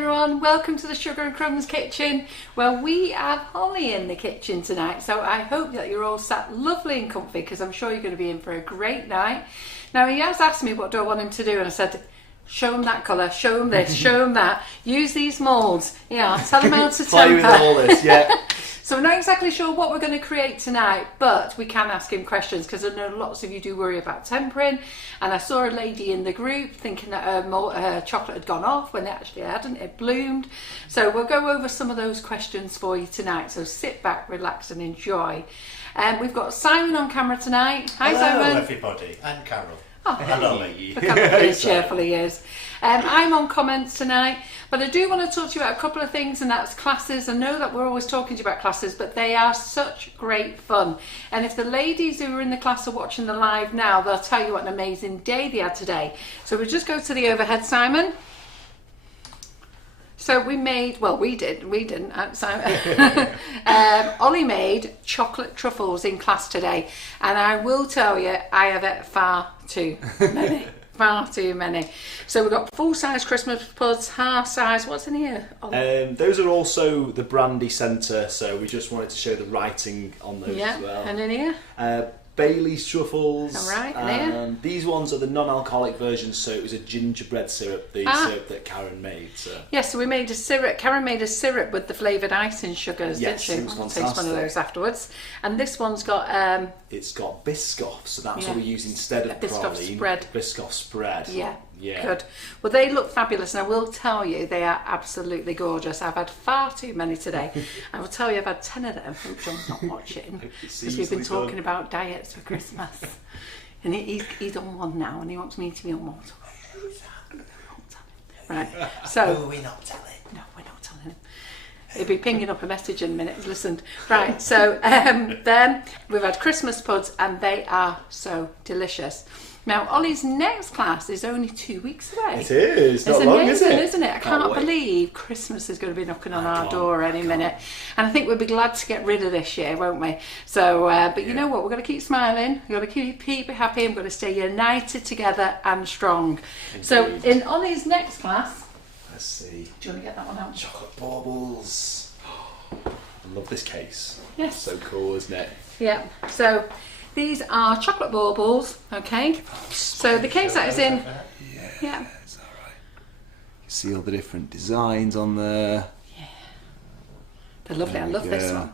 everyone, welcome to the Sugar and Crumbs Kitchen, where we have Oli in the kitchen tonight. So I hope that you're all sat lovely and comfy, because I'm sure you're going to be in for a great night. Now, he has asked me what do I want him to do, and I said, show him that colour, show him this, show him that, use these moulds, yeah, tell him how to play with all this, yeah. So we're not exactly sure what we're going to create tonight, but we can ask him questions, because I know lots of you do worry about tempering. And I saw a lady in the group thinking that her chocolate had gone off when it actually hadn't, it bloomed. So we'll go over some of those questions for you tonight. So sit back, relax and enjoy. We've got Simon on camera tonight. Hi, Hello, Simon. everybody, and Carol. Oh, hello. Look how cheerful he is. I'm on comments tonight, but I do want to talk to you about a couple of things, and that's classes. I know that we're always talking to you about classes, but they are such great fun. And if the ladies who are in the class are watching the live now, they'll tell you what an amazing day they had today. So we'll just go to the overhead, Simon. So we made, well, we didn't, Simon. Oli made chocolate truffles in class today, and I will tell you, I have ate far too many. Far too many. So we've got full-size Christmas puds, half-size. What's in here? Those are also the brandy centre, so we just wanted to show the writing on those as well. And in here? Bailey's truffles. All right, and here? These ones are the non-alcoholic versions, so it was a gingerbread syrup, the syrup that Karen made. So. Yes, so we made a syrup. Karen made a syrup with the flavoured icing sugars, yes, didn't she? It was I'll fantastic. taste one of those afterwards. And this one's got... it's got Biscoff, so that's what we use instead of Biscoff praline. spread. Biscoff spread. Yeah, good. Well, they look fabulous, and I will tell you, they are absolutely gorgeous. I've had far too many today. I will tell you, I've had 10 of them, which I'm not watching, because we've been talking about diets for Christmas. And he's on one now, and he wants me to be on one. Right, so... Who are we not telling? No, we're not telling him. He'll be pinging up a message in a minute. Listened. Right, so then we've had Christmas puds, and they are so delicious. Now, Oli's next class is only 2 weeks away. It is. It's not long, amazing, is it? isn't it? I can't wait. believe Christmas is going to be knocking on our door any minute. And I think we'll be glad to get rid of this year, won't we? So, but you know what? We're going to keep smiling. We're going to keep happy. I'm going to stay united together and strong. Indeed. So, in Oli's next class... Let's see. Do you want to get that one out? Chocolate baubles. I love this case. Yes. So cool, isn't it? Yeah. So these are chocolate baubles, okay? So the case that is in... Yeah. It's all right. You see all the different designs on there. Yeah. They're lovely. I love this one.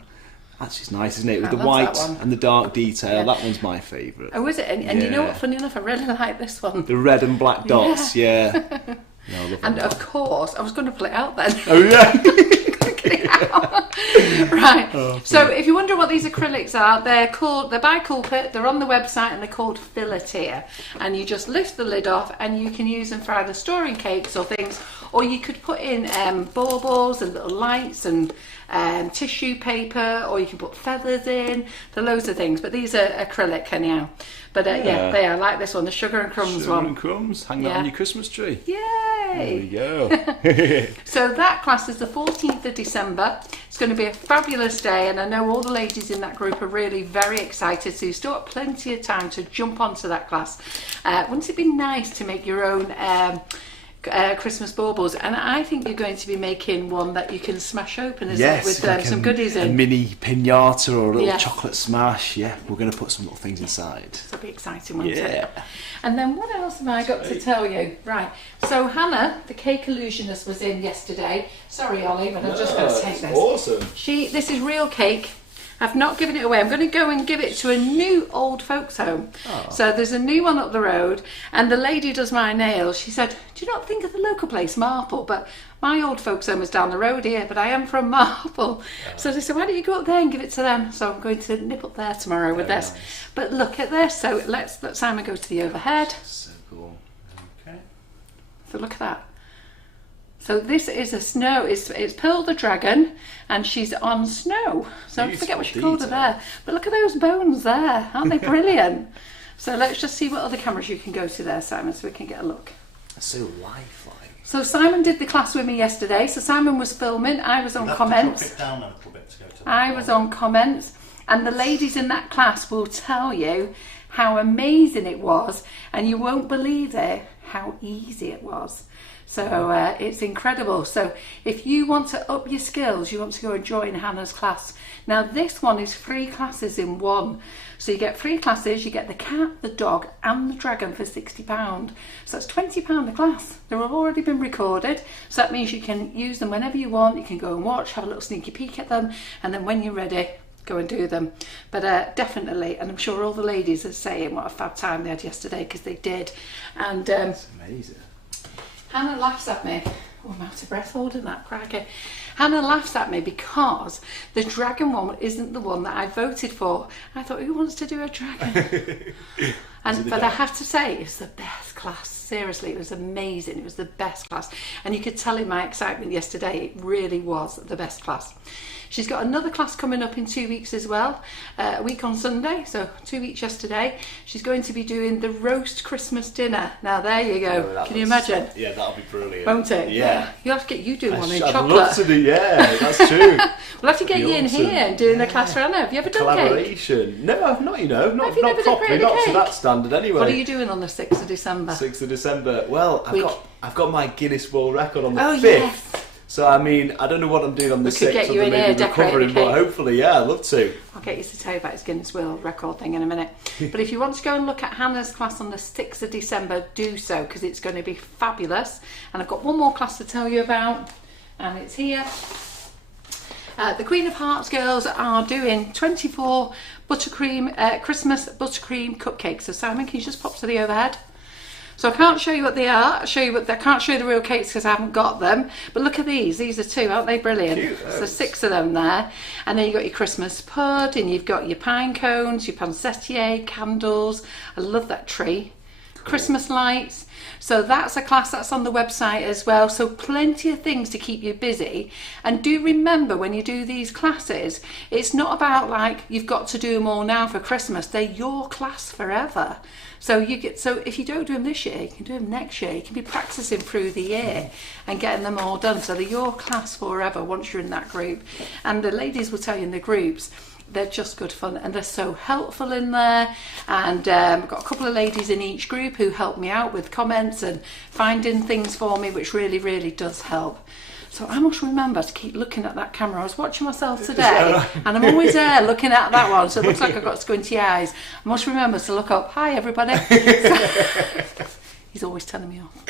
That's just nice, isn't it? With I the love white that one. and the dark detail. Yeah. That one's my favourite. Oh, is it? And you know what? Funny enough, I really like this one. The red and black dots, yeah. No, I love And that of course, I was going to pull it out then. Oh, yeah. Right. Oh, so if you wonder what these acrylics are, they're by Coolpit, they're on the website, and they're called Chocolatier. And you just lift the lid off, and you can use them for either storing cakes or things, or you could put in baubles and little lights and tissue paper, or you can put feathers in. There are loads of things, but these are acrylic anyhow. But yeah, they are like this one, the Sugar and Crumbs Sugar one. and Crumbs, hang that on your Christmas tree. Yay! There we go. So that class is the 14th of December. It's going to be a fabulous day, and I know all the ladies in that group are really very excited, so you still got plenty of time to jump onto that class. Wouldn't it be nice to make your own Christmas baubles? And I think you're going to be making one that you can smash open, isn't it, with like some goodies in. A mini pinata or a little chocolate smash. Yeah, we're going to put some little things inside. That'll be exciting, won't it? Yeah. And then what else have I got to tell you? Right, so Hannah, the cake illusionist, was in yesterday. Sorry, Oli, but I'm just going to take this. Awesome. This is real cake. I've not given it away. I'm going to go and give it to a new old folks home. Oh. So there's a new one up the road, and the lady who does my nails, she said, do you not think of the local place, Marple? But my old folks home is down the road here, but I am from Marple. Oh. So they said, why don't you go up there and give it to them? So I'm going to nip up there tomorrow with this. Nice. But look at this. So let's let Simon go to the overhead. So cool. Okay. So look at that. So this is a snow, it's Pearl the Dragon, and she's on snow. So I forget what she called her there. But look at those bones there, aren't they brilliant? So let's just see what other cameras you can go to there, Simon, so we can get a look. So lifelike. So Simon did the class with me yesterday. So Simon was filming, I was on comments. Drop it down a little bit to go to I was on comments, and the ladies in that class will tell you how amazing it was, and you won't believe it, how easy it was. So it's incredible. So if you want to up your skills, you want to go and join Hannah's class. Now this one is 3 classes in one. So you get 3 classes, you get the cat, the dog and the dragon for £60. So that's £20 a class. They've already been recorded. So that means you can use them whenever you want. You can go and watch, have a little sneaky peek at them, and then when you're ready, go and do them. But definitely, and I'm sure all the ladies are saying what a fab time they had yesterday, because they did. And It's amazing. Hannah laughs at me. Oh, I'm out of breath holding that, crikey. Hannah laughs at me because the dragon one isn't the one that I voted for. I thought, who wants to do a dragon? But I have to say, it's the best class. Seriously, it was amazing. It was the best class. And you could tell in my excitement yesterday, it really was the best class. She's got another class coming up in 2 weeks as well, a week on Sunday, so 2 weeks yesterday. She's going to be doing the roast Christmas dinner. Now there you go. Oh, can you imagine? Yeah, that'll be brilliant. Won't it? Yeah. You'll have to get you doing one in I'd chocolate. love to do, yeah, that's true. We'll have to get you in Awesome. here and doing the class for Anna. Have you ever done cake? Collaboration. No, I've not, not Have you never properly, decorated not to cake? that standard anyway. What are you doing on the 6th of December? 6th of December. Well, Week. I've got my Guinness World Record on the 5th. Yes. So, I mean, I don't know what I'm doing on the 6th. could get you in here decorating recovering, a but cake. hopefully, yeah, I'd love to. I'll get you to tell you about his Guinness World Record thing in a minute. But if you want to go and look at Hannah's class on the 6th of December, do so, because it's going to be fabulous. And I've got one more class to tell you about, and it's here. The Queen of Hearts girls are doing 24 buttercream Christmas buttercream cupcakes. So Simon, can you just pop to the overhead? So I can't show you what they are. I can't show you the real cakes because I haven't got them. But look at these. These are 2, aren't they brilliant? Cute, So 6 of them there. And then you've got your Christmas pud, and you've got your pine cones, your pancetier, candles. I love that tree. Christmas lights. So that's a class that's on the website as well. So plenty of things to keep you busy. And do remember, when you do these classes, it's not about like you've got to do them all now for Christmas. They're your class forever. So if you don't do them this year, you can do them next year. You can be practicing through the year and getting them all done. So they're your class forever once you're in that group. And the ladies will tell you in the groups, they're just good fun, and they're so helpful in there. And I've got a couple of ladies in each group who help me out with comments and finding things for me, which really, really does help. So I must remember to keep looking at that camera. I was watching myself today, and I'm always there looking at that one, so it looks like I've got squinty eyes. I must remember to look up. Hi, everybody. He's always telling me off.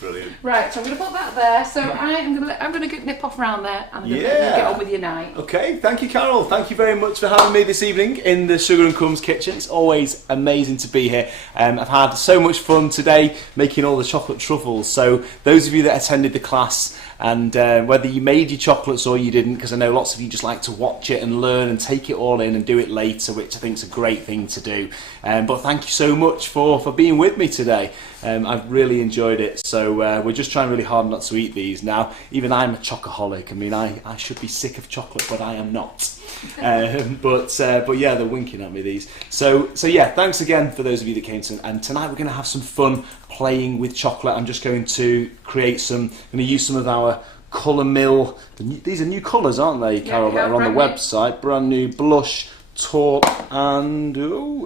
Brilliant. Right, so I'm going to put that there. So I'm going to nip off around there, and I'm going to let you get on with your night. Okay, thank you, Carol. Thank you very much for having me this evening in the Sugar and Crumbs Kitchen. It's always amazing to be here. I've had so much fun today making all the chocolate truffles. So those of you that attended the class, and whether you made your chocolates or you didn't, because I know lots of you just like to watch it and learn and take it all in and do it later, which I think is a great thing to do. But thank you so much for being with me today. I've really enjoyed it. So we're just trying really hard not to eat these now. Even I'm a chocoholic. I mean, I should be sick of chocolate, but I am not. But yeah, they're winking at me, these. So yeah, thanks again for those of you that came to. And tonight we're going to have some fun playing with chocolate. I'm just going to use some of our colour mill. These are new colours, aren't they, Carol? Yeah, that are on the brand new. website. Brand new blush, taupe, and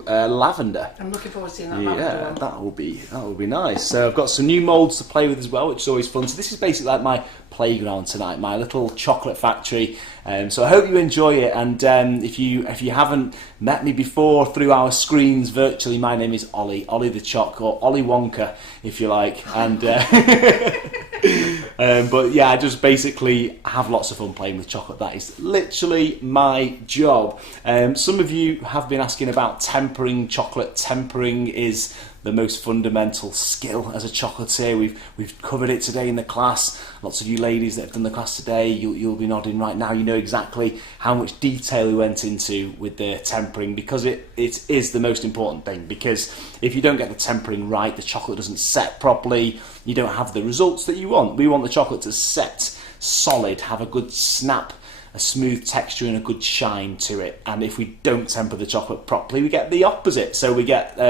lavender. I'm looking forward to seeing that lavender one. That will be nice. So I've got some new moulds to play with as well, which is always fun. So this is basically like my playground tonight, my little chocolate factory. So I hope you enjoy it. And if you haven't met me before through our screens virtually, my name is Oli the Choc, or Oli Wonka, if you like. And but yeah, I just basically have lots of fun playing with chocolate. That is literally my job. Some of you have been asking about tempering chocolate. Tempering is the most fundamental skill as a chocolatier. We've covered it today in the class. Lots of you ladies that have done the class today, you'll be nodding right now. You know exactly how much detail we went into with the tempering, because it is the most important thing. Because if you don't get the tempering right, the chocolate doesn't set properly. You don't have the results that you want. We want the chocolate to set solid, have a good snap, a smooth texture and a good shine to it. And if we don't temper the chocolate properly, we get the opposite. So we get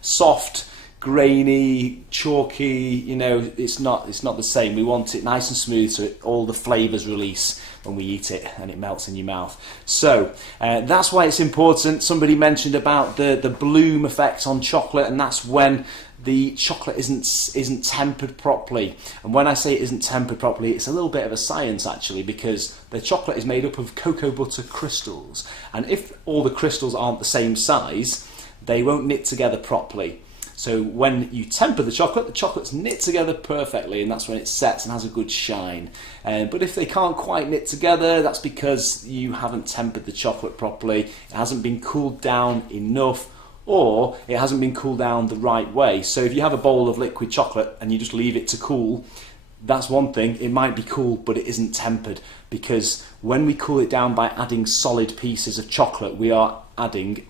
soft, grainy, chalky. It's not the same. We want it nice and smooth, so all the flavours release when we eat it and it melts in your mouth. So that's why it's important. Somebody mentioned about the bloom effect on chocolate, and that's when the chocolate isn't tempered properly. And when I say it isn't tempered properly, it's a little bit of a science actually, because the chocolate is made up of cocoa butter crystals, and if all the crystals aren't the same size, they won't knit together properly. So when you temper the chocolate's knit together perfectly, and that's when it sets and has a good shine. But if they can't quite knit together, that's because you haven't tempered the chocolate properly, it hasn't been cooled down enough, or it hasn't been cooled down the right way. So if you have a bowl of liquid chocolate and you just leave it to cool, that's one thing, it might be cool, but it isn't tempered, because when we cool it down by adding solid pieces of chocolate, we are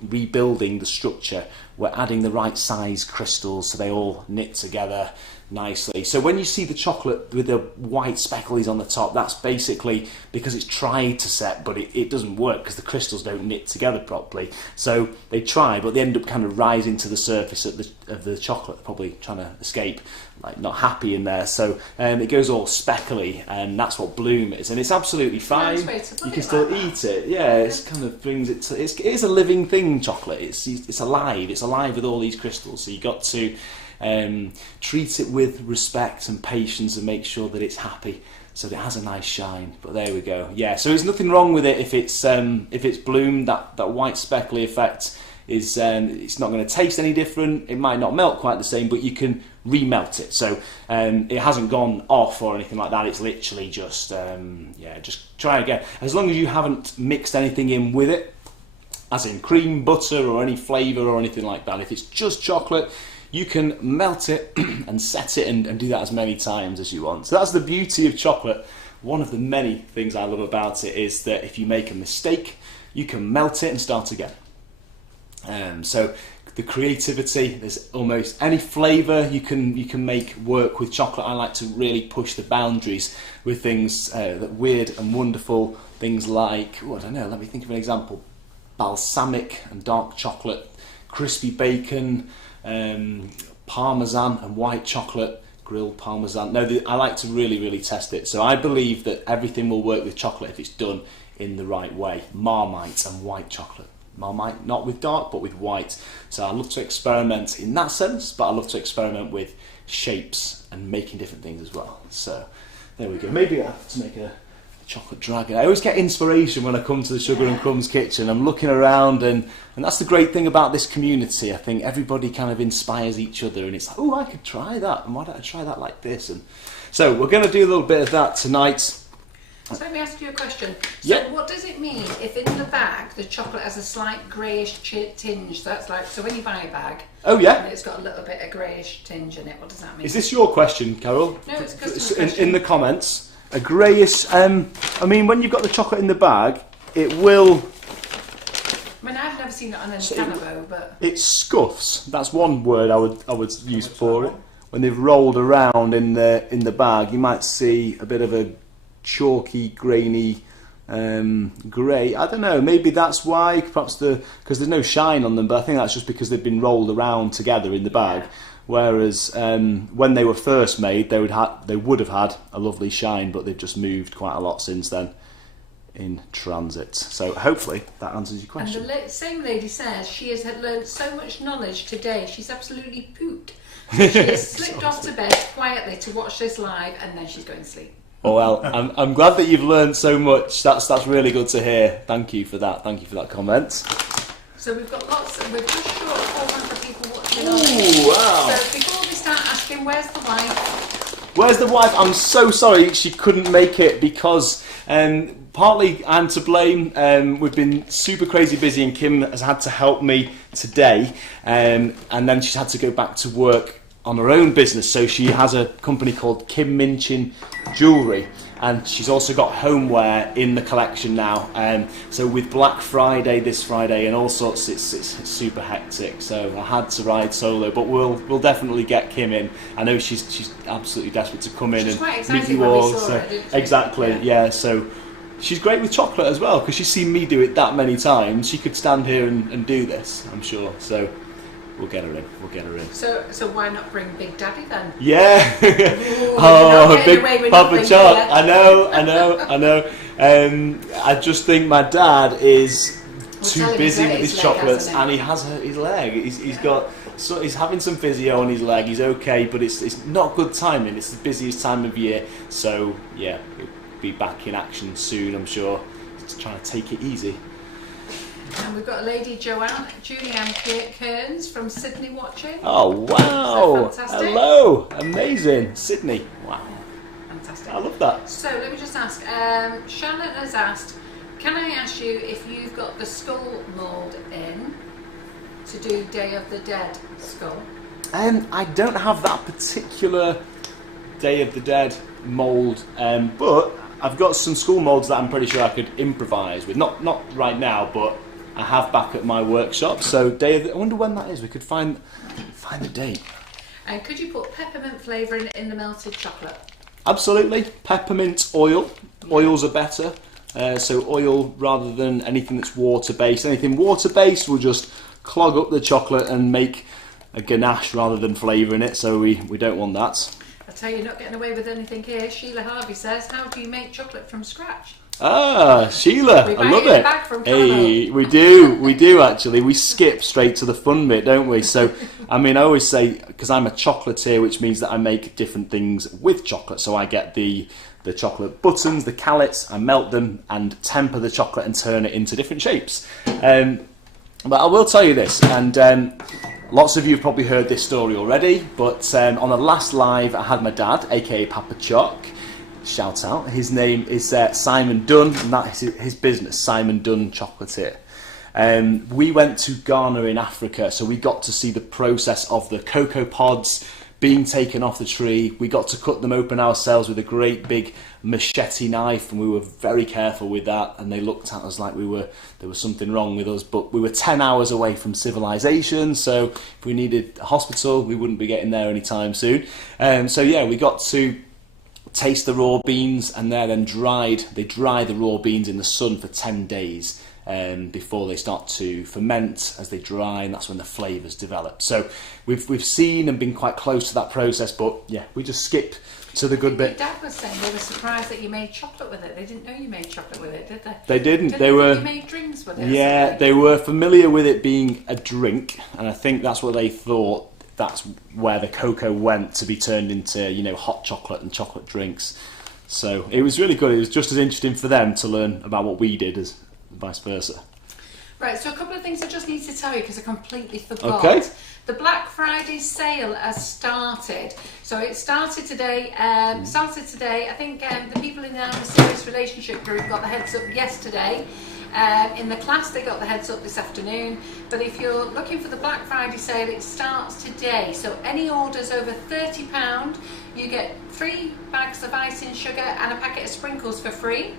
rebuilding the structure. We're adding the right size crystals so they all knit together nicely. So when you see the chocolate with the white speckles on the top, that's basically because it's tried to set, but it doesn't work because the crystals don't knit together properly. So they try, but they end up kind of rising to the surface of the chocolate, probably trying to escape, like not happy in there. So it goes all speckly, and that's what bloom is, and it's absolutely fine. You can still eat it. Yeah, it kind of brings it to. It is a living thing, chocolate. It's alive. It's alive with all these crystals. So you got to treat it with respect and patience and make sure that it's happy so that it has a nice shine. But there we go. Yeah, so there's nothing wrong with it if it's bloomed. That white speckly effect is it's not going to taste any different. It might not melt quite the same, but you can remelt it. So it hasn't gone off or anything like that. It's literally just just try again. As long as you haven't mixed anything in with it, as in cream, butter, or any flavour or anything like that. If it's just chocolate, you can melt it and set it and do that as many times as you want. So that's the beauty of chocolate. One of the many things I love about it is that if you make a mistake, you can melt it and start again. So the creativity, there's almost any flavour you can make work with chocolate. I like to really push the boundaries with things that weird and wonderful things like, I don't know, let me think of an example. Balsamic and dark chocolate, crispy bacon, parmesan and white chocolate, grilled parmesan. I like to really test it. So I believe that everything will work with chocolate if it's done in the right way. Marmite and white chocolate. Marmite, not with dark, but with white. So I love to experiment in that sense, but I love to experiment with shapes and making different things as well. So there we go. Maybe I have to make a chocolate dragon. I always get inspiration when I come to the Sugar and Crumbs Kitchen. I'm looking around, and that's the great thing about this community. I think everybody kind of inspires each other, and it's like, oh, I could try that, and why don't I try that like this? And so we're going to do a little bit of that tonight. So let me ask you a question. So what does it mean if in the bag the chocolate has a slight greyish tinge? So that's like, so when you buy a bag, and it's got a little bit of greyish tinge in it, what does that mean? Is this your question, Carol? No, it's a customer question. In the comments. A greyish, I mean, when you've got the chocolate in the bag, it will... I mean, I've never seen it on any cannabis, but... It scuffs. That's one word I would use for it. When they've rolled around in the bag, you might see a bit of a chalky, grainy grey. I don't know, maybe that's why, perhaps because there's no shine on them, but I think that's just because they've been rolled around together in the bag. Yeah. Whereas when they were first made, they would have had a lovely shine, but they've just moved quite a lot since then in transit. So hopefully that answers your question. And the same lady says she has learned so much knowledge today. She's absolutely pooped. She has slipped off to bed quietly to watch this live, and then she's going to sleep. Oh, well, I'm glad that you've learned so much. That's really good to hear. Thank you for that. Thank you for that comment. So we've got lots. We're just short of 400 people watching. Ooh, wow! So before we start asking, where's the wife? Where's the wife? I'm so sorry she couldn't make it because partly I'm to blame. We've been super crazy busy, and Kim has had to help me today, and then she's had to go back to work on her own business. So she has a company called Kim Minchin Jewellery, and she's also got homeware in the collection now. So with Black Friday this Friday and all sorts, it's super hectic. So I had to ride solo, but we'll definitely get Kim in. I know she's absolutely desperate to come in and meet you all. Exactly, yeah. So she's great with chocolate as well, because she's seen me do it that many times. She could stand here and do this, I'm sure. So we'll get her in. So why not bring Big Daddy then? Yeah. Ooh, Big Papa Choc. I know. I just think my dad is too busy with his chocolates, and he has his leg. He's got So he's having some physio on his leg. He's okay, but it's not good timing. It's the busiest time of year. So yeah, he'll be back in action soon, I'm sure. Just trying to take it easy. And we've got a lady, Julianne Kearns from Sydney watching. Oh wow! So fantastic. Hello, amazing, Sydney. Wow, fantastic. I love that. So let me just ask. Shannon has asked, can I ask you if you've got the skull mould in to do Day of the Dead skull? I don't have that particular Day of the Dead mould, but I've got some skull moulds that I'm pretty sure I could improvise with. Not right now, but I have back at my workshop. So I wonder when that is. We could find the date. And could you put peppermint flavour in the melted chocolate? Absolutely. Peppermint oil. Oils are better. So oil rather than anything that's water-based. Anything water-based will just clog up the chocolate and make a ganache rather than flavour in it. So we don't want that. I tell you, you're not getting away with anything here. Sheila Harvey says, how do you make chocolate from scratch? Ah, Sheila, I love it. Hey, we do actually. We skip straight to the fun bit, don't we? So, I mean, I always say, because I'm a chocolatier, which means that I make different things with chocolate. So I get the chocolate buttons, the callets, I melt them and temper the chocolate and turn it into different shapes. But I will tell you this, and lots of you have probably heard this story already, but on the last live I had my dad, aka Papa Choc. Shout out. His name is Simon Dunn, and that is his business, Simon Dunn Chocolatier. We went to Ghana in Africa, so we got to see the process of the cocoa pods being taken off the tree. We got to cut them open ourselves with a great big machete knife, and we were very careful with that, and they looked at us like there was something wrong with us, but we were 10 hours away from civilization, so if we needed a hospital we wouldn't be getting there anytime soon. So yeah, we got to taste the raw beans, and they're then dried. They dry the raw beans in the sun for 10 days before they start to ferment as they dry, and that's when the flavours develop. So we've seen and been quite close to that process, but yeah, we just skipped to the good bit. Dad was saying they were surprised that you made chocolate with it. They didn't know you made chocolate with it, did they? They didn't. Did they think were. You made drinks with it. Yeah, they were familiar with it being a drink, and I think that's what they thought. That's where the cocoa went to be turned into, hot chocolate and chocolate drinks. So it was really good. It was just as interesting for them to learn about what we did as vice versa. Right, so a couple of things I just need to tell you because I completely forgot. Okay. The Black Friday sale has started. So it started today. I think the people in our Serious Relationship group got the heads up yesterday. In the class they got the heads up this afternoon, but if you're looking for the Black Friday sale, it starts today. So any orders over £30, you get 3 bags of icing sugar and a packet of sprinkles for free.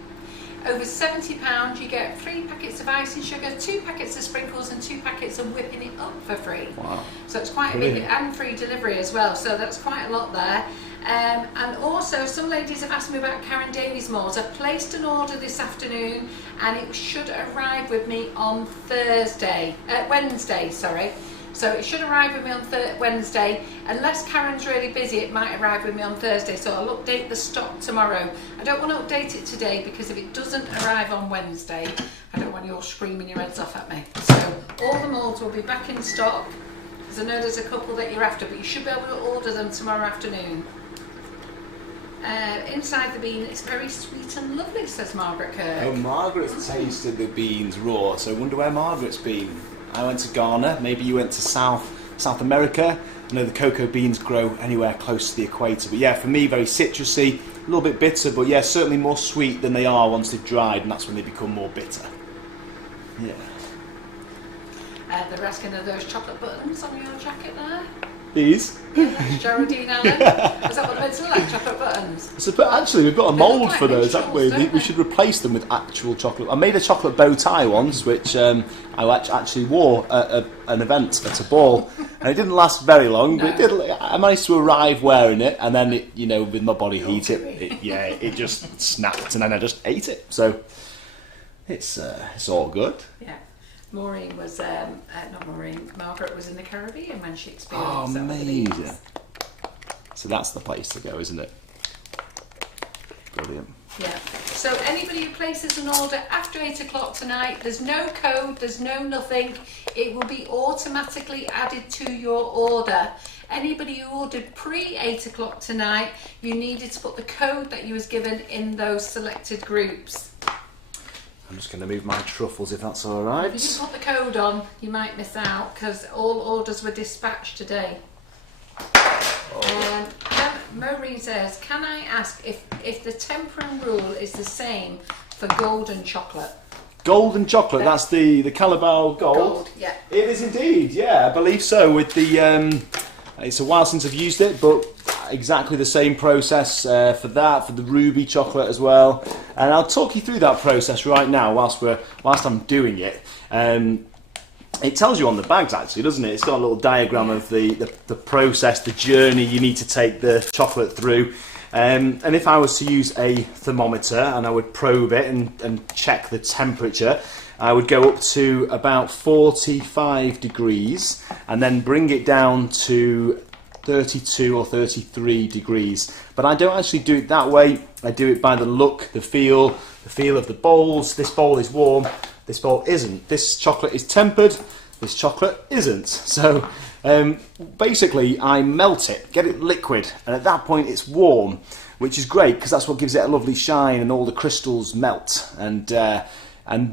Over £70 you get 3 packets of icing sugar, 2 packets of sprinkles and 2 packets of whipping it up for free. Wow. So it's quite a big, and free delivery as well, so that's quite a lot there. And also some ladies have asked me about Karen Davies moulds. I've placed an order this afternoon and it should arrive with me on Wednesday, sorry. So it should arrive with me on Wednesday. Unless Karen's really busy, it might arrive with me on Thursday. So I'll update the stock tomorrow. I don't want to update it today because if it doesn't arrive on Wednesday, I don't want you all screaming your heads off at me. So all the moulds will be back in stock, because I know there's a couple that you're after, but you should be able to order them tomorrow afternoon. Inside the bean, it's very sweet and lovely, says Margaret Kirk. Oh, Margaret's tasted the beans raw, so I wonder where Margaret's been. I went to Ghana, maybe you went to South America. I know the cocoa beans grow anywhere close to the equator, but yeah, for me, very citrusy, a little bit bitter, but yeah, certainly more sweet than they are once they've dried, and that's when they become more bitter. Yeah. They're asking, are those chocolate buttons on your jacket there? These? Yeah, that's Geraldine Allen. Is that what they're meant to look like, chocolate buttons? So, but actually, we've got a mould for those, haven't we? Don't We should replace them with actual chocolate. I made a chocolate bow tie once, which I actually wore at an event at a ball, and it didn't last very long. No. But it did. I managed to arrive wearing it, and then it, with my body heat, it just snapped, and then I just ate it. So it's all good. Yeah. Maureen was, not Maureen, Margaret was in the Caribbean when she experienced Oh, that. amazing. So that's the place to go, isn't it? Brilliant. Yeah. So anybody who places an order after 8 o'clock tonight, there's no code, there's no nothing. It will be automatically added to your order. Anybody who ordered pre 8 o'clock tonight, you needed to put the code that you was given in those selected groups. I'm just going to move my truffles if that's all right. If you didn't put the code on, you might miss out because all orders were dispatched today. Maureen says, can I ask if the tempering rule is the same for golden chocolate? Golden chocolate, that's the Calabao Gold? Yeah. It is indeed, yeah, I believe so. With the, it's a while since I've used it, but exactly the same process for that, for the ruby chocolate as well. And I'll talk you through that process right now whilst I'm doing it. It tells you on the bags actually, doesn't it? It's got a little diagram of the process, the journey you need to take the chocolate through. And if I was to use a thermometer and I would probe it and check the temperature, I would go up to about 45 degrees and then bring it down to 32 or 33 degrees. But I don't actually do it that way. I do it by the look, the feel of the bowls. This bowl is warm, this bowl isn't. This chocolate is tempered, this chocolate isn't. So basically I melt it, get it liquid, and at that point it's warm, which is great because that's what gives it a lovely shine and all the crystals melt. And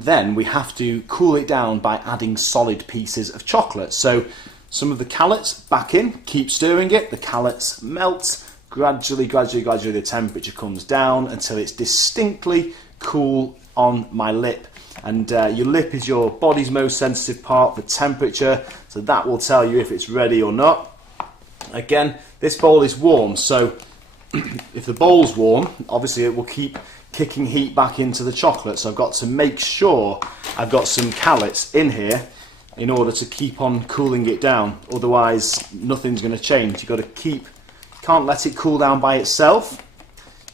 then we have to cool it down by adding solid pieces of chocolate. So some of the callets back in, keep stirring it, the callets melt, gradually the temperature comes down until it's distinctly cool on my lip. And your lip is your body's most sensitive part for temperature, so that will tell you if it's ready or not. Again, this bowl is warm, so if the bowl's warm, obviously it will keep kicking heat back into the chocolate, so I've got to make sure I've got some callets in here in order to keep on cooling it down, otherwise nothing's going to change. You've got to can't let it cool down by itself,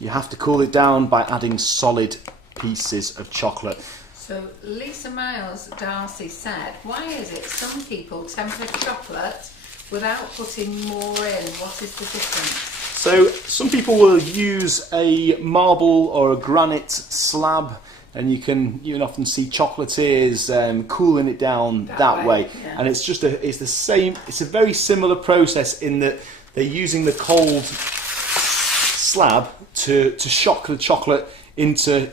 you have to cool it down by adding solid pieces of chocolate. So Lisa Miles Darcy said, why is it some people temper chocolate without putting more in? What is the difference? So some people will use a marble or a granite slab, and you can often see chocolatiers cooling it down that way. Yeah. And it's a very similar process in that they're using the cold slab to shock the chocolate into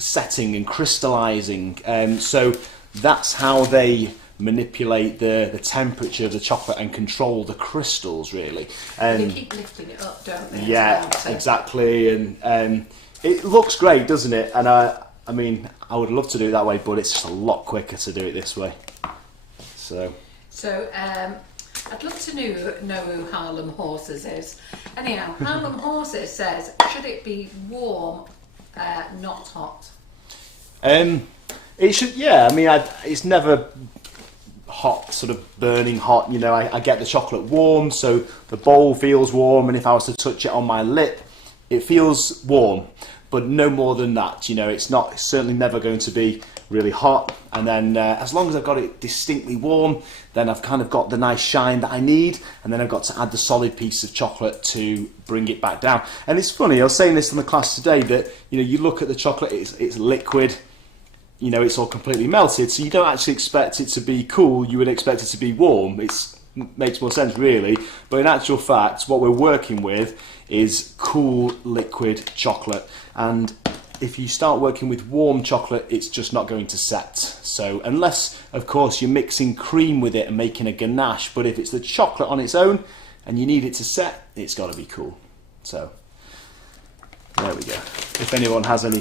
setting and crystallizing. So that's how they manipulate the temperature of the chocolate and control the crystals, really. They keep lifting it up, don't they? Yeah, well, so. Exactly. And it looks great, doesn't it? And I mean, I would love to do it that way, but it's just a lot quicker to do it this way. So I'd love to know who Harlem Horses is. Anyhow, Harlem Horses says, should it be warm, not hot? It should, yeah. I mean, it's never hot, sort of burning hot. I get the chocolate warm, so the bowl feels warm, and if I was to touch it on my lip, it feels warm, but no more than that. It's certainly never going to be really hot. And then as long as I've got it distinctly warm, then I've kind of got the nice shine that I need, and then I've got to add the solid piece of chocolate to bring it back down. And it's funny, I was saying this in the class today, that you look at the chocolate, it's liquid, it's all completely melted, so you don't actually expect it to be cool, you would expect it to be warm. It makes more sense, really, but in actual fact what we're working with is cool liquid chocolate, and if you start working with warm chocolate, it's just not going to set. So unless, of course, you're mixing cream with it and making a ganache, but if it's the chocolate on its own and you need it to set, it's got to be cool. So there we go. If anyone has any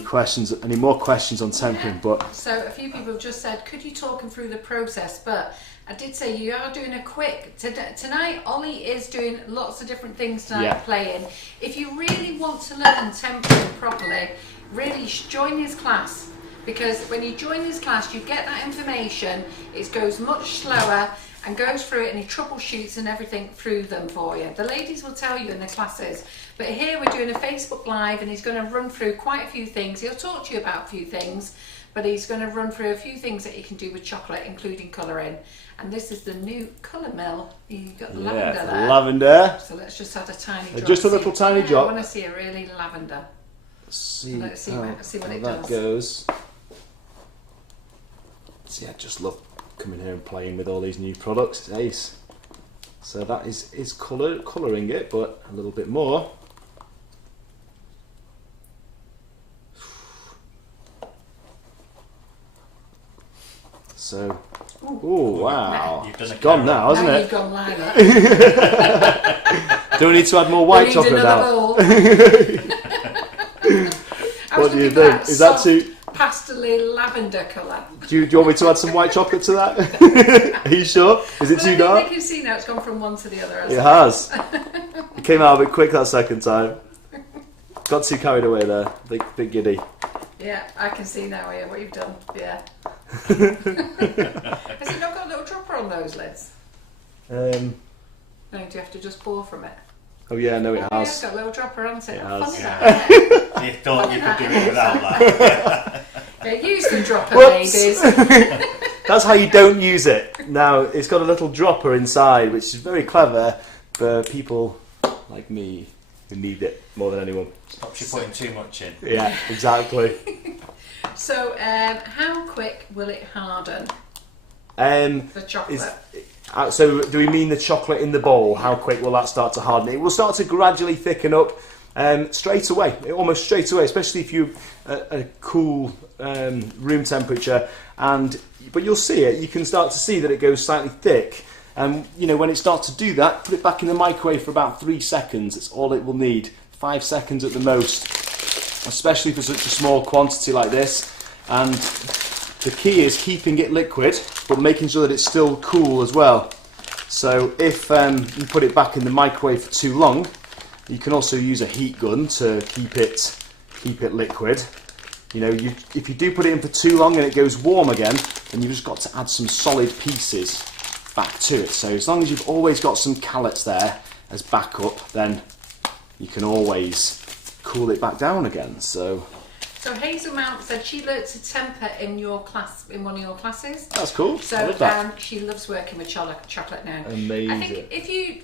more questions on tempering, but so a few people have just said, could you talk them through the process? But I did say you are doing a quick tonight. Ollie is doing lots of different things tonight, playing. If you really want to learn tempering properly, really join his class, because when you join his class you get that information. It goes much slower and goes through it, and he troubleshoots and everything through them for you. The ladies will tell you in the classes, but here we're doing a Facebook Live, and he's going to run through quite a few things. He'll talk to you about a few things, but he's going to run through a few things that you can do with chocolate, including colouring. And this is the new colour mill. You've got the lavender there. Lavender. So let's just add a tiny drop. Just a little tiny drop. I want to see a really lavender. Let's see what it that does. goes. So yeah, just love coming here and playing with all these new products. It's ace. So that is colouring it, but a little bit more. So, oh wow, You've it's gone now, hasn't it? You've gone lilac. Do we need to add more white chocolate now? What do you think? Is that too pastely lavender colour? Do you want me to add some white chocolate to that? Are you sure? Is it too dark? You can see now it's gone from one to the other. It has. It came out a bit quick that second time. Got too carried away there. Big giddy. Yeah, I can see now here what you've done. Yeah. Has it not got a little dropper on those lids? No, do you have to just pour from it? Oh yeah, no, it Yeah, has. it's got a little dropper on it. It How has. fun is that? You thought you could do it without that. Yeah, use the dropper, Whoops. ladies. That's how you don't use it. Now, it's got a little dropper inside, which is very clever for people like me who need it more than anyone. Stops you putting too much in. Yeah, exactly. So, how quick will it harden, the chocolate? So do we mean the chocolate in the bowl? How quick will that start to harden? It will start to gradually thicken up straight away, almost straight away, especially if you're at a cool room temperature. But you'll see it. You can start to see that it goes slightly thick. And when it starts to do that, put it back in the microwave for about 3 seconds. That's all it will need. 5 seconds at the most, especially for such a small quantity like this. And the key is keeping it liquid, but making sure that it's still cool as well. So if you put it back in the microwave for too long, you can also use a heat gun to keep it liquid. If you do put it in for too long and it goes warm again, then you've just got to add some solid pieces back to it. So as long as you've always got some callets there as backup, then you can always cool it back down again. So Hazel Mount said she learnt to temper in your class, in one of your classes. that's cool. So I love that. she loves working with chocolate now. Amazing. I think if you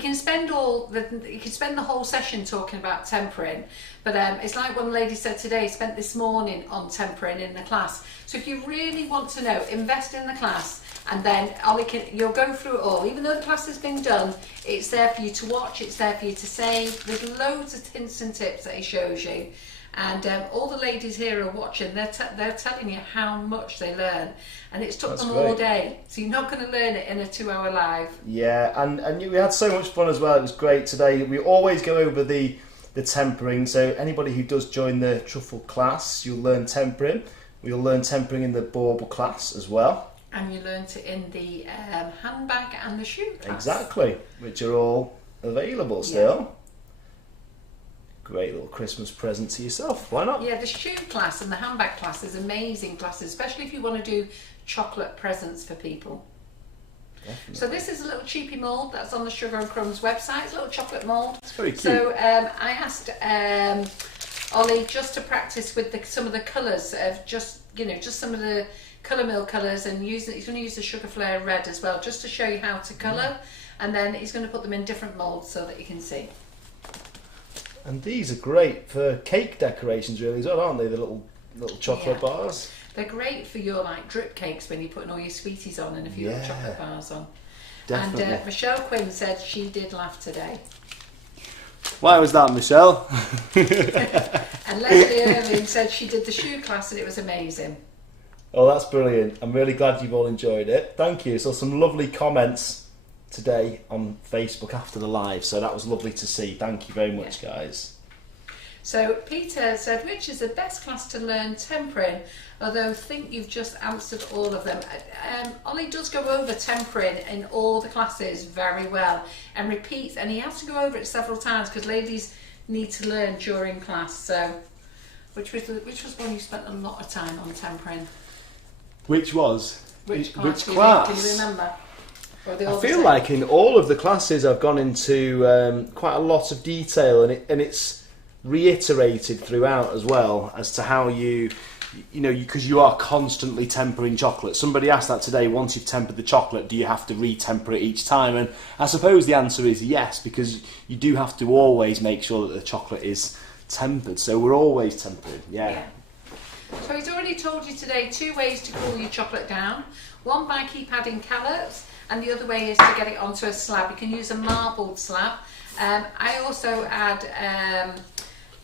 can spend the whole session talking about tempering, but it's like one lady said today, spent this morning on tempering in the class. So if you really want to know, invest in the class, and then you'll go through it all. Even though the class has been done, it's there for you to watch, it's there for you to save. There's loads of hints and tips that he shows you. And all the ladies here are watching, they're telling you how much they learn. And it's took them all day. So you're not going to learn it in a 2-hour live. Yeah, and we had so much fun as well. It was great today. We always go over the tempering. So anybody who does join the truffle class, you'll learn tempering. We'll learn tempering in the bauble class as well. And you learnt it in the handbag and the shoe class. Exactly, which are all available still. Great little Christmas present to yourself. Why not? Yeah, the shoe class and the handbag class is amazing classes, especially if you want to do chocolate presents for people. Definitely. So this is a little cheapy mould that's on the Sugar and Crumbs website. It's a little chocolate mould. It's very cute. So I asked Ollie just to practice with some of the colours of just some of the colour mill colours, and he's going to use the Sugar Flare Red as well, just to show you how to colour, and then he's going to put them in different moulds so that you can see. And these are great for cake decorations, really, as well, aren't they? The little chocolate bars. They're great for your drip cakes when you're putting all your sweeties on and a few little chocolate bars on. Definitely. And Michelle Quinn said she did laugh today. Why was that, Michelle? And Leslie Irving said she did the shoe class and it was amazing. Oh, that's brilliant. I'm really glad you've all enjoyed it. Thank you. So some lovely comments today on Facebook after the live, so that was lovely to see. Thank you very much, guys. So Peter said, which is the best class to learn tempering, although I think you've just answered all of them. Ollie does go over tempering in all the classes very well and repeats, and he has to go over it several times because ladies need to learn during class. So which was one you spent a lot of time on tempering? Which was? Which class? Can you remember? I feel like in all of the classes I've gone into quite a lot of detail, and it's reiterated throughout as well as to how because you are constantly tempering chocolate. Somebody asked that today, once you've tempered the chocolate, do you have to re-temper it each time? And I suppose the answer is yes, because you do have to always make sure that the chocolate is tempered. So we're always tempering. Yeah. So he's already told you today 2 ways to cool your chocolate down. One by keep adding calories, and the other way is to get it onto a slab. You can use a marbled slab. I also had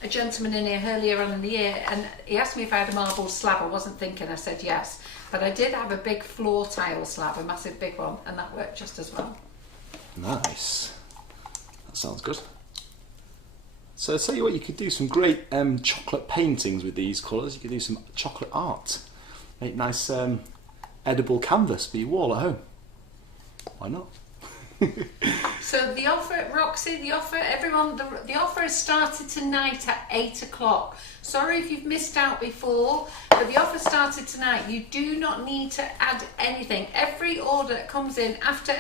a gentleman in here earlier on in the year, and he asked me if I had a marbled slab. I wasn't thinking, I said yes. But I did have a big floor tile slab, a massive big one, and that worked just as well. Nice. That sounds good. So I'll tell you what, you could do some great chocolate paintings with these colours. You could do some chocolate art. Make nice edible canvas for your wall at home. Why not? So the offer, Roxy, the offer, everyone, the offer has started tonight at 8 o'clock. Sorry if you've missed out before, but the offer started tonight. You do not need to add anything. Every order that comes in after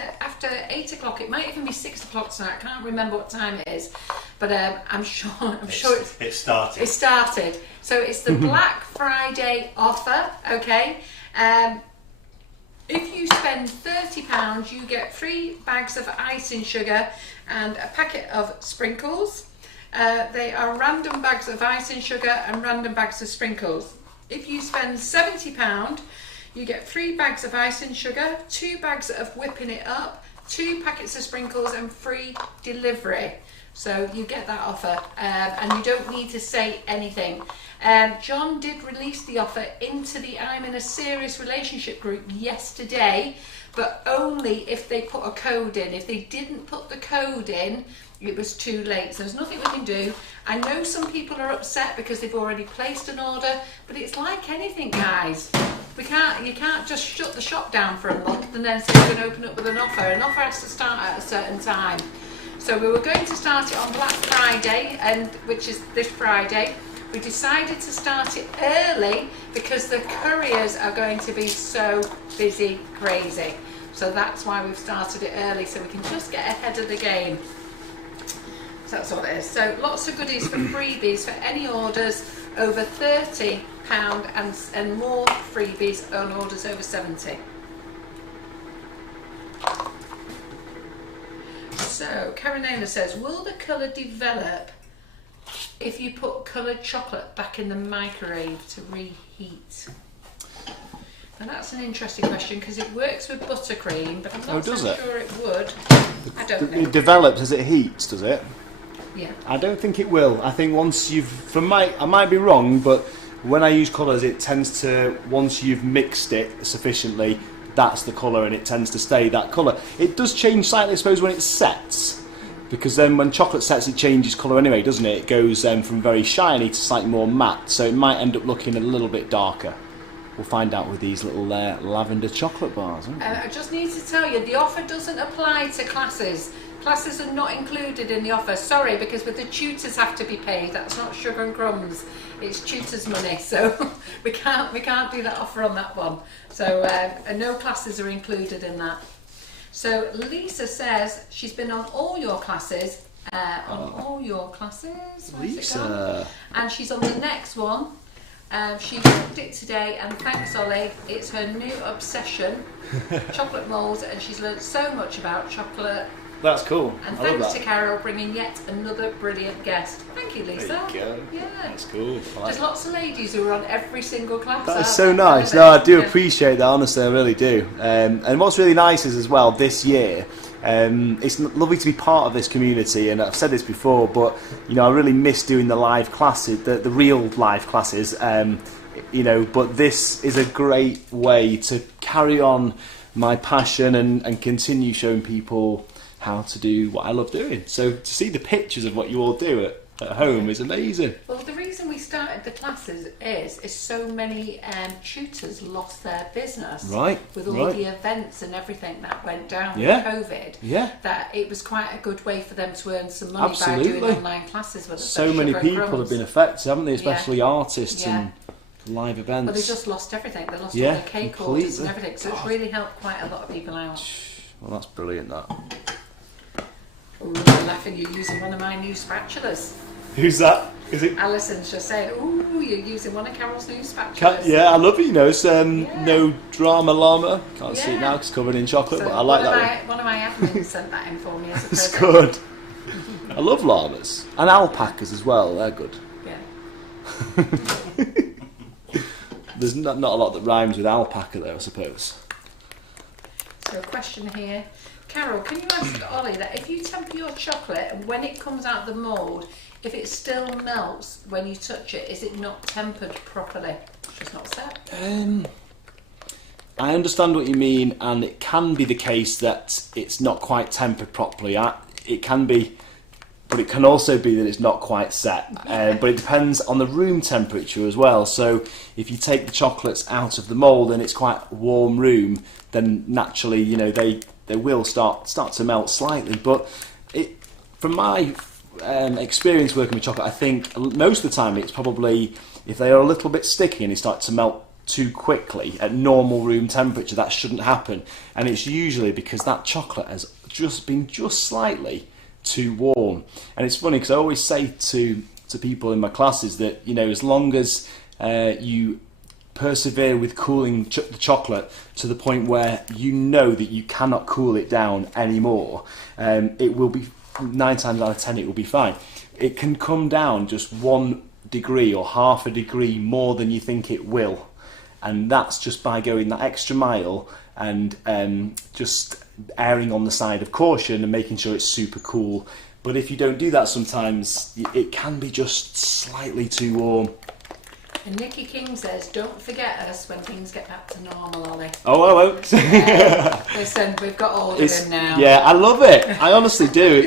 8 o'clock, it might even be 6 o'clock tonight. I can't remember what time it is, but I'm sure it started. It started. So it's the Black Friday offer, okay? If you spend £30, you get 3 bags of icing sugar and a packet of sprinkles. They are random bags of icing sugar and random bags of sprinkles. If you spend £70, you get 3 bags of icing sugar, 2 bags of whipping it up, 2 packets of sprinkles and free delivery. So you get that offer, and you don't need to say anything. John did release the offer into the I'm in a serious relationship group yesterday, but only if they put a code in. If they didn't put the code in, it was too late. So there's nothing we can do. I know some people are upset because they've already placed an order, but it's like anything, guys. You can't just shut the shop down for a month and then say we're going to open up with an offer. An offer has to start at a certain time. So we were going to start it on Black Friday, which is this Friday. We decided to start it early because the couriers are going to be so busy, crazy. So that's why we've started it early, so we can just get ahead of the game. So that's what it is. So lots of goodies for freebies for any orders over £30 and more freebies on orders over 70. So Karinela says, will the colour develop if you put coloured chocolate back in the microwave to reheat? And that's an interesting question because it works with buttercream, but I'm not so sure it would. I don't know. It develops as it heats, does it? Yeah. I don't think it will. I think once I might be wrong, but when I use colours, it tends to, once you've mixed it sufficiently, that's the colour and it tends to stay that colour. It does change slightly, I suppose, when it sets, because then when chocolate sets it changes colour anyway, doesn't it? It goes from very shiny to slightly more matte, so it might end up looking a little bit darker. We'll find out with these little lavender chocolate bars. I just need to tell you, the offer doesn't apply to classes. Classes are not included in the offer. Sorry, because with the tutors have to be paid. That's not Sugar and Crumbs. It's tutors' money, so we can't do that offer on that one. So no classes are included in that. So Lisa says she's been on all your classes. Lisa. And she's on the next one. She cooked it today, and thanks, Ollie. It's her new obsession, chocolate moulds, and she's learned so much about chocolate. That's cool. And I love thanks that. to Carol bringing yet another brilliant guest. Thank you, Lisa. There you go. Yeah. That's cool. There's lots of ladies who are on every single class. That's so nice. No, I do appreciate that, honestly, I really do. And what's really nice is as well, this year, it's lovely to be part of this community, and I've said this before, but you know, I really miss doing the live classes, the real live classes, you know, but this is a great way to carry on my passion and continue showing people how to do what I love doing. So to see the pictures of what you all do at home is amazing. Well, the reason we started the classes is so many tutors lost their business with all the events and everything that went down with COVID. Yeah. That it was quite a good way for them to earn some money by doing online classes with us. So many people have been affected, haven't they? Especially artists and live events. Well, they just lost everything. They lost all their cake orders and everything. So it's really helped quite a lot of people out. Well, that's brilliant, that. Ooh, I'm laughing, you're using one of my new spatulas. Who's that? Is it? Alison's just saying, ooh, you're using one of Carol's new spatulas. Yeah, I love it, you know. It's no drama llama. Can't see it now because it's covered in chocolate, So but I like that one of my admins sent that in for me as a present. It's good. I love llamas. And alpacas as well, they're good. There's not a lot that rhymes with alpaca, though, I suppose. So a question here. Carol, can you ask Ollie that if you temper your chocolate and when it comes out of the mould, if it still melts when you touch it, is it not tempered properly? It's just not set. I understand what you mean, and it can be the case that it's not quite tempered properly. It can be, but it can also be that it's not quite set. But it depends on the room temperature as well. So if you take the chocolates out of the mould and it's quite a warm room, then naturally, you know, they will start to melt slightly. But from my experience working with chocolate, I think most of the time it's probably, if they are a little bit sticky and they start to melt too quickly at normal room temperature, that shouldn't happen. And it's usually because that chocolate has just been slightly too warm. And it's funny because I always say to people in my classes that, you know, as long as you persevere with cooling the chocolate to the point where you know that you cannot cool it down anymore, it will be 9 times out of 10 it will be fine. It can come down just 1 degree or half a degree more than you think it will, and that's just by going that extra mile and just erring on the side of caution and making sure it's super cool. But if you don't do that, sometimes it can be just slightly too warm. And Nikki King says, don't forget us when things get back to normal, Ollie. Oh, I won't. Listen, we've got hold of him now. Yeah, I love it. I honestly do.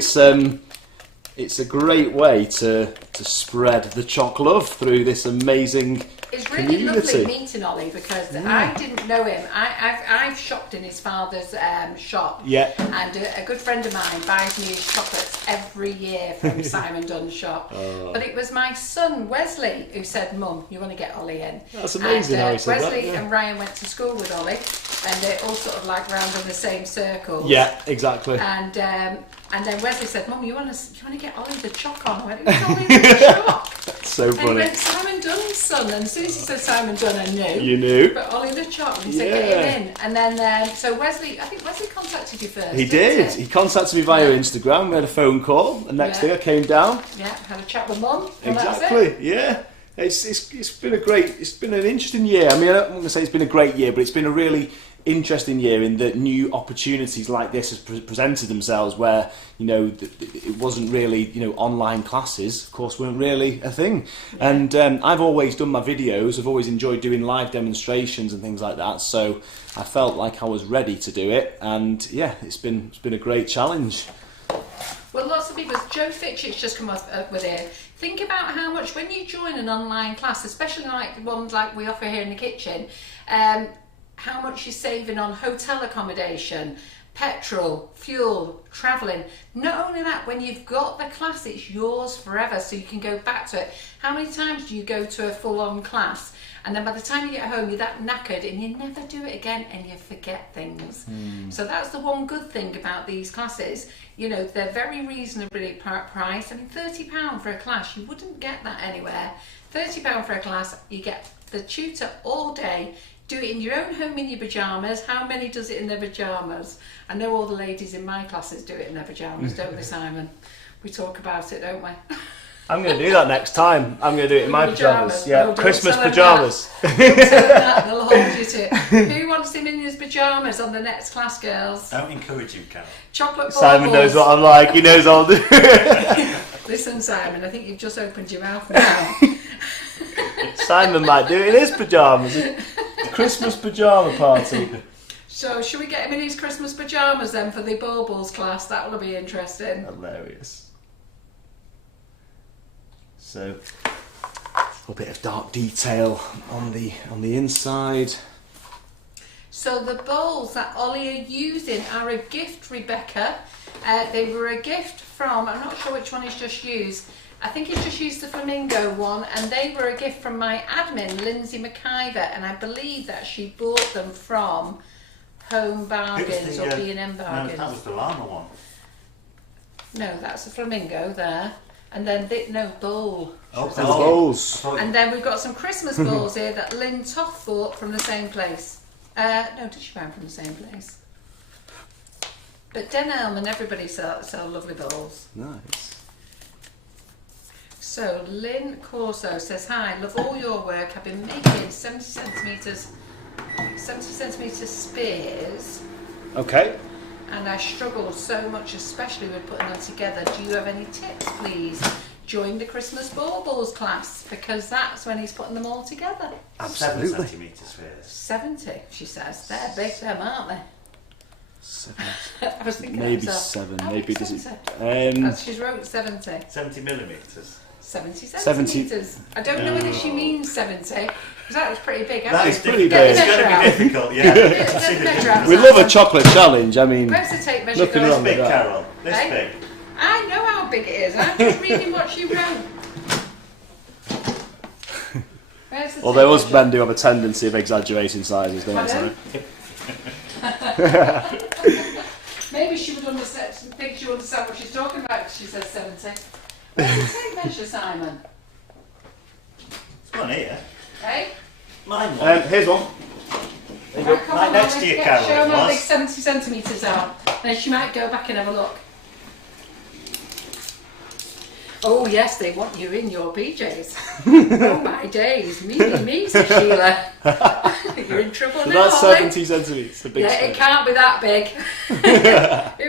It's a great way to spread the choc love through this amazing It's really community. lovely meeting Ollie because I didn't know him. I've shopped in his father's shop. Yeah. And a good friend of mine buys me his chocolates every year from Simon Dunn's shop. Oh. But it was my son Wesley who said, "Mum, you want to get Ollie in?" That's amazing And, how he said Wesley that, yeah. and Ryan went to school with Ollie, and they're all sort of like round in the same circles. Yeah, exactly. And then Wesley said, "Mum, you want to get Oli the Choc on?" I went, "Who's Oli the Choc?" That's so And he funny. went, "Simon Dunn's son." And as soon as he said Simon Dunn, I knew. You knew. But Oli the Choc, he said, "Get him in." And then, so Wesley, I think Wesley contacted you first. He didn't did. He contacted me via Instagram. We had a phone call. The next day I came down. Yeah, had a chat with Mum. And Exactly. That's it. Yeah. It's been an interesting year. I mean, I'm going to say it's been a great year, but it's been a really interesting year in that new opportunities like this has presented themselves where, you know, it wasn't really, you know, online classes, of course, weren't really a thing. And I've always done my videos. I've always enjoyed doing live demonstrations and things like that. So I felt like I was ready to do it. And yeah, it's been a great challenge. Well, lots of people, Joe Fitchett's just come up with it. Think about how much, when you join an online class, especially like the ones like we offer here in the kitchen, how much you're saving on hotel accommodation, petrol, fuel, travelling. Not only that, when you've got the class, it's yours forever, so you can go back to it. How many times do you go to a full-on class, and then by the time you get home, you're that knackered, and you never do it again, and you forget things. So that's the one good thing about these classes. You know, they're very reasonably priced. I mean, £30 for a class, you wouldn't get that anywhere. £30 for a class, you get the tutor all day. Do it in your own home in your pyjamas. How many does it in their pyjamas? I know all the ladies in my classes do it in their pyjamas, don't they, Simon? We talk about it, don't we? I'm going to do that next time. I'm going to do it in my pyjamas. Yeah, No, Christmas pyjamas. Don't tell them that, they'll hold you to it. Who wants him in his pyjamas on the next class, girls? Don't encourage him, Carol. Chocolate baubles. Simon knows what I'm like. He knows I'll do. Listen, Simon, I think you've just opened your mouth now. Simon might do it in his pyjamas. Christmas pyjama party. So, should we get him in his Christmas pyjamas then for the baubles class? That will be interesting. Hilarious. So, a bit of dark detail on the inside. So the bowls that Ollie are using are a gift, Rebecca. They were a gift from, I'm not sure which one he's just used. I think he's just used the flamingo one, and they were a gift from my admin, Lindsay McIver, and I believe that she bought them from Home Bargains or B&M Bargains. No, that was the llama one. No, that's the flamingo there. And then, bowl. Oh, The bowls. And then we've got some Christmas balls here that Lynn Toth bought from the same place. No, did she buy them from the same place? But Denelm and everybody sell lovely balls. Nice. So Lynn Corso says, hi, love all your work. I've been making 70 centimetre spears. Okay. And I struggle so much, especially with putting them together. Do you have any tips, please? Join the Christmas baubles class, because that's when he's putting them all together. Absolutely. 7 centimetre spheres. 70, she says. They're big, them, aren't they? 7. I was thinking Maybe that, 7. How Maybe big does it? 70? She's wrote 70. 70 millimetres. 70 70. centimetres. I don't know whether she means 70, because that was pretty big. That is pretty difficult. big. It's going to be difficult, yeah. We love a chocolate challenge. I mean, Where's the tape measure nothing going? wrong This with big, that. Carol. This Hey? big. I know how big it is. I'm just reading what she wrote. Where's the Well, tape there was measure? men do have a tendency of exaggerating sizes, don't they? Pardon? Maybe she would understand. Think she would understand what she's talking about because she says 70. Where's the tape measure, Simon? It's one here. Hey? Mine one. Here's one. Right next to you, Carol. Show it them how was. big 70 centimetres are. Then she might go back and have a look. Oh yes, they want you in your PJs. Oh my days, me, says Sheila. You're in trouble So now, that's Ollie. 70 centimetres. A big Yeah, sphere. it can't be that big.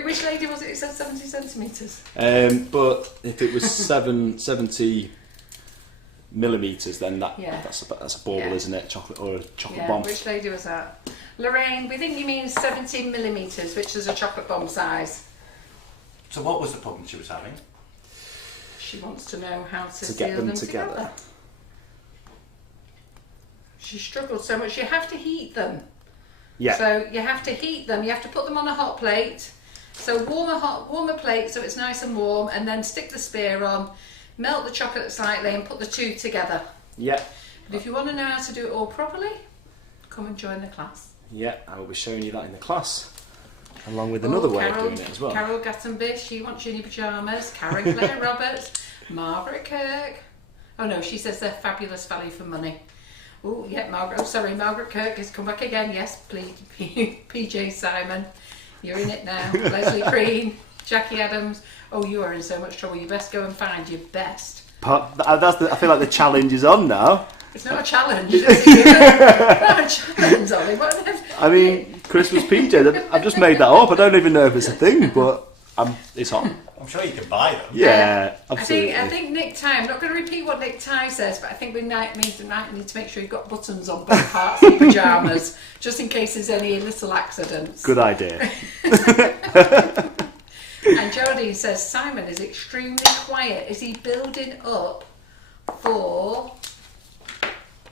Which lady was it who said 70 centimetres? But if it was 70 millimetres, then Yeah. that's a bauble, Yeah. isn't it? Chocolate or a chocolate Yeah, bomb. which lady was that? Lorraine, we think you mean 70 millimetres, which is a chocolate bomb size. So what was the problem she was having? She wants to know how to To seal get them them together. together. She struggled so much. You have to heat them. Yeah. So you have to heat them. You have to put them on a hot plate. So warm a plate so it's nice and warm, and then stick the spear on, melt the chocolate slightly, and put the two together. Yeah. But if you want to know how to do it all properly, come and join the class. Yeah, I will be showing you that in the class, along with another way of doing it as well. Carol Gattenbish, she wants you in your pyjamas. Karen Claire Roberts, Margaret Kirk. Oh no, she says they're fabulous value for money. Oh yeah, Margaret. Oh sorry, Margaret Kirk has come back again. Yes, please, PJ Simon, you're in it now. Leslie Green, Jackie Adams. Oh, you are in so much trouble. You best go and find your best. I feel like the challenge is on now. It's not a challenge. It's not a challenge, Ollie. What? I mean, Christmas PJ. I've just made that up. I don't even know if it's a thing, but it's on. I'm sure you can buy them. Yeah, absolutely. I think Nick Ty, I'm not going to repeat what Nick Ty says, but I think we might need to make sure you've got buttons on both parts of your pyjamas, just in case there's any little accidents. Good idea. And Jodie says, Simon is extremely quiet. Is he building up for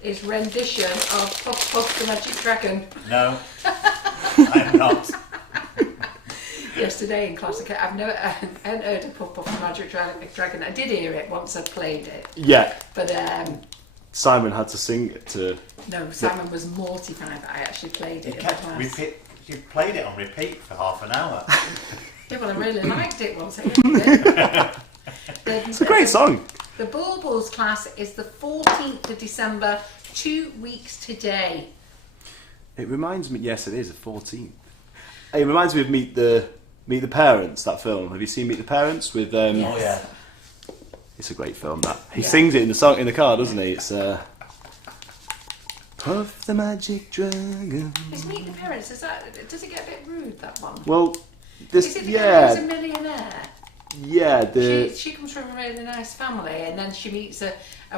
his rendition of Puff Puff the Magic Dragon? No, I'm not. Yesterday in classic, I hadn't heard of Puff Puff the Magic Dragon. I did hear it once I played it. Yeah. But Simon had to sing it to. no, Simon was mortified that I actually played it in the class. You played it on repeat for half an hour. Yeah, well, I really liked it once I heard it. It's a great song. The Baubles class is the 14th of December, 2 weeks today. It reminds me. Yes, it is the 14th. It reminds me of Meet the Parents. That film. Have you seen Meet the Parents with? Oh yeah. It's a great film. That he Yeah. sings it in the song in the car, doesn't he? It's Puff the Magic Dragon. Is Meet the Parents, does it get a bit rude, that one? Well, this Is it the guy who's a yeah, millionaire? yeah. She comes from a really nice family, and then she meets a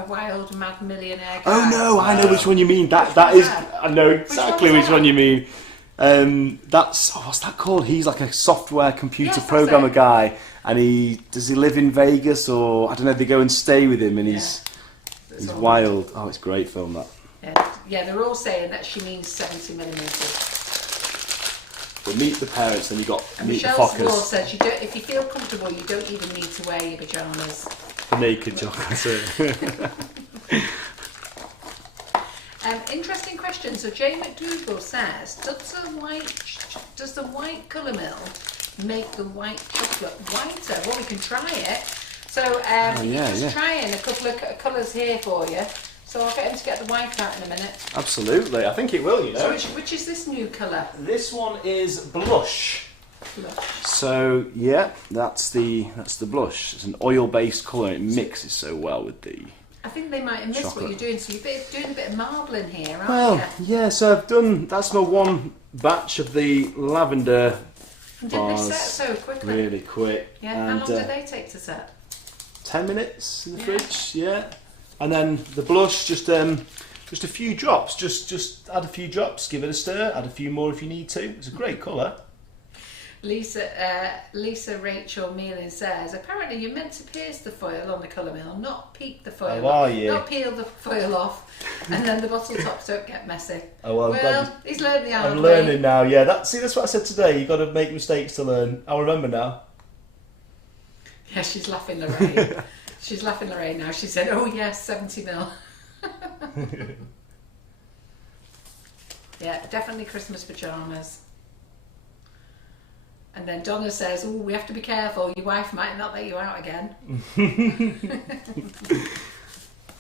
wild, mad millionaire guy. Oh no, I know which one you mean. That one's is. that? I know exactly one's which one that? you mean. That's what's that called? He's like a software computer Yes, that's programmer it. guy, and does he live in Vegas or I don't know? They go and stay with him, and he's That's all wild. Oh, it's a great film that. Yeah, they're all saying that she means 70 millimetres. But Meet the Parents, then you got And Meet the Michelle Swore Fockers, says, if you feel comfortable, you don't even need to wear your pyjamas. the naked chocolate. Interesting question. So Jay McDougall says, does the white colour mill make the white chocolate whiter? Well, we can try it. So he's trying a couple of colours here for you. So I'll get him to get the white out in a minute. Absolutely, I think it will. You know. So which is this new colour? This one is blush. So yeah, that's the blush. It's an oil-based colour. It mixes so well with the. I think they might have missed chocolate. what you're doing. So you're doing a bit of marbling here, aren't Well, you? yeah. So I've done. That's my one batch of the lavender And did they bars. set so quickly? Really quick. Yeah. And, How long did they take to set? 10 minutes in the fridge. Yeah. And then the blush, just a few drops. Just add a few drops. Give it a stir. Add a few more if you need to. It's a great colour. Lisa Rachel Mealing says, apparently you're meant to pierce the foil on the colour mill, not peek the foil Oh, off, are you? not peel the foil off, and then the bottle tops don't get messy. Oh, well, I'm glad he's learned the hard I'm way. learning now. Yeah, that's what I said today. You've got to make mistakes to learn. I'll remember now. Yeah, she's laughing, Lorraine. She's laughing, Lorraine now. She said, oh yes, 70 mil. Yeah, definitely Christmas pyjamas. And then Donna says, oh, we have to be careful. Your wife might not let you out again.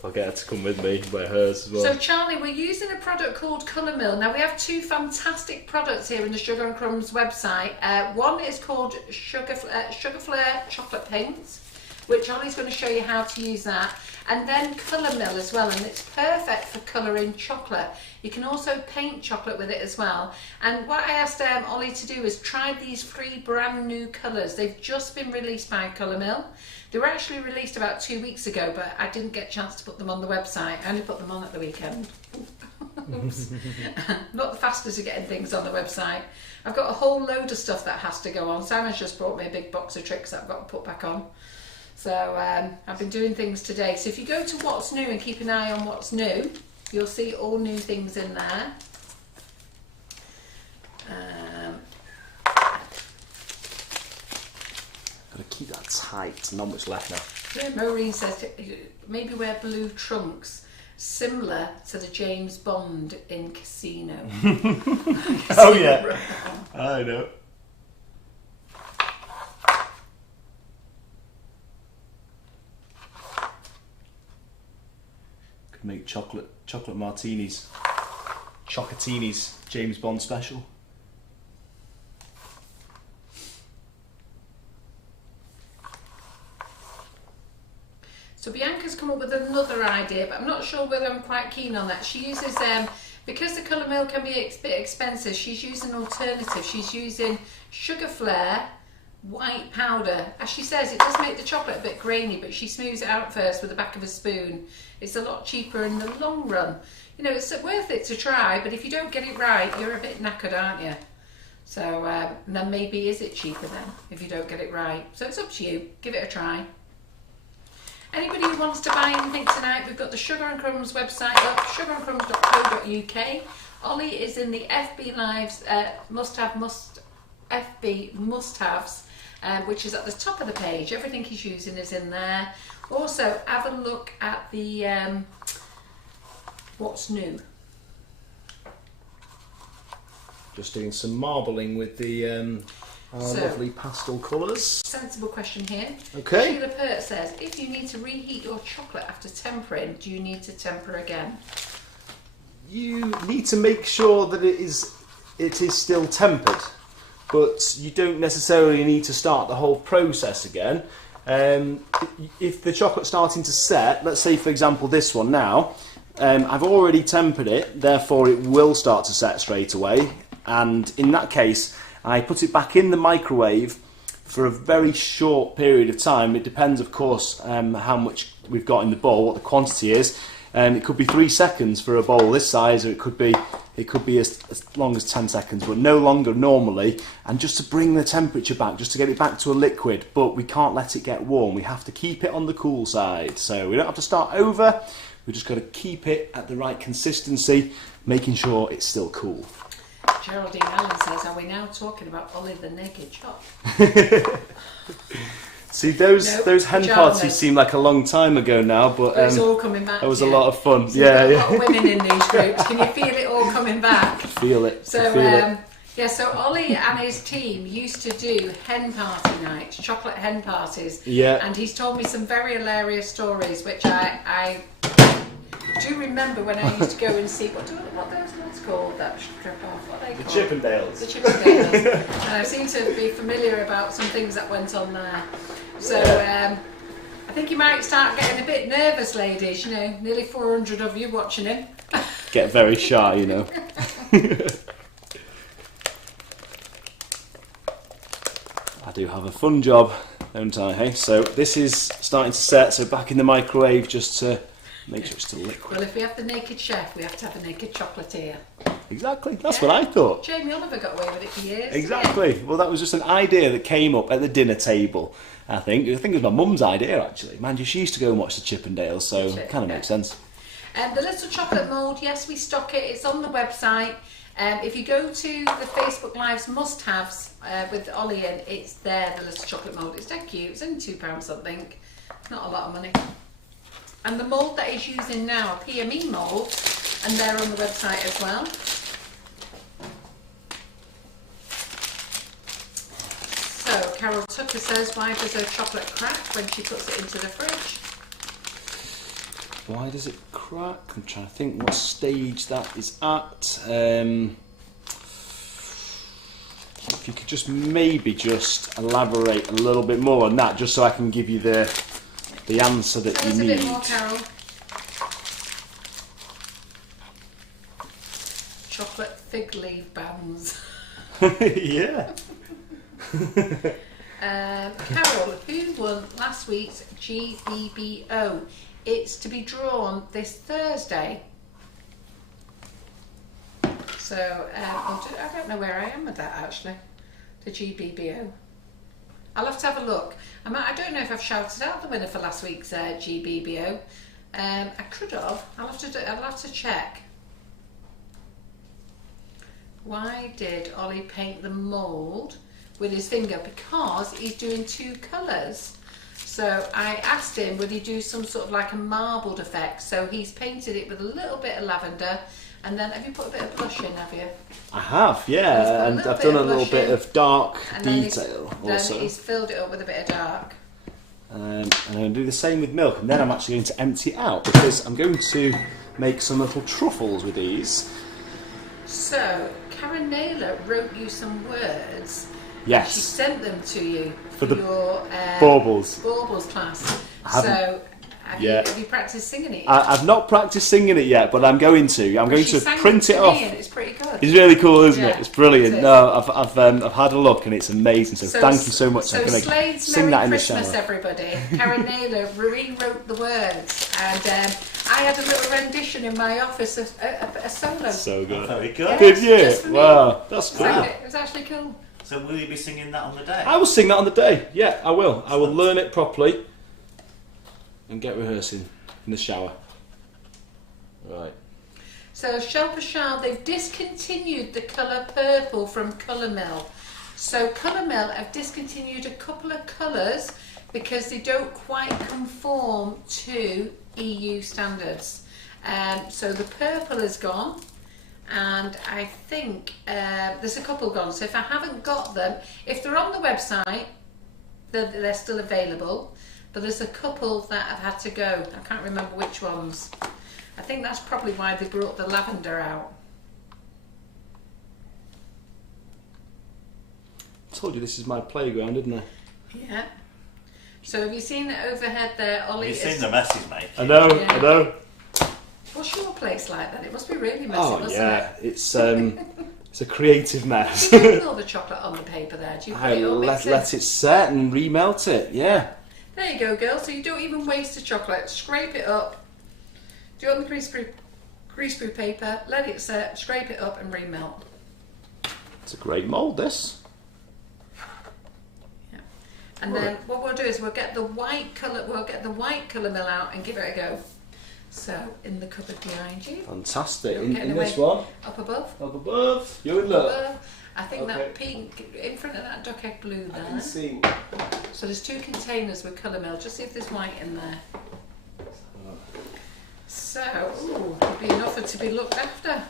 I'll get her to come with me, wear hers as well. So Charlie, we're using a product called Colour Mill. Now we have two fantastic products here in the Sugar and Crumbs website. One is called Sugar Flare Chocolate Paints, which Ollie's going to show you how to use that. And then Colour Mill as well, and it's perfect for colouring chocolate. You can also paint chocolate with it as well. And what I asked Ollie to do is try these 3 brand new colours. They've just been released by Colour Mill. They were actually released about 2 weeks ago, but I didn't get a chance to put them on the website. I only put them on at the weekend. Oops. Not the fastest at getting things on the website. I've got a whole load of stuff that has to go on. Simon's just brought me a big box of tricks that I've got to put back on. So I've been doing things today. So if you go to What's New and keep an eye on What's New, you'll see all new things in there. Gotta keep that tight. Not much left now. Yeah, Maureen says maybe wear blue trunks, similar to the James Bond in Casino. Oh yeah, I know. Could make chocolate martinis, chocatinis, James Bond special. So Bianca's come up with another idea, but I'm not sure whether I'm quite keen on that. She uses, because the Colour Mill can be a bit expensive, she's using an alternative. She's using Sugar Flare white powder. As she says, it does make the chocolate a bit grainy, but she smooths it out first with the back of a spoon. It's a lot cheaper in the long run. You know, it's worth it to try, but if you don't get it right, you're a bit knackered, aren't you? So then maybe is it cheaper then, if you don't get it right? So it's up to you. Give it a try. Anybody who wants to buy anything tonight, we've got the Sugar and Crumbs website up, sugarandcrumbs.co.uk. Ollie is in the FB Lives FB must-haves, which is at the top of the page. Everything he's using is in there. Also, have a look at the What's New. Just doing some marbling with the lovely pastel colours. Sensible question here. Okay. Sheila Pert says, if you need to reheat your chocolate after tempering, do you need to temper again? You need to make sure that it is still tempered, but you don't necessarily need to start the whole process again. If the chocolate's starting to set, let's say for example this one now, I've already tempered it, therefore it will start to set straight away, and in that case I put it back in the microwave for a very short period of time. It depends of course how much we've got in the bowl, what the quantity is. It could be 3 seconds for a bowl this size, or it could be as long as 10 seconds, but no longer normally, and just to bring the temperature back, just to get it back to a liquid, but we can't let it get warm. We have to keep it on the cool side, so we don't have to start over. We've just got to keep it at the right consistency, making sure it's still cool. Geraldine Allen says, are we now talking about Oli the Choc? See, those hen pajamas. parties seem like a long time ago now, but it's all coming back. it was a lot of fun. So Yeah, a lot of women in these groups. Can you feel it all coming back? Feel it. So feel it. yeah, so Ollie and his team used to do hen party nights, chocolate hen parties. Yeah. And he's told me some very hilarious stories, which I Do you remember when I used to go and see what those ones called that strip off? What are they The called? Chippendales. The Chippendales. And I seem to be familiar about some things that went on there. So I think you might start getting a bit nervous, ladies. You know, nearly 400 of you watching him. Get very shy, you know. I do have a fun job, don't I? Hey, so this is starting to set. So back in the microwave just to make sure it's still liquid. Well, if we have the naked chef, we have to have a naked chocolatier. Exactly. That's what I thought. Jamie Oliver got away with it for years. Exactly. Well, that was just an idea that came up at the dinner table. I think it was my mum's idea actually. Mind you, she used to go and watch the Chippendales, so it kind of makes sense. The little chocolate mould, yes, we stock it. It's on the website. If you go to the Facebook Lives must-haves with Oli in, it's there, the little chocolate mould. It's dead cute. It's only £2 something. It's not a lot of money. And the mould that he's using now, a PME mould, and they're on the website as well. So, Carol Tucker says, why does her chocolate crack when she puts it into the fridge? Why does it crack? I'm trying to think what stage that is at. If you could just maybe just elaborate a little bit more on that, just so I can give you the answer that you need. A bit more, Carol. Chocolate fig leaf bands. Yeah. Carol, who won last week's GBBO? It's to be drawn this Thursday. So, I don't know where I am with that actually, the GBBO. I'll have to have a look. I don't know if I've shouted out the winner for last week's GBBO. I could have. I'll have to check. Why did Oli paint the mould with his finger? Because he's doing two colours. So I asked him, would he do some sort of like a marbled effect? So he's painted it with a little bit of lavender, and then have you put a bit of blush in, have you? I have, yeah, and I've done a little bit of dark detail also. Then he's filled it up with a bit of dark. And I'm going to do the same with milk, and then I'm actually going to empty it out because I'm going to make some little truffles with these. So, Karen Naylor wrote you some words. Yes. She sent them to you for your baubles class. So, have you practiced singing it yet? I've not practiced singing it yet, but I'm going to. I'm going to print it off. It's pretty good. It's really cool, isn't it? It's brilliant. No, I've had a look and it's amazing. So thank you so much. So Slade's sing that in the Christmas, shower. Everybody. Karen Naylor rewrote the words, and I had a little rendition in my office, a solo. So good. Very good. Good year. Wow, that's cool. It was actually cool. So will you be singing that on the day? I will sing that on the day. Yeah, I will. I will learn it properly and get rehearsing in the shower. Right. So Shell Pashal, they've discontinued the colour purple from Colour Mill. So Colour Mill have discontinued a couple of colours because they don't quite conform to EU standards. So the purple is gone, and I think there's a couple gone. So if I haven't got them, if they're on the website, they're still available. But there's a couple that have had to go. I can't remember which ones. I think that's probably why they brought the lavender out. I told you this is my playground, didn't I? Yeah. So have you seen it overhead there, Oli? You've seen the mess he's making. I know, Yeah. I know. What's your place like then? It must be really messy, Oh yeah, it? it's a creative mess. Do you put all the chocolate on the paper there? Do you put I it all mixed in? let it set and remelt it. Yeah. There you go, girl. So you don't even waste the chocolate. Scrape it up. Do it on the greaseproof paper. Let it set. Scrape it up and remelt. It's a great mould. This. Yeah. And then what we'll do is we'll get the white colour. We'll get the white colour mill out and give it a go. So in the cupboard behind you. Fantastic. You're In getting this away. one. Up above. Up above. You and look. Above. I think Okay. that pink in front of that duck egg blue I there. can see. So there's two containers with colour mill. Just see if there's white in there. So, ooh, you've been offered to be looked after.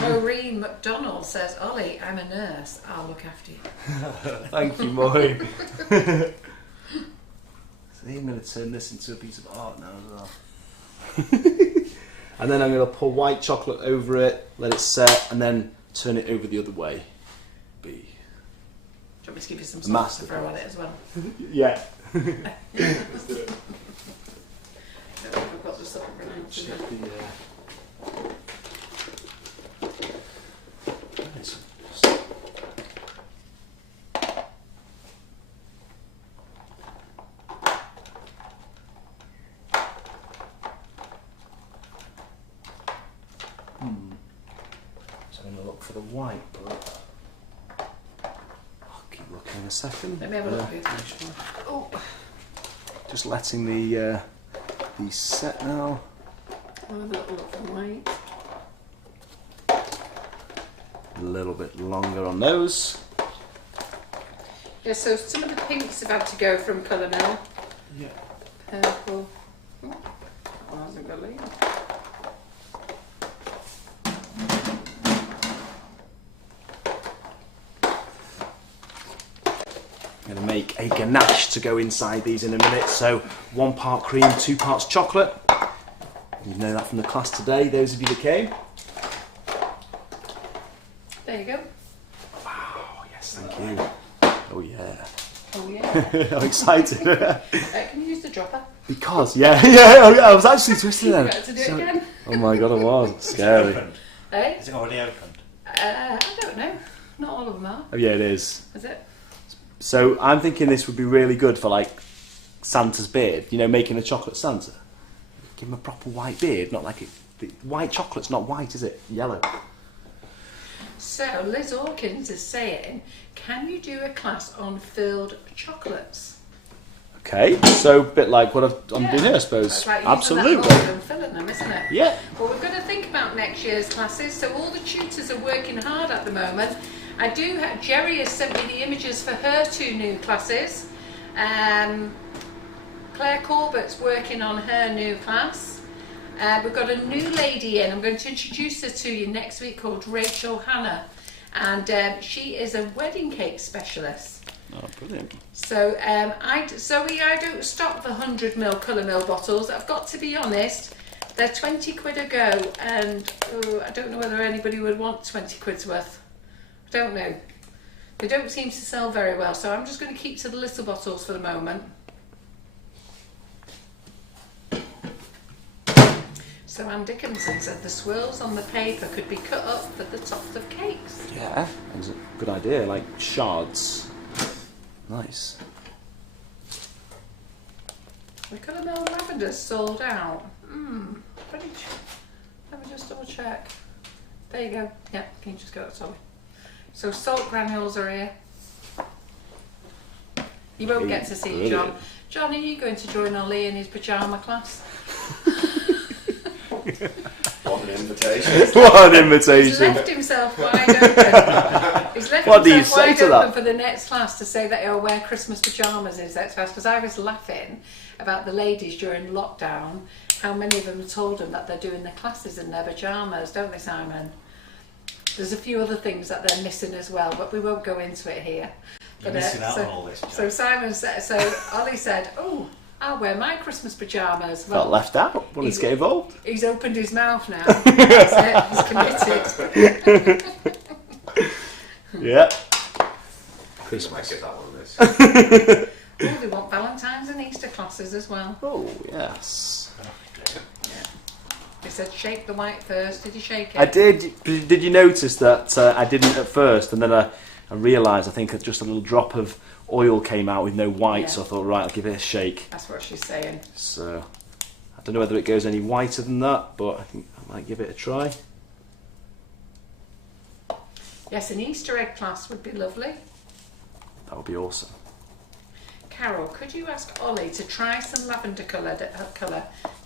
Maureen McDonald says, Oli, I'm a nurse. I'll look after you. Thank you, Moy. So I'm going to turn this into a piece of art now as well. And then I'm going to pour white chocolate over it, let it set, and then turn it over the other way. B. Do you want me to give you some sauce to throw on it as well? Yeah. Let's do it. I've got the stuff around. Check So I'm going to look for the white, but I'll keep looking in a second. Let me have a look. Oh. Just letting the these set now. I'll have a little look for white. A little bit longer on those. Yeah, so some of the pinks have had to go from colour mill. Yeah. Purple. Oh, that one hasn't got leaves. I'm going to make a ganache to go inside these in a minute. So 1 part cream, 2 parts chocolate. You know that from the class today, those of you that came. There you go. Wow, yes, thank you. Oh yeah. Oh yeah. I'm excited. Can you use the dropper? Because, yeah, I was actually twisting You them. got to do it again. Oh my god, I was. Scary. Eh? Is it already opened? I don't know. Not all of them are. Oh yeah, it is. Is it? So I'm thinking this would be really good for like Santa's beard. You know, making a chocolate Santa. Give him a proper white beard, not like it. The white chocolate's not white, is it? Yellow. So Liz Hawkins is saying, can you do a class on filled chocolates? Okay, so a bit like what I'm doing here, I suppose. It's like using Absolutely. that mould and filling them, isn't it? Yeah. Well, we've got to think about next year's classes. So all the tutors are working hard at the moment. I do have, Jerry has sent me the images for her 2 new classes. Claire Corbett's working on her new class. We've got a new lady in. I'm going to introduce her to you next week, called Rachel Hannah, and she is a wedding cake specialist. Oh, brilliant. So I don't stock the 100ml colour mill bottles. I've got to be honest, they're 20 quid a go, and I don't know whether anybody would want 20 quid's worth. I don't know. They don't seem to sell very well, so I'm just going to keep to the little bottles for the moment. So Anne Dickinson said the swirls on the paper could be cut up for the tops of cakes. Yeah, that's a good idea, like shards. Nice. The colour mill lavender's sold out. Let me just double check. There you go. Yep, can you just go sorry. So salt granules are here. You won't get to see John. John, are you going to join Oli in his pyjama class? What an invitation. What an He's invitation. left himself wide open. He's left What do you himself say wide to open that? for the next class to say that he'll wear Christmas pyjamas in his next class, because I was laughing about the ladies during lockdown, how many of them have told them that they're doing their classes in their pyjamas, don't they, Simon? There's a few other things that they're missing as well, but we won't go into it here. You're missing out on all this, So Simon said, so Oli said, "Oh, I'll wear my Christmas pyjamas." Felt left out. Wanted to get involved. He's opened his mouth now. That's it. He's committed. Yeah. Christmas. Give that one this. Oh, they want Valentine's and Easter classes as well. Oh, yes. They said shake the white first. Did you shake it? I did. Did you notice that I didn't at first, and then I realised, I think just a little drop of oil came out with no white, so I thought, right, I'll give it a shake. That's what she's saying. So, I don't know whether it goes any whiter than that, but I think I might give it a try. Yes, an Easter egg class would be lovely. That would be awesome. Carol, could you ask Oli to try some lavender colour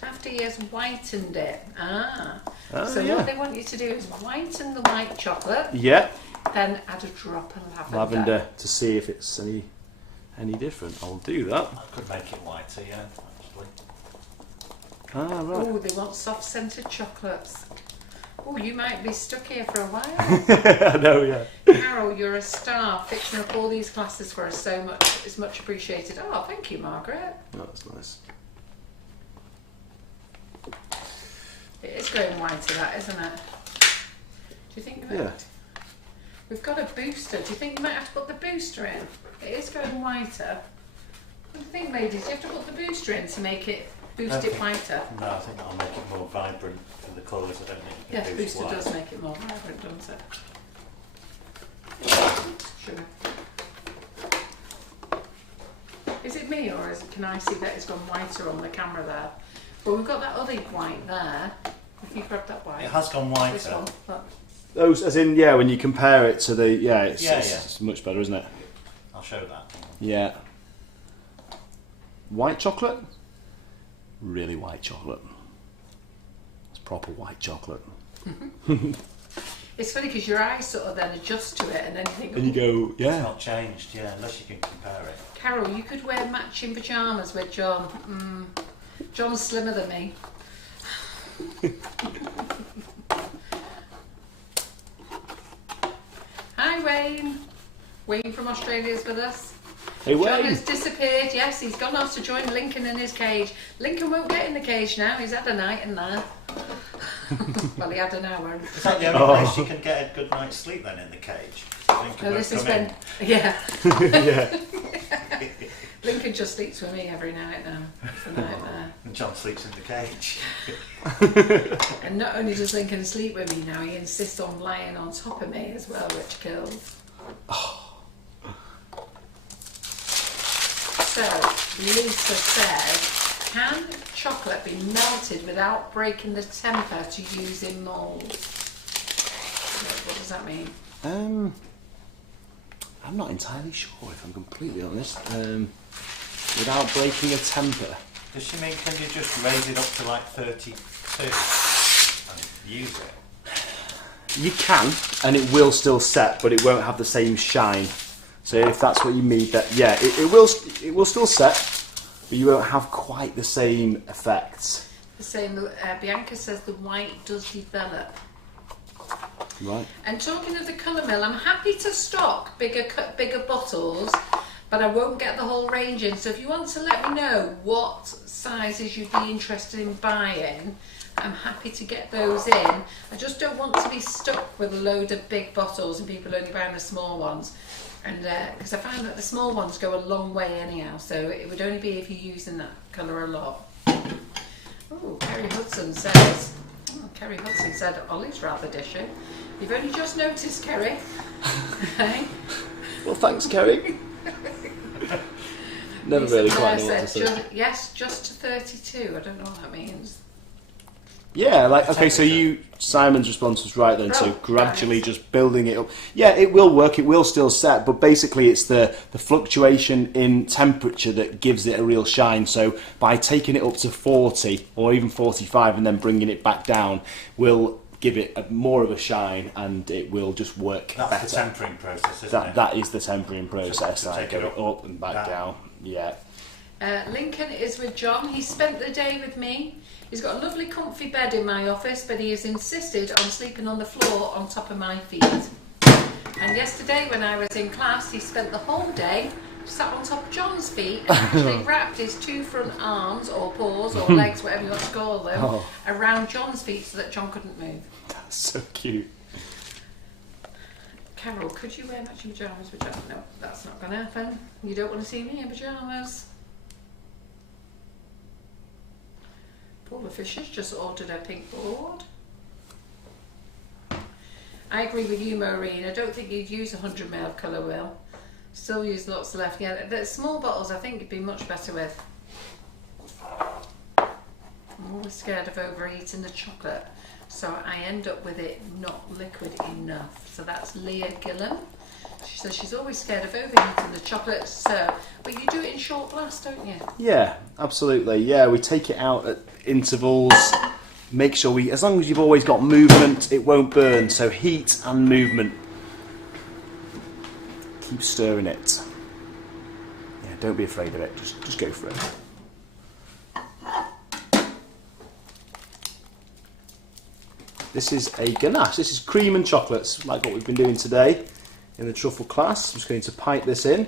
after he has whitened it? So yeah. what they want you to do is whiten the white chocolate, Yeah, then add a drop of lavender to see if it's any different. I'll do that. I could make it whiter, yeah, actually. Ah, right. Oh, they want soft scented chocolates. Oh, you might be stuck here for a while. I know, yeah. Carol, you're a star. Fixing up all these classes for us so much. It's much appreciated. Oh, thank you, Margaret. Oh, that's nice. It is going whiter, that, isn't it? Do you think that? Yeah. We've got a booster. Do you think you might have to put the booster in? It is going whiter. What do you think, ladies? Do you have to put the booster in to make it boost it whiter? No, I think that'll make it more vibrant for the colours. I don't think it Yes, can booster white. does make it more vibrant, doesn't it? Sugar. Is it me, or can I see that it's gone whiter on the camera there? Well, we've got that other white there. If you grab that white. It has gone This whiter. one. Look. Those, as in, yeah, when you compare it to the, Yeah. it's much better, isn't it? I'll show that. Yeah. White chocolate? Really white chocolate. It's proper white chocolate. It's funny because your eyes sort of then adjust to it, and then you think, And you go, It's yeah. not changed, yeah, unless you can compare it. Carol, you could wear matching pyjamas with John. John's slimmer than me. Hi, Wayne. Wayne from Australia's with us. Hey, John Wayne. has disappeared. Yes, he's gone off to join Lincoln in his cage. Lincoln won't get in the cage now. He's had a night in there. Well, he had an hour. Is that the only place you can get a good night's sleep then, in the cage? No, this has been, yeah. Yeah. Lincoln just sleeps with me every night now. It's a nightmare. And John sleeps in the cage. And not only does Lincoln sleep with me now, he insists on lying on top of me as well, which kills. So, Lisa says, can chocolate be melted without breaking the temper to use in moulds? What does that mean? I'm not entirely sure, if I'm completely honest. Without breaking a temper. Does she mean, can you just raise it up to like 32 and use it? You can, and it will still set, but it won't have the same shine. So if that's what you mean, that yeah, it will still set, but you won't have quite the same effects. The same, Bianca says the white does develop. Right. And talking of the colour mill, I'm happy to stock bigger bottles, but I won't get the whole range in. So if you want to let me know what sizes you'd be interested in buying, I'm happy to get those in. I just don't want to be stuck with a load of big bottles and people only buying the small ones. And because I find that the small ones go a long way anyhow, so it would only be if you're using that colour a lot. Oh, Kerry Hudson says, Kerry Hudson said Oli's rather dishy. You've only just noticed, Kerry. Hey? Well, thanks, Kerry. Never really Lisa quite Blair know what to say. said, yes, just to 32. I don't know what that means. Yeah, like, okay, so Simon's response was right then, so Oh, gradually right. just building it up. Yeah, it will work, it will still set, but basically it's the fluctuation in temperature that gives it a real shine. So by taking it up to 40 or even 45 and then bringing it back down will give it more of a shine, and it will just work That's better. the tempering process, isn't it? That is the tempering process. To I take go it up and back down. Yeah. Lincoln is with John. He spent the day with me. He's got a lovely comfy bed in my office, but he has insisted on sleeping on the floor on top of my feet. And yesterday when I was in class, he spent the whole day sat on top of John's feet and actually wrapped his two front arms or paws or legs, whatever you want to call them, around John's feet so that John couldn't move. That's so cute. Carol, could you wear matching pyjamas with John? No, that's not going to happen. You don't want to see me in pyjamas. Paul the Fisher's just ordered a pink board. I agree with you, Maureen. I don't think you'd use 100ml of colour, Will. Still use lots left. Yeah, the small bottles I think you'd be much better with. I'm always scared of overeating the chocolate, so I end up with it not liquid enough. So that's Leah Gillam. She says she's always scared of overeating the chocolate, so but you do it in short blast, don't you? Yeah, absolutely. Yeah, we take it out at intervals. Make sure as long as you've always got movement, it won't burn. So heat and movement. Keep stirring it. Yeah, don't be afraid of it. Just go for it. This is a ganache. This is cream and chocolates, like what we've been doing today in the truffle class. I'm just going to pipe this in.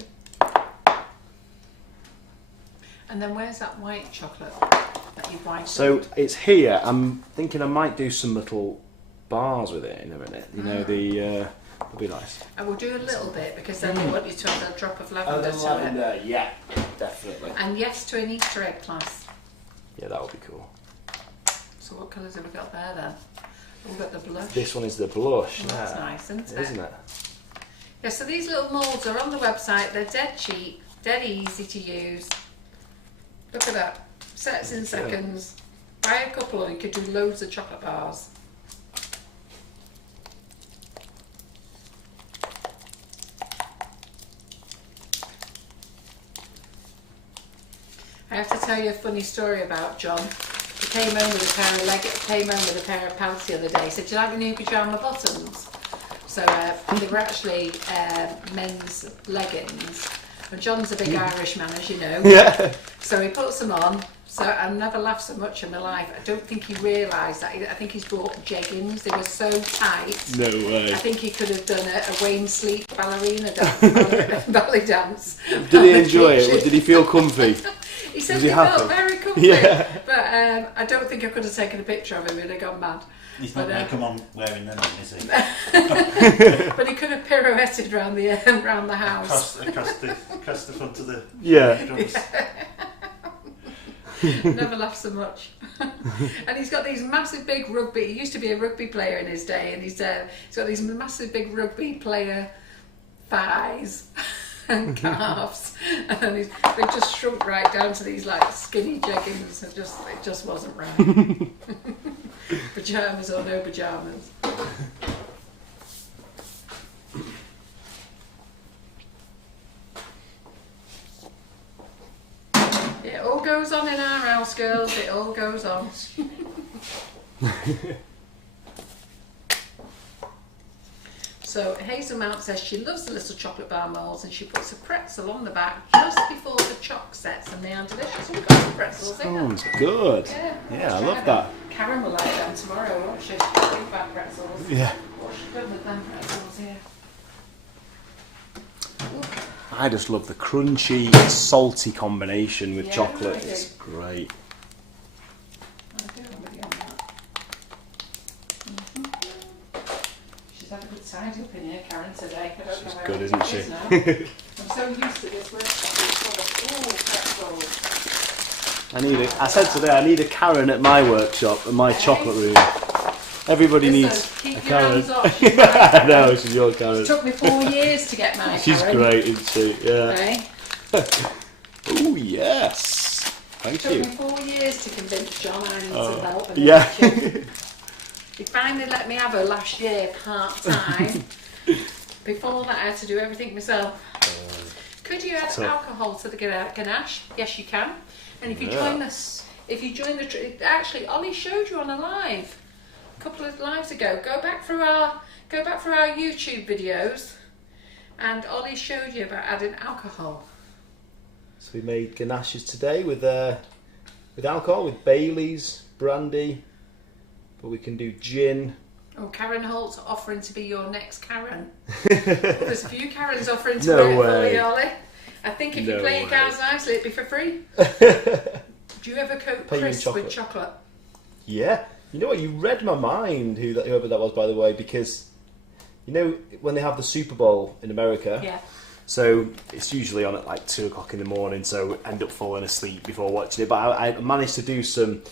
And then where's that white chocolate that you've whitened. So it's here. I'm thinking I might do some little bars with it in a minute. You know, it'll be nice. I will do a little bit because then they want you to add a drop of lavender to it. Yeah, definitely. And yes to an Easter egg class. Yeah, that would be cool. So what colours have we got there then? We've got the blush. This one is the blush. Oh, that's nice, isn't it? Isn't it? Yeah, so these little moulds are on the website. They're dead cheap, dead easy to use. Look at that. Sets in seconds. Buy a couple and you could do loads of chocolate bars. I have to tell you a funny story about John. He came home with a pair of pants the other day. He said, "Do you like my new pyjama bottoms?" So they were actually men's leggings. And John's a big Irish man, as you know. Yeah. So he puts them on. So I've never laughed so much in my life. I don't think he realised that. I think he's bought jeggings. They were so tight. No way. I think he could have done a Wayne Sleep ballerina dance, ballet dance. Did he enjoy it? Did he feel comfy? He said Was he he felt happy? very comfy. Yeah. But I don't think I could have taken a picture of him. He'd have gone mad. He's not going to come on wearing them, is he? But he could have pirouetted around the house. Across the front of the drums. Never laughed so much. And he's got these massive big rugby. He used to be a rugby player in his day, and he's got these massive big rugby player thighs and calves, and they've just shrunk right down to these like skinny jeggings. It just wasn't right. Pyjamas or no pyjamas. It all goes on in our house, girls. It all goes on. So Hazel Mount says she loves the little chocolate bar moulds and she puts a pretzel on the back just before the choc sets, and they are delicious. We've got some pretzels here. Sounds good. Yeah, I love that. Karen will like them tomorrow, won't she? Big bad pretzels. Yeah. What's she done with them pretzels here? I just love the crunchy, salty combination with chocolate. I do. It's great. I do, I'm with you on that. She's had a good tidy up in here, Karen, today. I don't know where Good, it isn't is she? now. I'm so used to this workshop. It's full of pretzels. I said today I need a Karen at my workshop, at my chocolate room. Everybody needs keep a your Karen. hands off. She's my I know, she's your Karen. It took me 4 years to get my She's Karen. great, isn't she? Yeah. Okay. Oh, yes. Thank It took you. me 4 years to convince John I needed some help. And Yeah. He finally let me have her last year part-time. Before that I had to do everything myself. Could you add alcohol to the ganache? Yes, you can. And if you join us, actually Ollie showed you on a live a couple of lives ago. Go back through our YouTube videos, and Ollie showed you about adding alcohol. So we made ganaches today with alcohol, with Bailey's, brandy, but we can do gin. Oh, Karen Holt's offering to be your next Karen. There's a few Karens offering to No work way. for you, Ollie. I think if you No play your way. cards nicely, it'd be for free. Do you ever coat Pay you in crisps with chocolate? Yeah. You know what? You read my mind, whoever that was, by the way, because you know when they have the Super Bowl in America. Yeah. So it's usually on at like 2 o'clock in the morning, so I end up falling asleep before watching it. But I managed to do some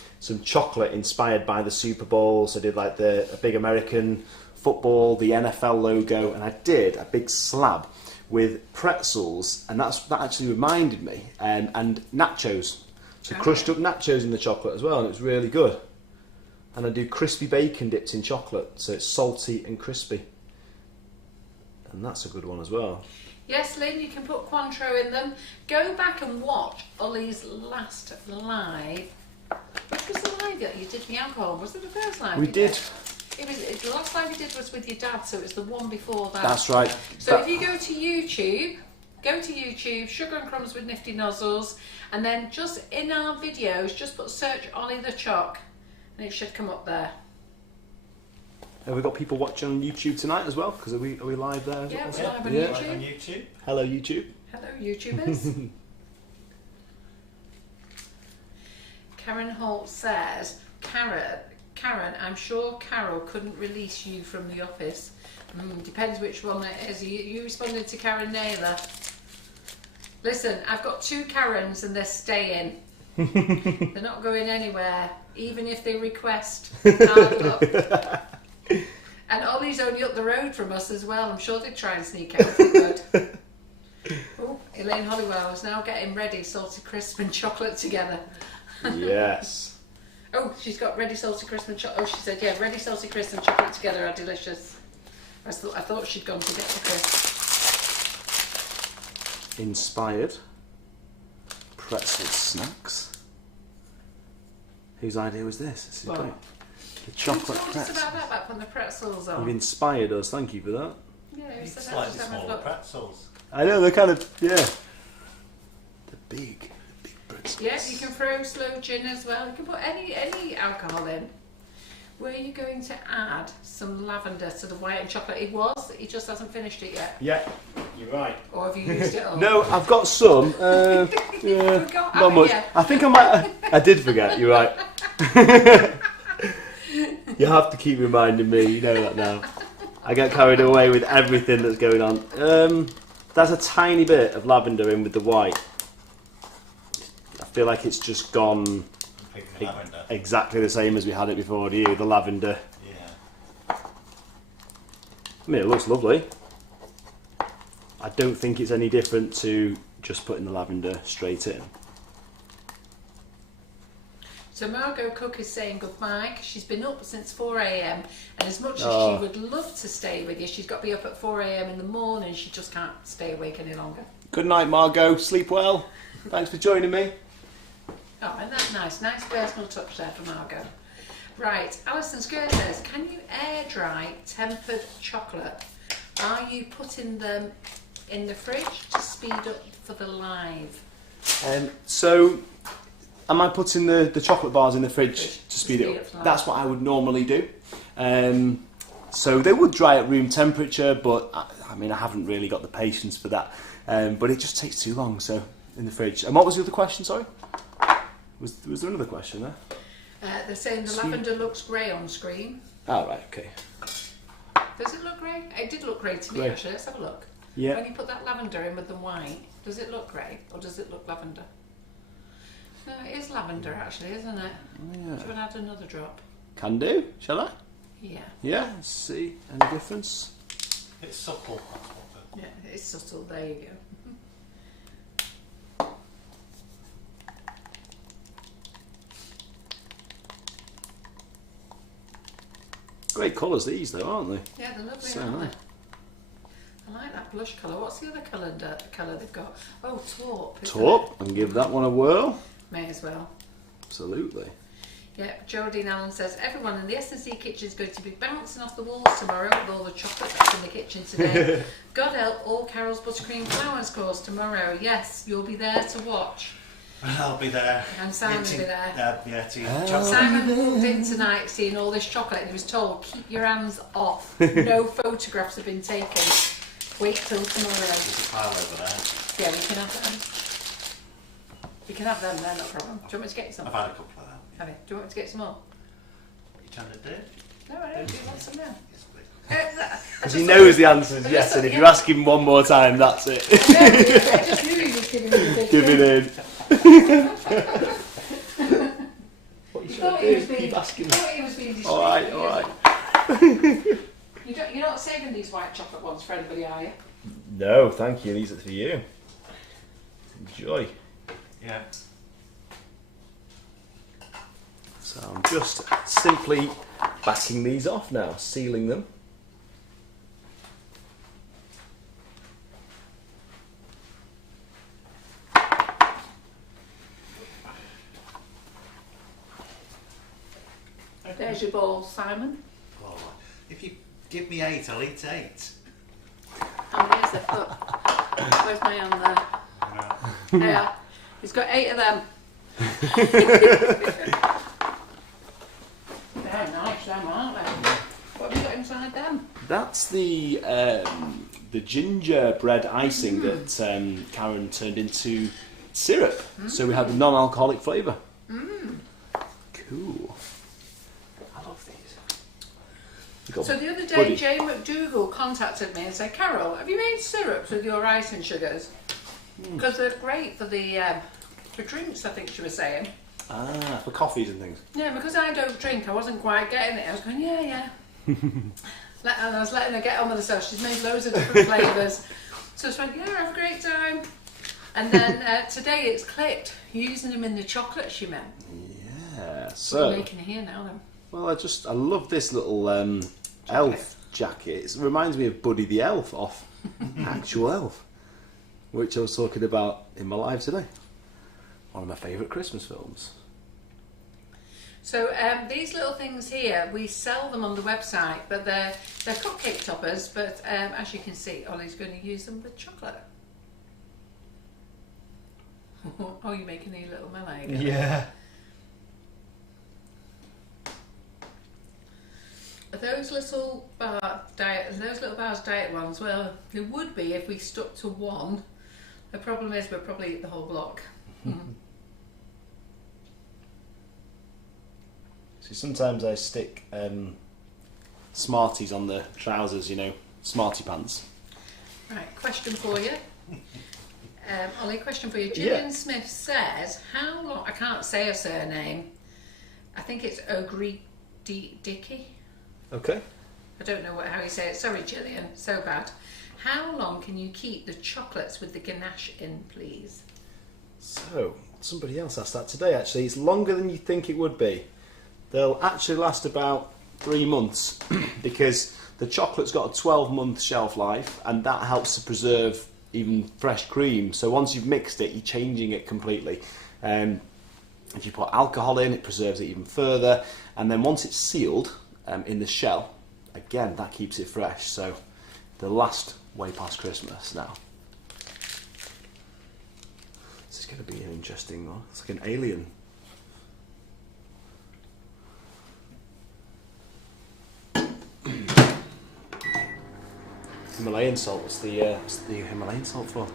chocolate inspired by the Super Bowl. So I did like a big American football, the NFL logo, and I did a big slab with pretzels, and that actually reminded me, and nachos. So crushed up nachos in the chocolate as well, and it was really good. And I do crispy bacon dipped in chocolate, so it's salty and crispy. And that's a good one as well. Yes, Lynn, you can put Cointreau in them. Go back and watch Ollie's last live. Which was the live that you did the alcohol? Was it the first live? We did. The last live you did was with your dad, so it was the one before that. That's right. So if you go to YouTube, Sugar and Crumbs with Nifty Nozzles, and then just in our videos, just put search Oli the Choc, and it should come up there. Have we got people watching on YouTube tonight as well? Because are we live there? Yeah, as we're well? live on Right YouTube. on YouTube. Hello, YouTube. Hello, YouTubers. Karen Holt says, Karen, I'm sure Carol couldn't release you from the office. Depends which one it is. You responded to Karen Naylor. Listen, I've got 2 Karens and they're staying. They're not going anywhere, even if they request. And Ollie's only up the road from us as well. I'm sure they'd try and sneak out if they could. Oh, Elaine Hollywell is now getting ready salted crisp and chocolate together. Yes. Oh, she's got ready salted crisp and chocolate. Oh, she said, yeah, ready salted crisp and chocolate together are delicious. I thought she'd gone to get the crisp. Inspired pretzel snacks. Whose idea was this? This is great. The chocolate pretzels. About putting the pretzels on. You've inspired us. Thank you for that. Yeah, It's slightly smaller pretzels. I know they're kind of the big pretzels. Yeah, you can throw sloe gin as well. You can put any alcohol in. Were you going to add some lavender to the white and chocolate? He just hasn't finished it yet. Yeah, you're right. Or have you used it all? No, I've got some. You forgot, not much. you? I think I might. I did forget. You're right. You have to keep reminding me. You know that now. I get carried away with everything that's going on. There's a tiny bit of lavender in with the white. I feel like it's just gone exactly the same as we had it before. Do you? The lavender. Yeah. I mean, it looks lovely. I don't think it's any different to just putting the lavender straight in. So Margot Cook is saying goodbye because she's been up since 4 a.m. and as much as she would love to stay with you, she's got to be up at 4 a.m. in the morning. She just can't stay awake any longer. Good night, Margot. Sleep well. Thanks for joining me. Oh, and that's nice. Nice personal touch there for Margot. Right, Alison Skirt says, can you air dry tempered chocolate? Are you putting them in the fridge to speed up for the live? So, am I putting the chocolate bars in the fridge to speed it up? That's what I would normally do. So they would dry at room temperature, but I mean, I haven't really got the patience for that. But it just takes too long, so in the fridge. And what was the other question, sorry? Was there another question there? They're saying the lavender looks grey on screen. Oh, right, okay. Does it look grey? It did look grey to me, actually. Let's have a look. Yeah. When you put that lavender in with the white, does it look grey or does it look lavender? No, it is lavender, actually, isn't it? Yeah. Do you want to add another drop? Can do, shall I? Yeah. Yeah, let's see. Any difference? It's subtle. Yeah, it's subtle. There you go. Great colours these though, aren't they? Yeah, they're lovely, So aren't nice. they? I like that blush colour. What's the other colour they've got? Oh, taupe. Taupe, and give that one a whirl. May as well. Absolutely. Yeah, Geraldine Allen says, everyone in the S&C kitchen is going to be bouncing off the walls tomorrow with all the chocolate that's in the kitchen today. God help all Carol's Buttercream Flowers course tomorrow. Yes, you'll be there to watch. I'll be there. And Simon will be there. Yeah, to eat chocolate. Simon walked in tonight seeing all this chocolate and he was told, keep your hands off. No photographs have been taken. Wait till tomorrow. There's a pile over there. Yeah, we can have them. You can have them, they're not a problem. Do you want me to get you some? I've had a couple of them. Have you? Do you want me to get some more? You trying to do? No, I don't. Do you want some now? Yes, please. Because he knows the answer is yes, and if you ask him one more time, that's it. I just knew he was giving me the big Give it in. What you thought trying he to was do? being, Keep asking me. thought he was being discreet. Alright. You're not saving these white chocolate ones for anybody, are you? No, thank you. These are for you. Enjoy. Yeah. So I'm just simply backing these off now, sealing them. There's your ball, Simon. Oh, if you give me 8, I'll eat 8. How many is there? Look. Where's my hand there? There. He's got 8 of them. They're nice, them, aren't they? What have you got inside them? That's the gingerbread icing that Karen turned into syrup. So we had the non-alcoholic flavour. got So the other day, Buddy. Jane McDougall contacted me and said, Carol, have you made syrups with your ice and sugars? Because they're great for the for drinks, I think she was saying. Ah, for coffees and things. Yeah, because I don't drink, I wasn't quite getting it. I was going, yeah. And I was letting her get on with herself. She's made loads of different flavours. So I just went, yeah, have a great time. And then today it's clicked, using them in the chocolate she meant. Yeah, What so... are you making it here now then? Well, I love this little elf jacket. It reminds me of Buddy the Elf off Actual Elf, which I was talking about in my live today. One of my favourite Christmas films. So these little things here, we sell them on the website, but they're cupcake toppers, but as you can see, Ollie's going to use them with chocolate. Oh, you're making a little melee. Yeah. Those little bars diet ones, well, they would be if we stuck to one. The problem is we'll probably eat the whole block. See, sometimes I stick Smarties on the trousers, you know, Smartie pants. Right, question for you. Ollie, question for you. Yeah. Gillian Smith says, how long, I can't say her surname, I think it's Dickey. Okay. I don't know how you say it. Sorry, Gillian, so bad. How long can you keep the chocolates with the ganache in, please? So, somebody else asked that today actually. It's longer than you think it would be. They'll actually last about 3 months because the chocolate's got a 12-month shelf life and that helps to preserve even fresh cream. So once you've mixed it, you're changing it completely. If you put alcohol in, it preserves it even further. And then once it's sealed in the shell, again, that keeps it fresh. So they'll last way past Christmas now. This is going to be an interesting one. It's like an alien. Himalayan salt. What's the Himalayan salt for?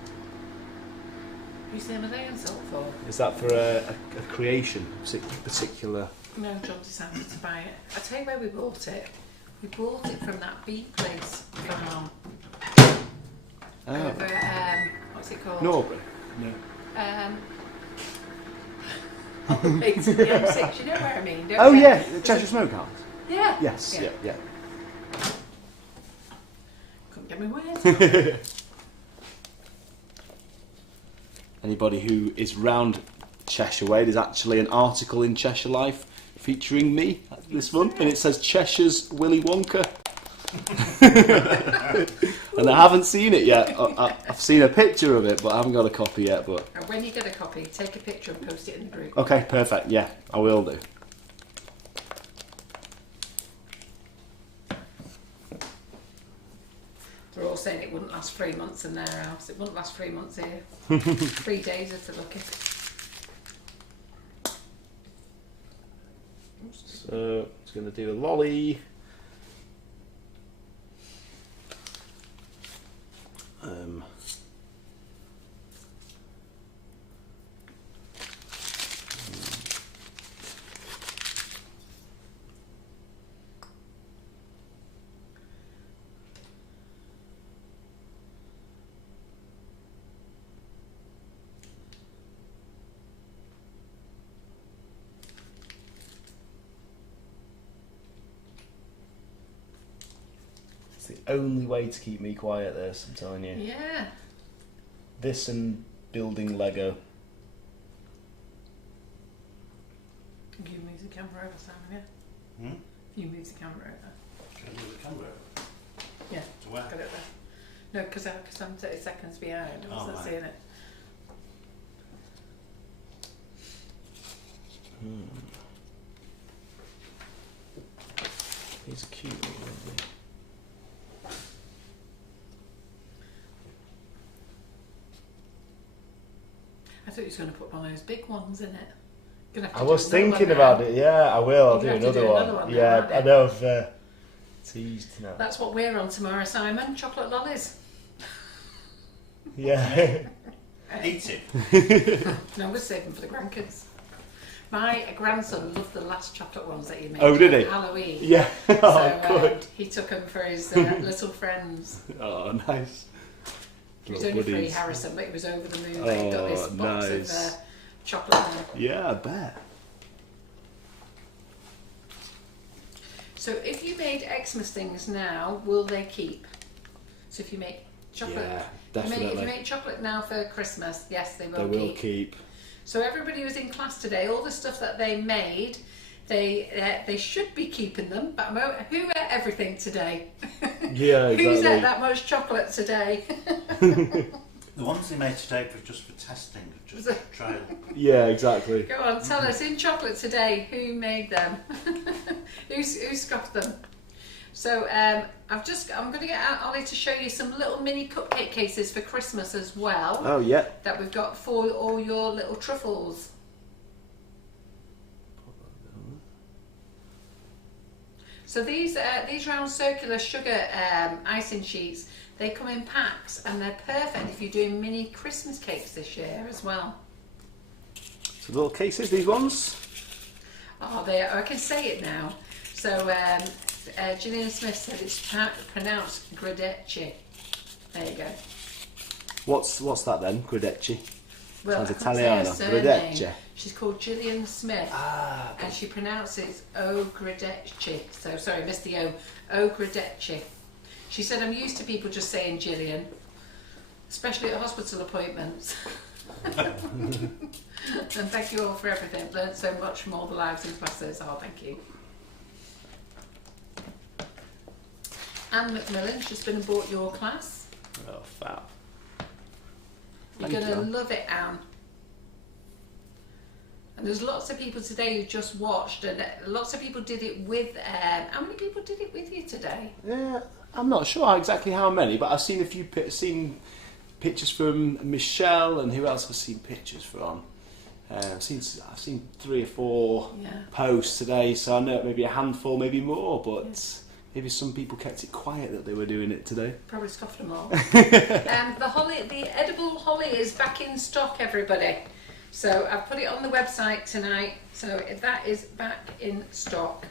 Who's the Himalayan salt for? Is that for a creation, particular? No, John decided to buy it. I'll tell you where we bought it. We bought it from that bee place from over, what's it called? Norbury. No. On the place in the M6, you know where I mean, don't Oh you? yeah, the Cheshire Smokehouse. Yeah. Yes. Yeah. Couldn't get me words. Anybody who is round Cheshire Way, there's actually an article in Cheshire Life featuring me this month, and it says Cheshire's Willy Wonka. And I haven't seen it yet. I've seen a picture of it, but I haven't got a copy yet. But And when you get a copy, take a picture and post it in the group. okay, perfect. Yeah, I will do. They're all saying it wouldn't last 3 months in their house. It wouldn't last 3 months here. 3 days if they're lucky. So it's going to do a lolly. It's the only way to keep me quiet, this, I'm telling you. Yeah. This and building Lego. You move the camera over, Simon, yeah? You move the camera over. Can I move the camera over? Yeah. To where? Got it there. No, because I'm 30 seconds behind. I wasn't right. seeing it. These are cute, aren't they? I thought you was going to put one of those big ones in it. Gonna have to I do was another thinking one about now. it, yeah, I will, I'll do You're gonna have to another do one. another one now, Yeah, aren't I you? know I've teased now. That's what we're on tomorrow, Simon. Chocolate lollies. Yeah. Eat it. No, we're saving for the grandkids. My grandson loved the last chocolate ones that you made. Oh, did he? Halloween. Yeah. Oh, So good. he took them for his little friends. Oh, nice. He was Little only 3, buddies. Harrison, but he was over the moon that he got this Oh, box nice. of chocolate now. Yeah, I bet. So if you made Xmas things now, will they keep? So if you make chocolate, Yeah, if you definitely. make chocolate now for Christmas, yes, they They will will keep. keep. So everybody who's in class today, all the stuff that they made, they should be keeping them. But who ate everything today? Yeah, exactly. Who's ate that much chocolate today? The ones they made today were just for testing, just for trial. Yeah, exactly. Go on, tell us in chocolate today who made them, who scoffed them. So I'm going to get out Ollie to show you some little mini cupcake cases for Christmas as well. Oh, yeah. That we've got for all your little truffles. So these round circular sugar icing sheets, they come in packs and they're perfect if you're doing mini Christmas cakes this year as well. So little cases, these ones. Oh, I can say it now. So Gillian Smith said it's pronounced Gradecci. There you go. What's that then? Gradecci. Well, Sounds I can't say her Italiano. surname. Gradecci. She's called Gillian Smith. Ah, okay. And she pronounces O Gradecci. So sorry, missed the O. O Gradecci. She said, I'm used to people just saying Gillian, especially at hospital appointments. And thank you all for everything. Learned so much from all the lives in classes. Oh, thank you. Anne McMillan, she's been and bought your class. Oh, fab. You're Thank going to you. love it, Anne. And there's lots of people today who just watched, and lots of people did it with. How many people did it with you today? Yeah, I'm not sure exactly how many, but I've seen a few seen pictures from Michelle, and who else have seen pictures from? I've seen 3 or 4 posts today, so I know maybe a handful, maybe more, but maybe some people kept it quiet that they were doing it today. Probably scoffed them all. The edible holly is back in stock, everybody. So I've put it on the website tonight. So that is back in stock.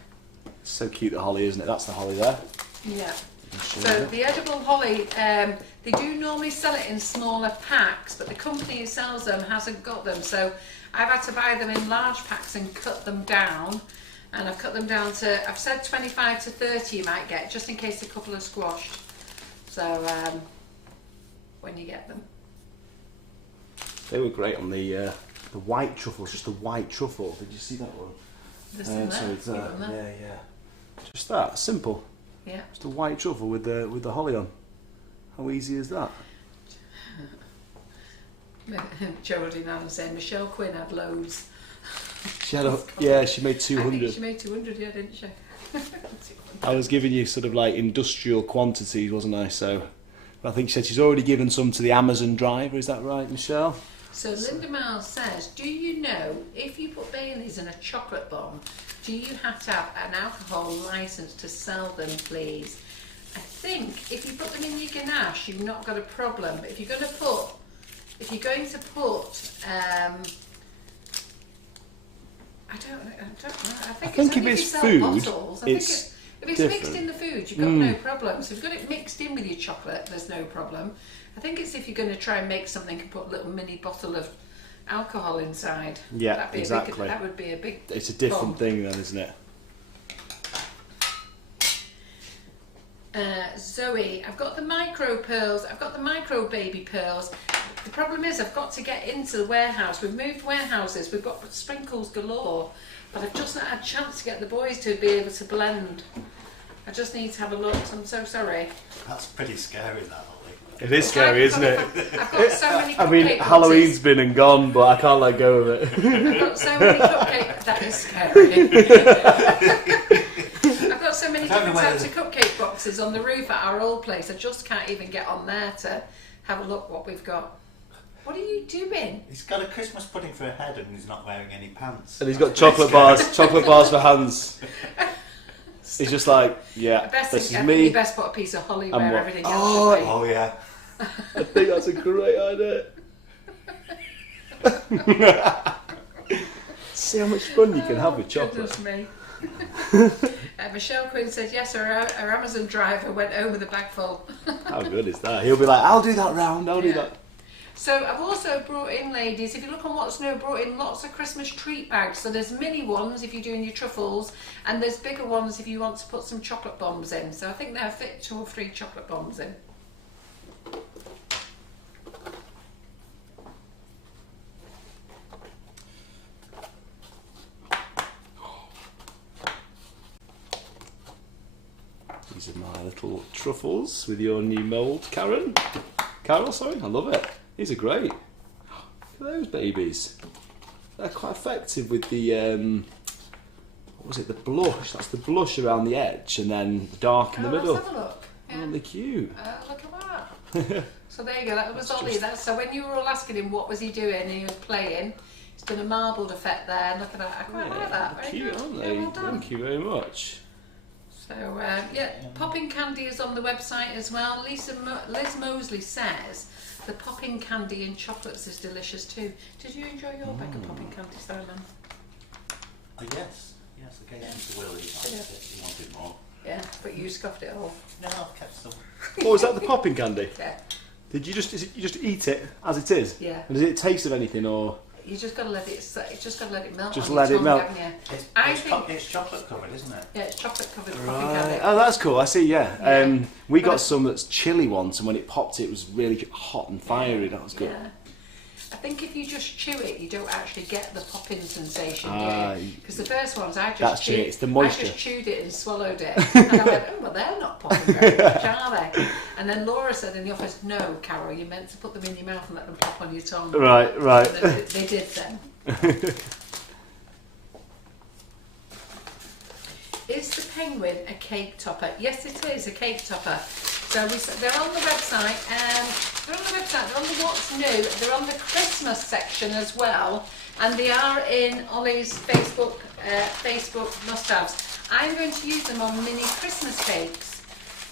So cute, the holly, isn't it? That's the holly there. Yeah. So the edible holly, they do normally sell it in smaller packs, but the company who sells them hasn't got them. So I've had to buy them in large packs and cut them down. And I've cut them down to, I've said 25 to 30 you might get, just in case a couple are squashed. So when you get them. They were great on the white truffles, just the white truffle. Did you see that one? Yeah. Just that, simple. Yeah. Just a white truffle with the holly on. How easy is that? Geraldine Allen saying Michelle Quinn had loads. She had she made 200. I think she made 200, yeah, didn't she? I was giving you sort of like industrial quantities, wasn't I? So I think she said she's already given some to the Amazon driver. Is that right, Michelle? So Linda Miles says, do you know if you put Baileys in a chocolate bomb, do you have to have an alcohol licence to sell them, please? I think if you put them in your ganache, you've not got a problem. But if you're going to put, I don't know. I think if it's food, bottles. If it's different. mixed in the food, you've got no problem. So if you've got it mixed in with your chocolate, there's no problem. I think it's if you're going to try and make something and put a little mini bottle of alcohol inside. Yeah, That'd be exactly. That would be a big. It's a different bomb. thing then, isn't it? Zoe, I've got the micro pearls. I've got the micro baby pearls. The problem is I've got to get into the warehouse. We've moved warehouses. We've got sprinkles galore, but I've just not had a chance to get the boys to be able to blend. I just need to have a look. I'm so sorry. That's pretty scary, that, Ollie. It is scary, isn't it? I've got so many I mean, cupcake Halloween's been and gone, but I can't let go of it. I've got so many cupcake. That is scary. I've got so many different types of cupcake boxes on the roof at our old place. I just can't even get on there to have a look what we've got. What are you doing? He's got a Christmas pudding for a head and he's not wearing any pants. And he's got chocolate bars for hands. He's just like, yeah, this is me. You best put a piece of holly where everything else should be. Oh yeah. I think that's a great idea. See how much fun you can have with chocolate. Goodness me. Michelle Quinn said yes, her Amazon driver went home with a bag full. How good is that? He'll be like, I'll do that round, I'll do that. So I've also brought in, ladies, if you look on What's New, brought in lots of Christmas treat bags. So there's mini ones if you're doing your truffles, and there's bigger ones if you want to put some chocolate bombs in. So I think they'll fit 2 or 3 chocolate bombs in. These are my little truffles with your new mould, Karen. Carol, sorry, I love it. These are great. Look at those babies. They're quite effective with the, what was it, the blush. That's the blush around the edge and then the dark in the middle. Let's have a look. Yeah. Oh, they're cute. Look at that. So there you go, that was Oli. So when you were all asking him what was he doing and he was playing, he's done a marbled effect there. Look at that, I quite like that. Very cute, good. aren't they? Yeah, well done. Thank you very much. So popping candy is on the website as well. Liz Mosley says the popping candy in chocolates is delicious too. Did you enjoy your bag of popping candy, Simon? Yes, I gave it to Willie. He wanted more. Yeah, but you scoffed it all. No, I've kept some. Oh, is that the popping candy? Yeah. Did you just eat it as it is? Yeah. And does it taste of anything or? You just got to let it melt. Just on let your it tongue, melt. haven't you? It's chocolate covered, isn't it? Yeah, it's chocolate covered popping Right. candy. Oh, that's cool. I see. Yeah. Yeah. We got some that's chili ones, and when it popped, it was really hot and fiery. That was good. Yeah. I think if you just chew it, you don't actually get the popping sensation, do you? Because the first ones, That's true, it's the moisture. I just chewed it and swallowed it. And I went, oh, well, they're not popping very much, are they? And then Laura said in the office, no, Carol, you're meant to put them in your mouth and let them pop on your tongue. Right. And they did then. Is the penguin a cake topper? Yes, it is a cake topper. So they're on the website. They're on the website. They're on the What's New. They're on the Christmas section as well, and they are in Oli's Facebook must-haves. I'm going to use them on mini Christmas cakes.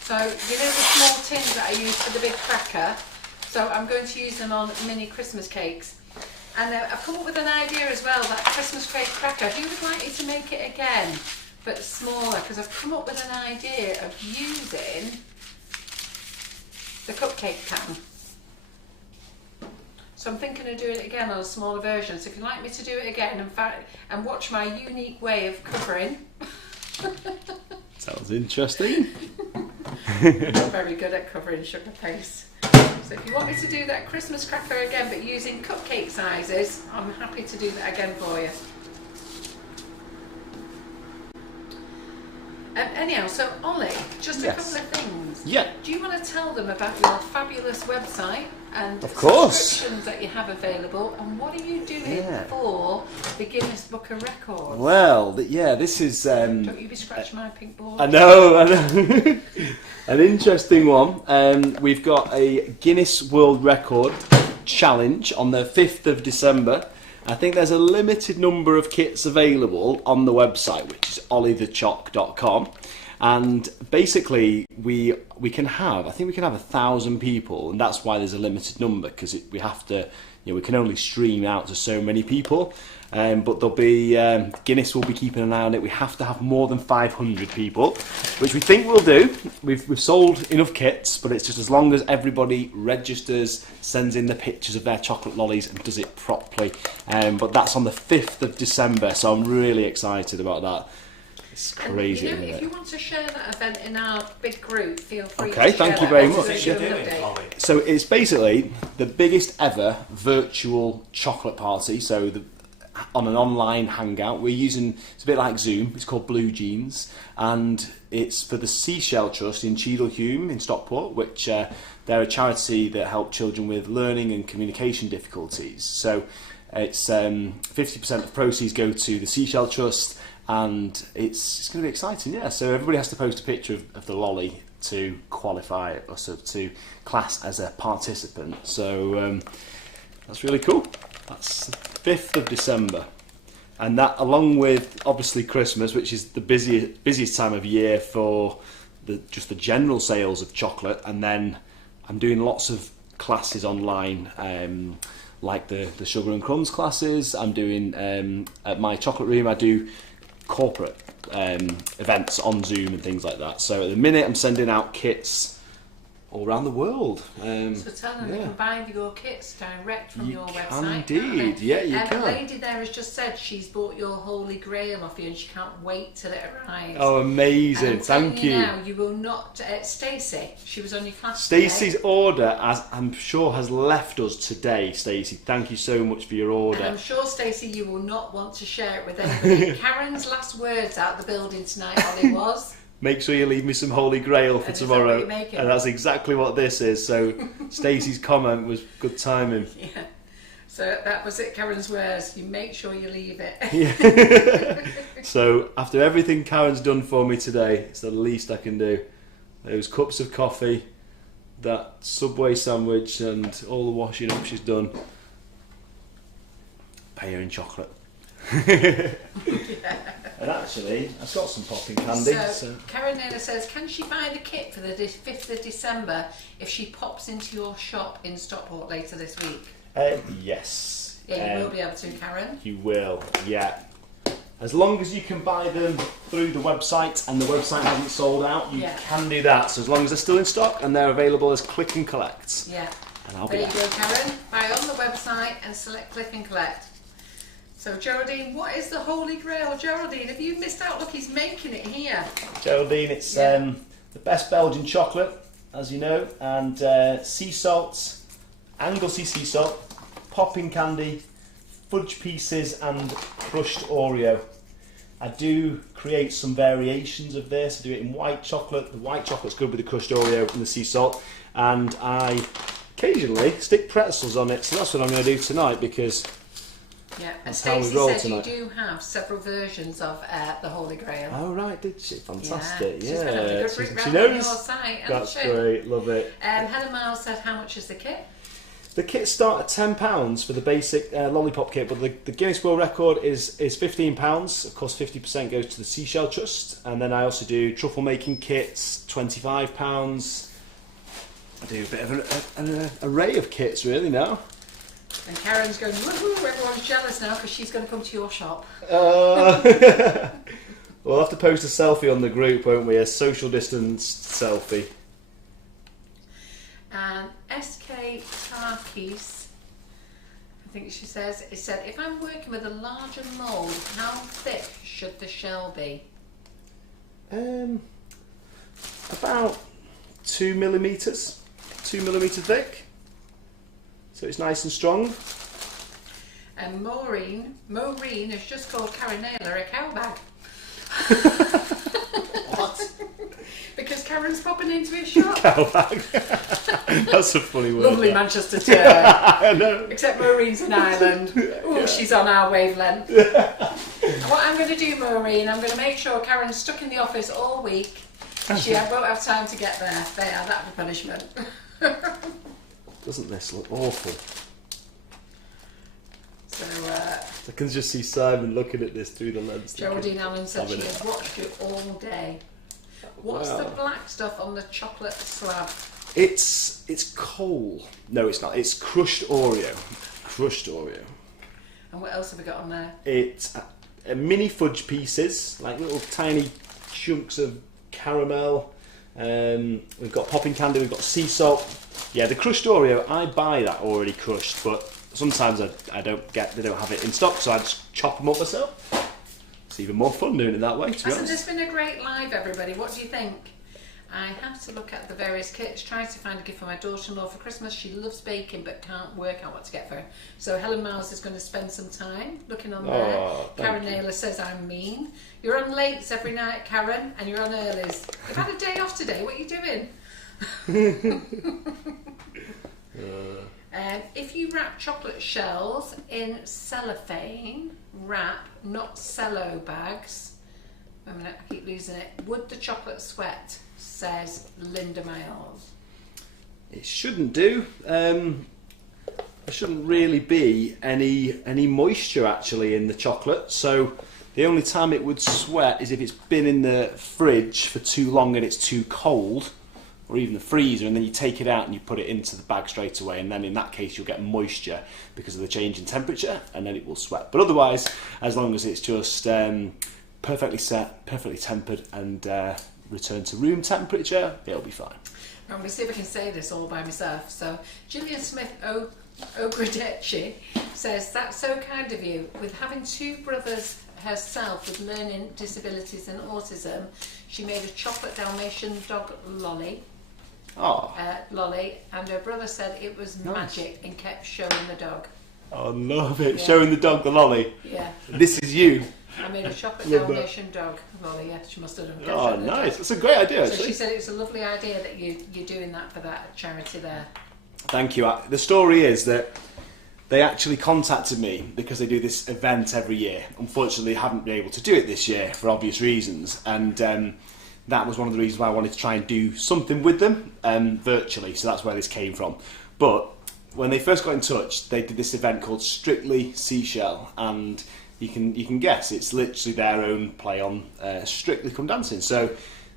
So you know the small tins that I use for the big cracker. So I'm going to use them on mini Christmas cakes. And I've come up with an idea as well, that Christmas cake cracker. Who would like me to make it again, but smaller? Because I've come up with an idea of using the cupcake pan. So I'm thinking of doing it again on a smaller version. So if you'd like me to do it again and watch my unique way of covering. Sounds interesting. I'm not very good at covering sugar paste. So if you want me to do that Christmas cracker again but using cupcake sizes, I'm happy to do that again for you. Anyhow, so Oli, just a couple of things. Yeah. Do you want to tell them about your fabulous website and Of course. subscriptions that you have available, and what are you doing for the Guinness Book of Records? Well, this is. Don't you be scratching my pink board. I know. An interesting one. We've got a Guinness World Record challenge on the 5th of December. I think there's a limited number of kits available on the website, which is olithechoc.com. And basically, we can have 1,000 people, and that's why there's a limited number, because we have to, we can only stream out to so many people. But there'll be Guinness will be keeping an eye on it. We have to have more than 500 people, which we think we'll do. We've sold enough kits, but it's just as long as everybody registers, sends in the pictures of their chocolate lollies, and does it properly. But that's on the 5th of December, so I'm really excited about that. It's crazy. And, if you want to share that event in our big group, feel free. Okay, to share thank you that very event much. so we can update. So it's basically the biggest ever virtual chocolate party. So on an online hangout, it's a bit like Zoom. It's called Blue Jeans, and it's for the Seashell Trust in Cheadle-Hulme in Stockport, which they're a charity that help children with learning and communication difficulties. So it's 50% of proceeds go to the Seashell Trust. And it's going to be exciting, yeah. So everybody has to post a picture of the lolly to qualify us to class as a participant. So that's really cool. That's the 5th of December. And that, along with obviously Christmas, which is the busiest time of year for just the general sales of chocolate. And then I'm doing lots of classes online, like the Sugar and Crumbs classes. I'm doing at my chocolate room. I do corporate events on Zoom and things like that. So at the minute, I'm sending out kits all around the world. So tell them they can buy your kits direct from your website. Indeed, yeah, you can. The lady there has just said she's bought your Holy Grail off you and she can't wait till it arrives. Oh, amazing! Thank you. Now you will not. Stacey, she was on your class. Stacey's order, as I'm sure, has left us today. Stacey, thank you so much for your order. And I'm sure, Stacey, you will not want to share it with anybody. Karen's last words out the building tonight, Ollie, was. Make sure you leave me some Holy Grail for tomorrow. And that's exactly what this is. So Stacey's comment was good timing. Yeah. So that was it, Karen's words. You make sure you leave it. Yeah. So after everything Karen's done for me today, it's the least I can do. Those cups of coffee, that Subway sandwich, and all the washing up she's done. Pay her in chocolate. And actually, I've got some popping candy. So Karen Naylor says, can she buy the kit for the 5th of December if she pops into your shop in Stockport later this week? Yes. Yeah, you will be able to, Karen. You will, yeah. As long as you can buy them through the website and the website hasn't sold out, you can do that. So as long as they're still in stock and they're available as click and collect. Yeah. And I'll be there. There you go, Karen. Buy on the website and select click and collect. So Geraldine, what is the Holy Grail? Geraldine, have you missed out? Look, he's making it here. Geraldine, it's the best Belgian chocolate, as you know, and sea salt, Anglesey sea salt, popping candy, fudge pieces and crushed Oreo. I do create some variations of this. I do it in white chocolate. The white chocolate's good with the crushed Oreo and the sea salt, and I occasionally stick pretzels on it, so that's what I'm going to do tonight, because yeah, and Stacey says tonight. You do have several versions of the Holy Grail. Oh right, did she? Fantastic. Yeah, she's going to have a good ring she round knows. on your site. That's great, love it. Helen Miles said, how much is the kit? The kits start at £10 for the basic lollipop kit, but the Guinness World Record is £15. Of course, 50% goes to the Seashell Trust, and then I also do truffle making kits, £25. I do a bit of an array of kits really now. And Karen's going, woohoo, everyone's jealous now because she's going to come to your shop. We'll have to post a selfie on the group, won't we? A social distance selfie. And SK Tarkis, I think she says, it said, if I'm working with a larger mould, how thick should the shell be? About 2 millimetres. 2 millimetre thick. So it's nice and strong. And Maureen has just called Karen Naylor a cow bag. What? Because Karen's popping into his shop. Cow bag. That's a funny word. Lovely Manchester turn. I know. Except Maureen's in Ireland. Oh, she's on our wavelength. What I'm going to do, Maureen, I'm going to make sure Karen's stuck in the office all week. She won't have time to get there. There, that'd be punishment. Doesn't this look awful? So, I can just see Simon looking at this through the lens. Geraldine Allen said she has watched it all day. What's the black stuff on the chocolate slab? It's coal. No, it's not. It's crushed Oreo. Crushed Oreo. And what else have we got on there? It's mini fudge pieces, like little tiny chunks of caramel. We've got popping candy. We've got sea salt. Yeah, the crushed Oreo, I buy that already crushed, but sometimes they don't have it in stock, so I just chop them up myself. It's even more fun doing it that way, to be honest. Hasn't this been a great live, everybody? What do you think? I have to look at the various kits, trying to find a gift for my daughter-in-law for Christmas. She loves baking but can't work out what to get for her. So Helen Miles is going to spend some time looking on there. Karen Naylor says I'm mean. You're on lates every night, Karen, and you're on earlies. You've had a day off today. What are you doing? If you wrap chocolate shells in cellophane wrap, not cello bags, I keep losing it, would the chocolate sweat, says Linda Miles. It shouldn't do. There shouldn't really be any moisture actually in the chocolate, so the only time it would sweat is if it's been in the fridge for too long and it's too cold. or even the freezer, and then you take it out and you put it into the bag straight away, and then in that case you'll get moisture because of the change in temperature, and then it will sweat. But otherwise, as long as it's just perfectly set, perfectly tempered, and return to room temperature, it'll be fine. I'm going to see if I can say this all by myself. So Gillian Smith Ogradecci says, that's so kind of you. With having 2 brothers herself with learning disabilities and autism, she made a chocolate Dalmatian dog lolly. Lolly, and her brother said it was magic and kept showing the dog. I love it. Showing the dog the lolly. Yeah. This is you. I made a chocolate Dalmatian dog lolly. Yeah, she must have done. Oh, nice. That's a great idea. So she said it's a lovely idea that you're doing that for that charity there. Thank you. The story is that they actually contacted me because they do this event every year. Unfortunately, they haven't been able to do it this year for obvious reasons, and that was one of the reasons why I wanted to try and do something with them virtually. So that's where this came from. But when they first got in touch, they did this event called Strictly Seashell, and you can guess it's literally their own play on Strictly Come Dancing. So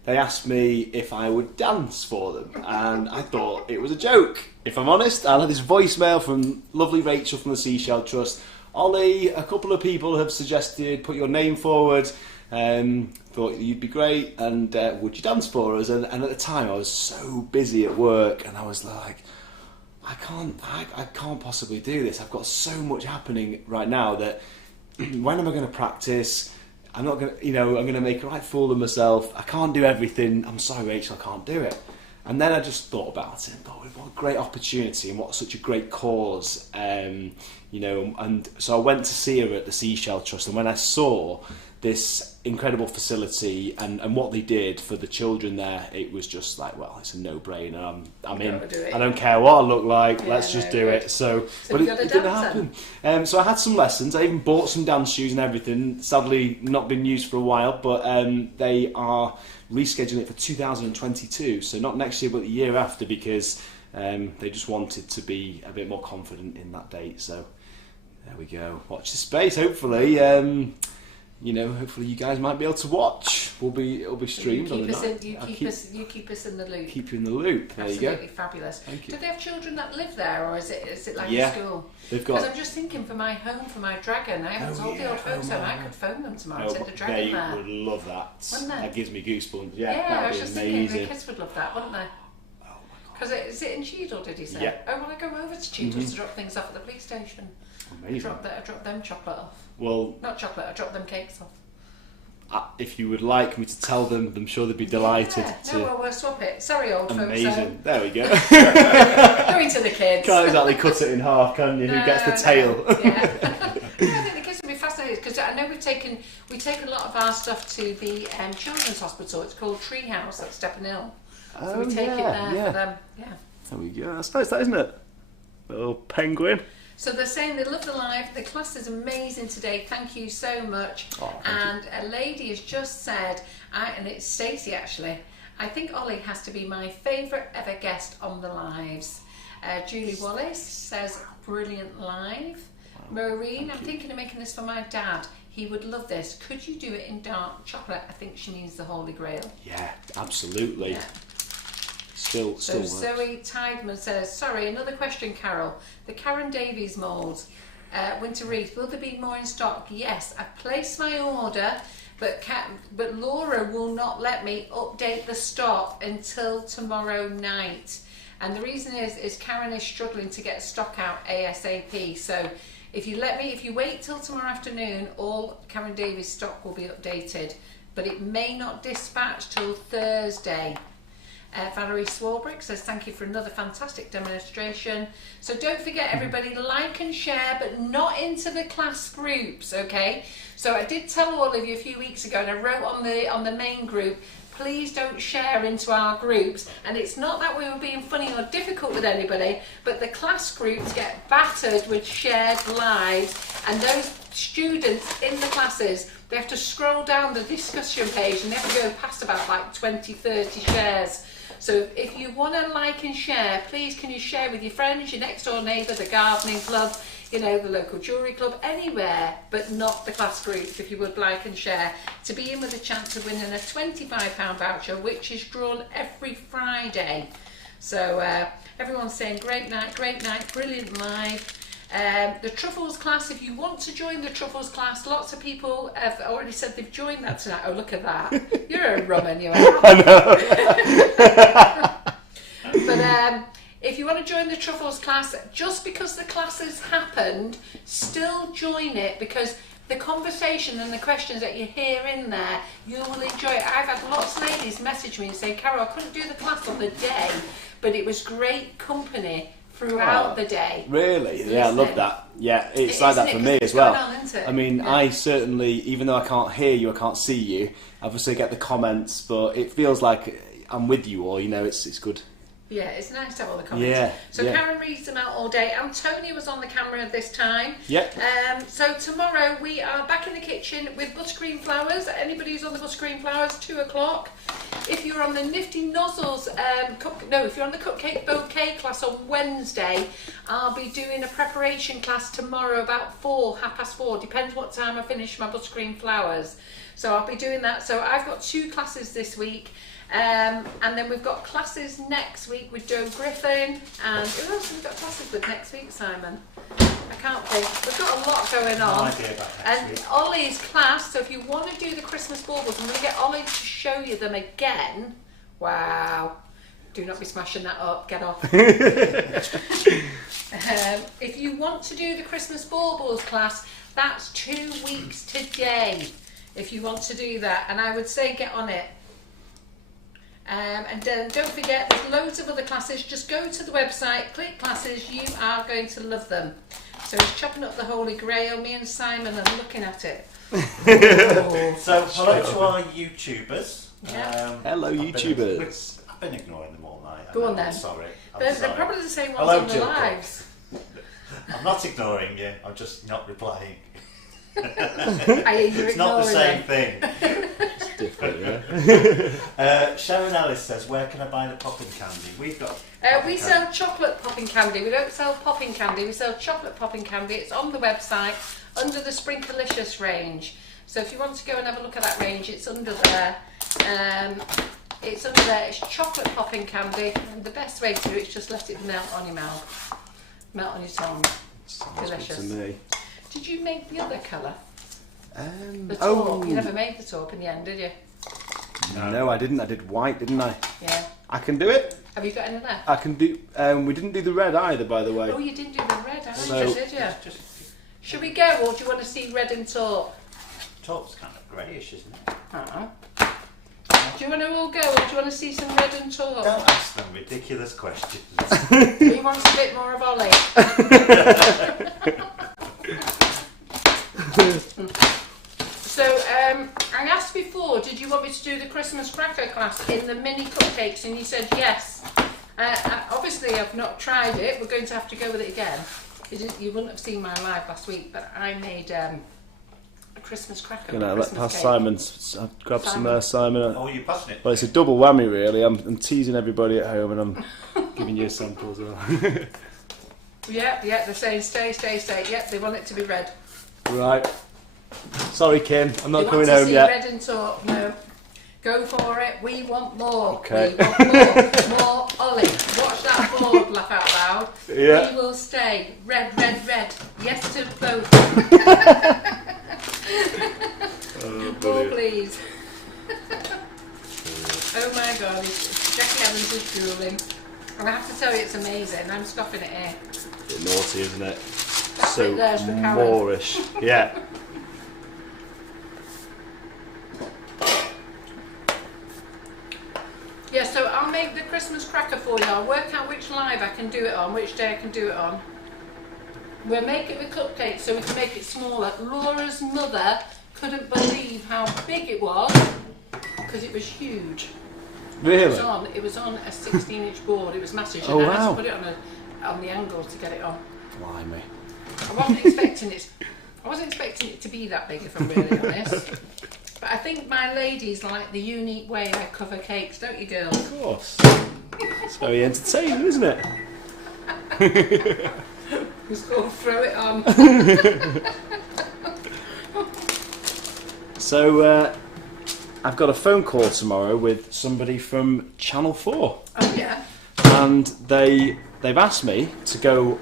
they asked me if I would dance for them, and I thought it was a joke, if I'm honest. I had this voicemail from lovely Rachel from the Seashell Trust. Oli, a couple of people have suggested put your name forward, thought you'd be great, and would you dance for us? And at the time I was so busy at work, and I was like, I can't possibly do this. I've got so much happening right now that when am I going to practice? I'm not going to, I'm going to make a right fool of myself. I can't do everything. I'm sorry, Rachel, I can't do it. And then I just thought about it and thought, what a great opportunity and what such a great cause, and so I went to see her at the Seashell Trust, and when I saw this incredible facility and what they did for the children there, it was just like, well, it's a no-brainer. I'm in. I don't care what I look like. Let's just do it. So but it didn't happen. So I had some lessons. I even bought some dance shoes and everything. Sadly, not been used for a while, but they are rescheduling it for 2022. So not next year, but the year after, because they just wanted to be a bit more confident in that date. So there we go. Watch the space. Hopefully. Hopefully you guys might be able to watch. It'll be streamed on the night. You keep us in the loop. Keep you in the loop. There Absolutely you go. Fabulous. Thank you. Do they have children that live there, or is it like a school? They've got. Because I'm just thinking for my home, for my dragon. I haven't told the old folks home. I could phone them tomorrow and take the dragon there. They would love that. Wouldn't they? That gives me goosebumps. Yeah, I was that'd just be thinking amazing. the kids would love that, wouldn't they? Oh my god. Because is it in Cheadle, did he say? Yeah. Oh, well, I go over to Cheadle to drop things off at the police station. Amazing. I drop them chocolate off. Well, not chocolate. I drop them cakes off. If you would like me to tell them, I'm sure they'd be delighted. Yeah. No, we'll swap it. Sorry, old folks. Amazing. There we go. Going to the kids. Can't exactly cut it in half, can you? Who gets the tail? Yeah. I think the kids will be fascinated, because I know we take a lot of our stuff to the Children's Hospital. It's called Treehouse at Stephen Hill. So we take it there for them. Yeah. There we go. That's nice, that, isn't it? Little penguin. So they're saying they love the live. The class is amazing today. Thank you so much. Oh, and a lady has just said, and it's Stacey actually, I think Oli has to be my favourite ever guest on the lives. Julie Wallace says, brilliant live. Maureen, I'm thinking of making this for my dad. He would love this. Could you do it in dark chocolate? I think she means the Holy Grail. Yeah, absolutely. Yeah. Still So works. Zoe Tideman says, sorry, another question, Carol. The Karen Davies mould, winter wreath, will there be more in stock? Yes, I've placed my order, but Laura will not let me update the stock until tomorrow night. And the reason is Karen is struggling to get stock out ASAP. So if you wait till tomorrow afternoon, all Karen Davies stock will be updated, but it may not dispatch till Thursday. Valerie Swarbrick says, thank you for another fantastic demonstration. So don't forget, everybody, like and share, but not into the class groups, okay? So I did tell all of you a few weeks ago, and I wrote on the main group, please don't share into our groups. And it's not that we were being funny or difficult with anybody, but the class groups get battered with shared lives, and those students in the classes, they have to scroll down the discussion page and they have to go past about like 20-30 shares. So if you want to like and share, please can you share with your friends, your next door neighbour, the gardening club, you know, the local jewellery club, anywhere, but not the class groups, if you would like and share, to be in with a chance of winning a £25 voucher, which is drawn every Friday. So everyone's saying great night, brilliant live. The Truffles class, if you want to join the Truffles class, lots of people have already said they've joined that tonight. Oh, look at that. You're a rum anyway. I know. But if you want to join the Truffles class, just because the class has happened, still join it, because the conversation and the questions that you hear in there, you will enjoy it. I've had lots of ladies message me and say, Carol, I couldn't do the class on the day, but it was great company throughout the day. Really? Yeah, I love that. Yeah, it's like that for me as well. I mean, yeah. I certainly, even though I can't hear you, I can't see you, obviously get the comments, but it feels like I'm with you all, you know, it's good. Yeah, it's nice to have all the comments. Yeah, so Karen reads them out all day. Antonia was on the camera this time. Yep. So tomorrow we are back in the kitchen with buttercream flowers. Anybody who's on the buttercream flowers, 2 o'clock. If you're on the Nifty Nozzles, if you're on the cupcake bouquet class on Wednesday, I'll be doing a preparation class tomorrow about 4:30, depends what time I finish my buttercream flowers. So I'll be doing that. So I've got 2 classes this week. And then we've got classes next week with Joe Griffin, and who else have we got classes with next week, Simon? I can't think. We've got a lot going on. No idea about next week. Ollie's class, so if you want to do the Christmas baubles, I'm going to get Ollie to show you them again. Wow. Do not be smashing that up. Get off. If you want to do the Christmas baubles class, that's 2 weeks today. If you want to do that, and I would say get on it. And then don't forget, there's loads of other classes. Just go to the website, click classes, you are going to love them. So it's chopping up the Holy Grail. Me and Simon are looking at it. So hello to our YouTubers. Yeah. Hello, YouTubers. I've been ignoring them all night. Go on then. I'm sorry. They're probably the same ones Hello, on the Jill. lives. I'm not ignoring you, I'm just not replying. It's not the same thing. It's different, yeah. Sharon Ellis says, where can I buy the popping candy? We've got... We sell chocolate popping candy. We don't sell popping candy. We sell chocolate popping candy. It's on the website under the Sprinkalicious range. So if you want to go and have a look at that range, it's under there. It's under there. It's chocolate popping candy. And the best way to do it is just let it melt on your mouth. Melt on your tongue. Delicious. To me. Did you make the other colour? The taupe. Oh. You never made the taupe in the end, did you? No, I didn't. I did white, didn't I? Yeah. I can do it. Have you got any left? I can do. We didn't do the red either, by the way. Oh, you didn't do the red either, So- did you? Should we go, or do you want to see red and taupe? Taupe's kind of greyish, isn't it? Do you want to all go, or do you want to see some red and taupe? Don't ask them ridiculous questions. He wants a bit more of Ollie. So, I asked before, did you want me to do the Christmas cracker class in the mini cupcakes? And you said yes. Obviously, I've not tried it. We're going to have to go with it again. You wouldn't have seen my live last week, but I made a Christmas cracker. You know, let pass cake. Simon. Grab some there, Simon. Oh, you're passing it? Well, it's a double whammy, really. I'm teasing everybody at home, and I'm giving you a sample as well. Yeah, they're saying stay. Yep, they want it to be red. Right. Sorry, Kim. I'm not They coming want to home see yet. red and taupe. No. Go for it. We want more. Okay. We want more. Ollie, watch that board. Laugh out loud. Yeah. We will stay. Red. Yes to both. Oh, More, brilliant. please. Oh my God, Jackie Evans is drooling. And I have to tell you, it's amazing. I'm scoffing it here. A bit naughty, isn't it? bit there's for Karen. Moorish. Yeah. Yeah, so I'll make the Christmas cracker for you. I'll work out which live I can do it on, which day I can do it on. We'll make it with cupcakes so we can make it smaller. Laura's mother couldn't believe how big it was because it was huge. Really? It was on a 16-inch board. It was massive. Oh, And I had wow. to put it on the angle to get it on. Blimey. I wasn't expecting it to be that big, if I'm really honest. But I think my ladies like the unique way I cover cakes, don't you, girls? Of course. It's very entertaining, isn't it? Just go throw it on. So, I've got a phone call tomorrow with somebody from Channel 4. Oh yeah. And they've asked me to go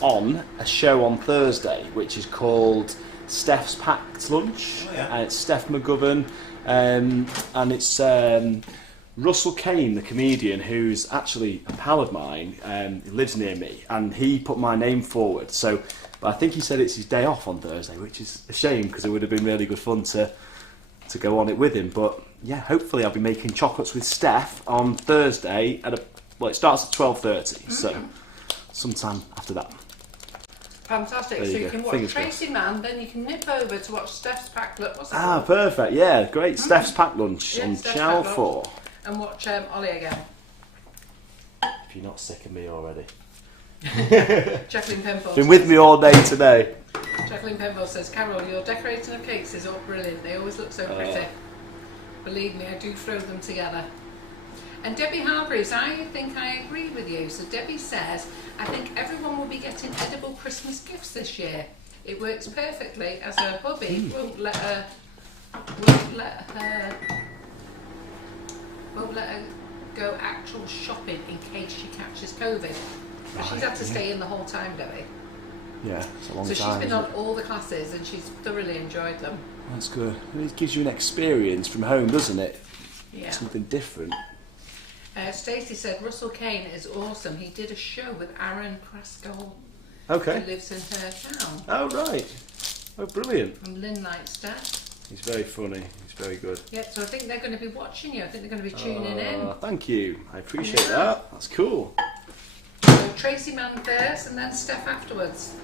on a show on Thursday, which is called Steph's Packed Lunch. Oh, yeah. And it's Steph McGovern, and it's Russell Kane, the comedian, who's actually a pal of mine, he lives near me, and he put my name forward. So, but I think he said it's his day off on Thursday, which is a shame because it would have been really good fun to go on it with him. But yeah, hopefully I'll be making chocolates with Steph on Thursday it starts at 12:30, so sometime after that. Fantastic. There So you you go. can watch Fingers Tracy Mann, then you can nip over to watch Steph's Packed Lunch. What's that Ah, called? perfect. Yeah, great. Steph's Packed Lunch Yeah, on Steph's Channel Packed 4. And watch Oli again. If you're not sick of me already. Jacqueline Penfold. Been with me all day today. Jacqueline Penfold says, Carol, your decorating of cakes is all brilliant. They always look so pretty. Believe me, I do throw them together. And Debbie Hargreaves, I think I agree with you. So Debbie says, I think everyone will be getting edible Christmas gifts this year. It works perfectly as her hubby won't let her go actual shopping in case she catches COVID. But she's had to stay in the whole time, Debbie. Yeah, it's a long So time. she's been isn't on it? all the classes and she's thoroughly enjoyed them. That's good. It gives you an experience from home, doesn't it? Yeah. Something different. Stacey said Russell Kane is awesome. He did a show with Aaron Kraskell, Okay. who lives in her town. Oh, right. Oh, brilliant. And Lynn likes that. He's very funny. He's very good. Yeah, so I think they're going to be watching you. I think they're going to be tuning in. Thank you. I appreciate Yeah. that. That's cool. So Tracy Mann first and then Steph afterwards.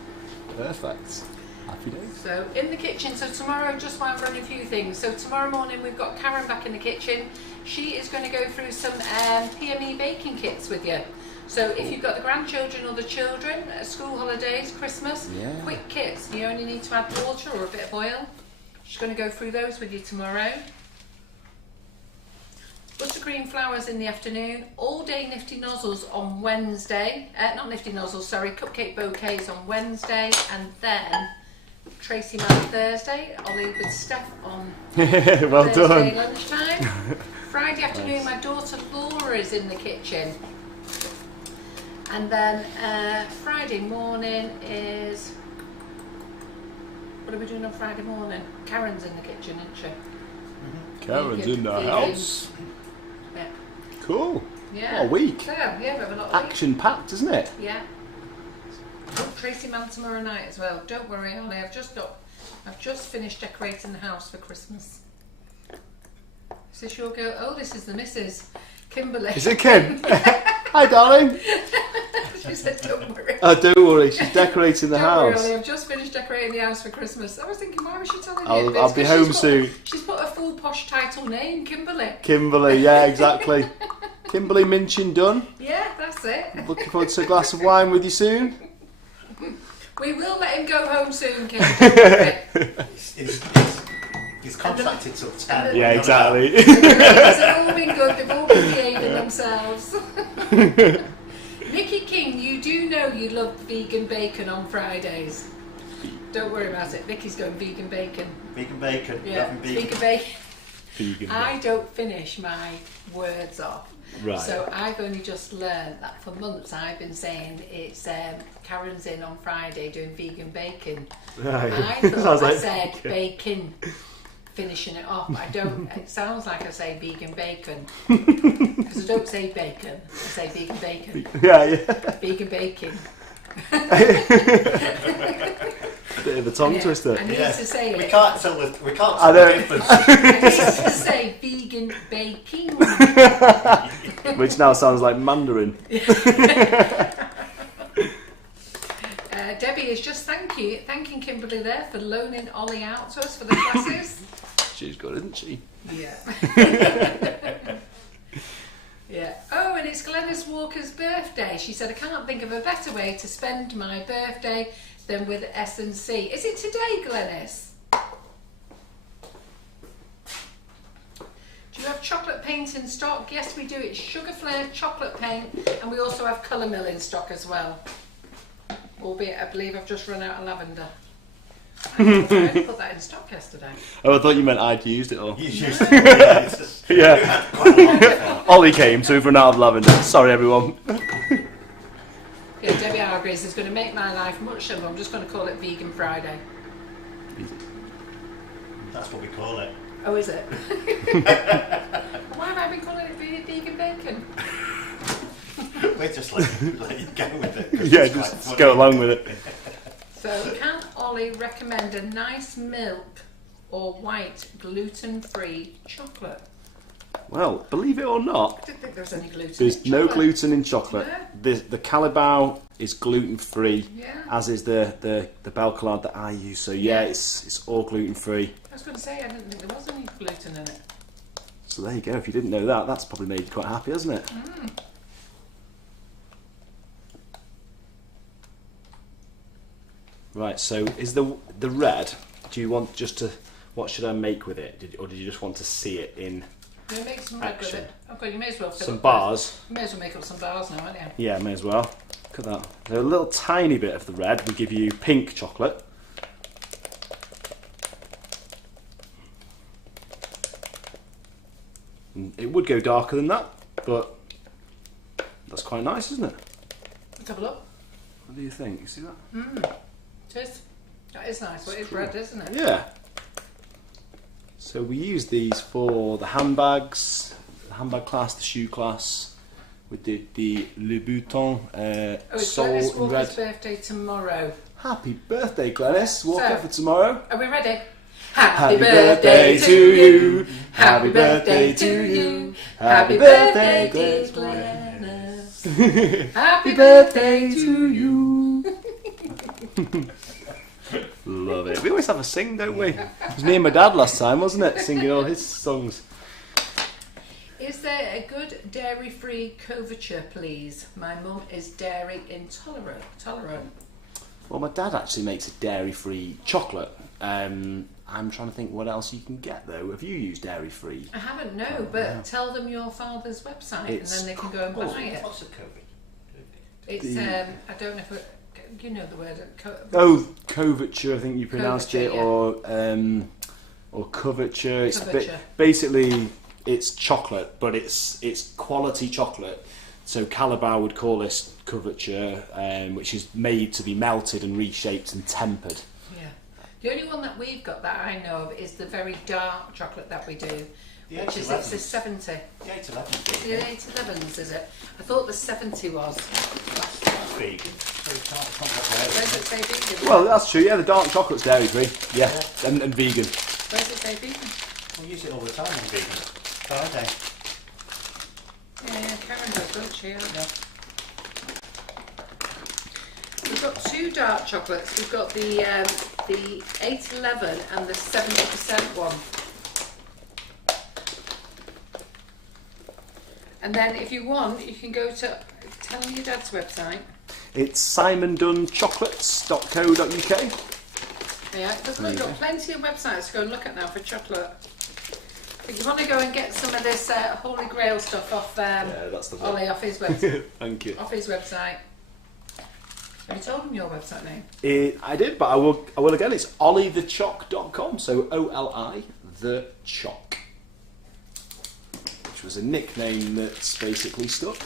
Perfect. Happy days. So in the kitchen, so tomorrow, just while I'm running a few things. So tomorrow morning we've got Karen back in the kitchen. She is going to go through some PME baking kits with you. So if you've got the grandchildren or the children, school holidays, Christmas, quick kits. You only need to add water or a bit of oil. She's going to go through those with you tomorrow. Buttercream flowers in the afternoon. All day nifty nozzles on Wednesday. Not nifty nozzles, sorry, cupcake bouquets on Wednesday. And then Tracy Mann Thursday. Oli with Steph on Well Thursday done. lunchtime. Friday afternoon, my daughter Laura is in the kitchen. And then Friday morning is... What are we doing on Friday morning? Karen's in the kitchen, isn't she? Karen's in the Vegan. house. Yeah. Cool. Yeah. What a week. So, yeah, we have a lot of week. Action packed, isn't it? Yeah. Oh, Tracy Mann tomorrow night as well. Don't worry, Oli. I've just finished decorating the house for Christmas. Is this your girl? Oh, this is the missus, Kimberly. Is it Kim? Hi, darling. She said, "Don't worry." Oh, don't worry. She's decorating the Don't house. worry, Oli. I've just finished decorating the house for Christmas. I was thinking, why was she telling me I'll this? be 'Cause home she's soon. She's put a full posh title name, Kimberly. Kimberly, yeah, exactly. Kimberly Minchin Dunn. Yeah, that's it. Looking forward to a glass of wine with you soon. We will let him go home soon, Kim. He's contracted till 10. Yeah, exactly. The ladies have all been good. They've all been behaving themselves. Nikki King, you do know you love vegan bacon on Fridays. Don't worry about it. Nikki's going vegan bacon. Vegan bacon. Yeah, Having vegan. vegan bacon. Vegan. I don't finish my words off. Right. So I've only just learned that for months I've been saying it's Karen's in on Friday doing vegan bacon. Right. I Sounds thought I like said bacon, finishing it off. I don't. It sounds like I say vegan bacon because I don't say bacon. I say vegan bacon. Yeah, yeah. Vegan bacon. Bit of a tongue twister. I need to say We it. can't tell the I know. difference. I need to say vegan baking. Which now sounds like Mandarin. Debbie is just thanking Kimberly there for loaning Oli out to us for the classes. She's good, isn't she? Yeah. Yeah. Oh, and it's Glenys Walker's birthday. She said, I can't think of a better way to spend my birthday than with S&C. Is it today, Glenys? Do you have chocolate paint in stock? Yes, we do. It's sugar flavoured chocolate paint, and we also have colour mill in stock as well. Albeit, I believe I've just run out of lavender. I put that in stock yesterday. Oh, I thought you meant I'd used it all. You used it. Yeah. Quite a long time. Ollie came, so we've run out of lavender. Sorry, everyone. Yeah, Debbie Hargreaves is going to make my life much simpler. I'm just going to call it Vegan Friday. That's what we call it. Oh, is it? Why have I been calling it vegan bacon? We just let you go with it. 'Cause Yeah, it's quite just funny. go along with it. So, can Ollie recommend a nice milk or white gluten-free chocolate? Well, believe it or not, I didn't think there was any gluten there's in no chocolate. gluten in chocolate. Yeah. The Calibao is gluten free, Yeah. as is the Belcolade that I use. So yeah, it's all gluten free. I was going to say, I didn't think there was any gluten in it. So there you go. If you didn't know that, that's probably made you quite happy, hasn't it? Right. So is the red? Do you want just to? What should I make with it? Or did you just want to see it in You make some red with action? it. Okay, you may as well fill Some up bars. You may as well make up some bars now, aren't you? Yeah, may as well. Look at that. So a little tiny bit of the red will give you pink chocolate. And it would go darker than that, but that's quite nice, isn't it? Let's have a look. What do you think? You see that? It is. That is nice. Well, it is red, isn't it? Yeah. So we use these for the handbags, the handbag class, the shoe class. We did the Le Bouton Oh, it's Soul Glenys in Walker's red. birthday tomorrow. Happy birthday, Glenys. Walker So- for tomorrow. Are we ready? Happy birthday to you. Happy birthday to you. Happy birthday, dear Glenys. Glenys. Happy birthday to you. Love it. We always have a sing, don't we? It was me and my dad last time, wasn't it? Singing all his songs. Is there a good dairy-free couverture, please? My mum is dairy intolerant. Well, my dad actually makes a dairy-free chocolate. I'm trying to think what else you can get, though. Have you used dairy-free? I haven't, no, but tell them your father's website It's and then they can go and called- buy it. What's a COVID? It's, I don't know if it, you know the word. Oh, couverture, I think you pronounced Couverture, it, yeah. or coverture. It's Couverture. basically it's chocolate, but it's quality chocolate. So Calibao would call this couverture, which is made to be melted and reshaped and tempered. Yeah. The only one that we've got that I know of is the very dark chocolate that we do, The which is 811s. it's a 70. The 811 The 811s, is it? I thought the 70 was. That's vegan. So it's not Where's it say vegan? Well, that's true. Yeah, the dark chocolate's dairy free. Yeah, and vegan. Where's it say vegan? We use it all the time on vegan Friday. Yeah, Karen does, doesn't she? Yeah. We've got two dark chocolates. We've got the 811 and the 70% one. And then if you want, you can go to, tell me your dad's website. It's simondunchocolates.co.uk. Yeah, because we've got plenty of websites to go and look at now for chocolate. If you want to go and get some of this Holy Grail stuff off that's the Ollie, off his website. Thank you. Off his website. Have you told him your website name? I did, but I will again. It's olithechoc.com. So OLI the Choc, which was a nickname that's basically stuck.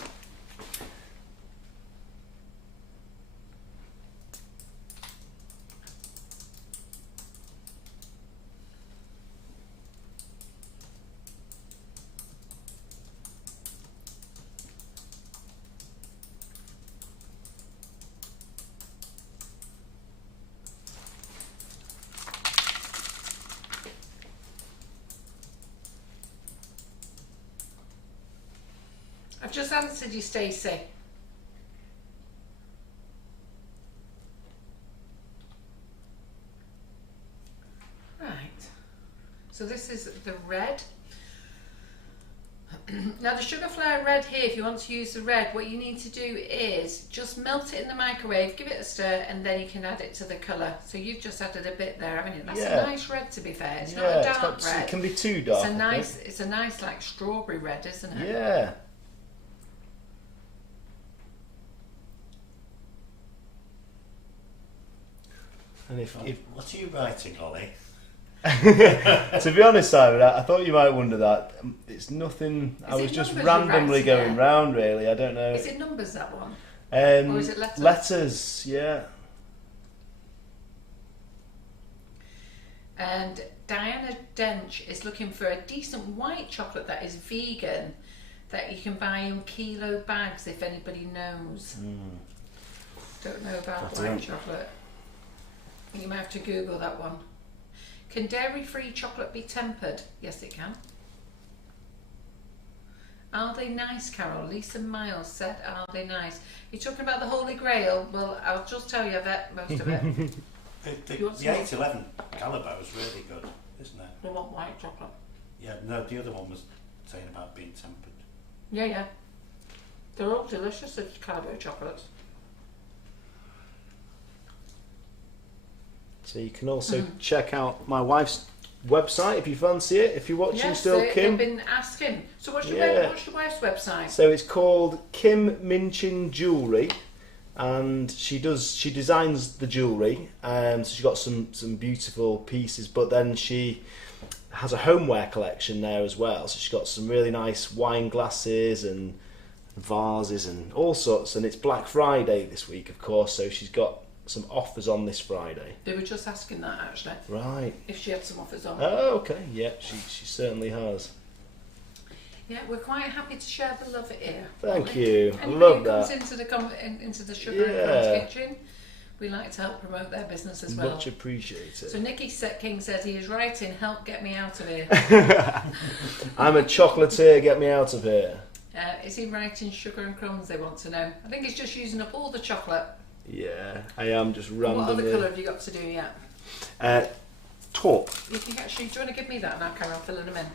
I've just answered you, Stacey. Right. So this is the red. Now the sugar flare red here, if you want to use the red, what you need to do is just melt it in the microwave, give it a stir, and then you can add it to the colour. So you've just added a bit there, haven't you? That's a nice red, to be fair. It's not a dark red. It can be too dark. It's a nice like strawberry red, isn't it? Yeah. And if what are you writing, Ollie? to be honest, Simon, I thought you might wonder that. It's nothing. I was just randomly going round, really. I don't know. Is it numbers, that one? Or is it letters? Letters, yeah. And Diana Dench is looking for a decent white chocolate that is vegan, that you can buy in kilo bags, if anybody knows. Don't know about white chocolate. You might have to Google that one. Can dairy-free chocolate be tempered? Yes, it can. Are they nice, Carol? Lisa Miles said, are they nice? You're talking about the Holy Grail? Well, I'll just tell you that most of it. The 811 Caliber was really good, isn't it? They want white chocolate. Yeah, no, the other one was saying about being tempered. Yeah. They're all delicious, the Caliber chocolates. So you can also check out my wife's website if you fancy it, if you're watching still, Kim. They've been asking. So what's your wife's website? So it's called Kim Minchin Jewellery, and she designs the jewellery. So she's got some beautiful pieces, but then she has a homeware collection there as well. So she's got some really nice wine glasses and vases and all sorts. And it's Black Friday this week, of course, so she's got some offers on this Friday. They were just asking that, actually. Right. If she had some offers on. Oh, okay. Yeah, she certainly has. Yeah, we're quite happy to share the love here. Thank you. I Anybody love who that. comes into the Sugar and Crumbs Kitchen, we like to help promote their business as well. Much appreciated. So Nicky King says he is writing, help get me out of here. I'm a chocolatier, get me out of here. Is he writing Sugar and Crumbs, they want to know. I think he's just using up all the chocolate. Yeah, I am just randomly. What other colour have you got to do yet? Taupe. You can actually, do you want to give me that now, Carol, filling them in?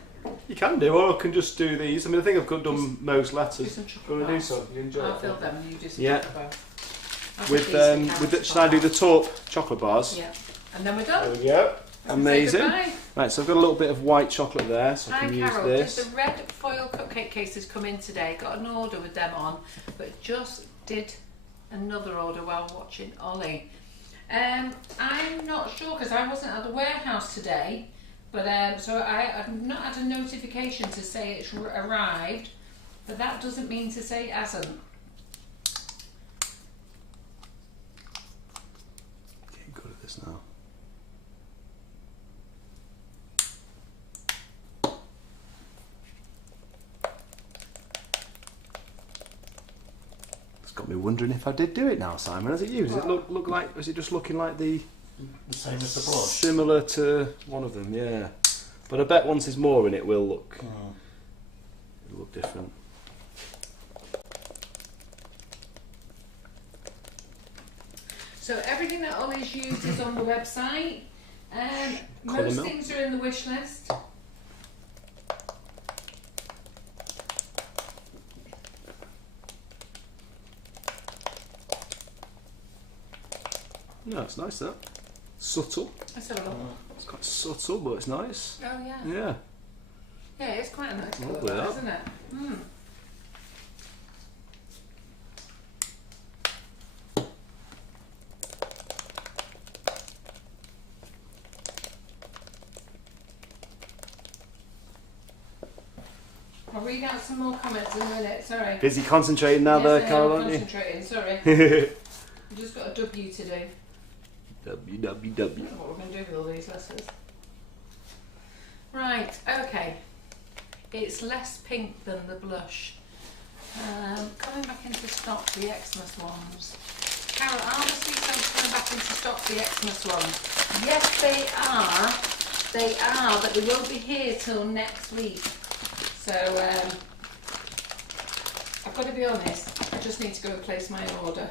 You can do, or I can just do these. I mean, I think I've done most letters. Do some chocolate do bars. so? You enjoy I'll it? fill them and you do some Yeah. chocolate bars. Should I do the taupe chocolate bars? Yeah. And then we're done. There we go. Amazing. Say Right, so I've got a little bit of white chocolate there, so I Hi can Carol, use did this. the red foil cupcake cases come in today? Got an order with them on, but just did another order while watching Ollie. I'm not sure because I wasn't at the warehouse today, but so I've not had a notification to say it's arrived, but that doesn't mean to say it hasn't. Getting good at this now. Got me wondering if I did do it now, Simon. Has it you? Does it look like? Is it just looking like the same as the blush? Similar to one of them, yeah. But I bet once there's more in it, will look it'll look different. So everything that Ollie's used is on the website. Most things are in the wish list. Yeah, it's nice that. Subtle. Let's have a look. It's quite subtle, but it's nice. Oh yeah. Yeah. Yeah, it's quite a nice Lovely, colour, that. isn't it? Mm. I'll read out some more comments in a minute, sorry. Busy concentrating now there, Carol, aren't you? Concentrating, sorry. I've just got a W to do. WWW. I don't know what we're going to do with all these letters. Right, okay. It's less pink than the blush. Coming back into stock, the Xmas ones. Carol, are the sweet soaps coming back into stock, the Xmas ones? Yes, they are. They are, but they won't be here till next week. So, I've got to be honest, I just need to go and place my order.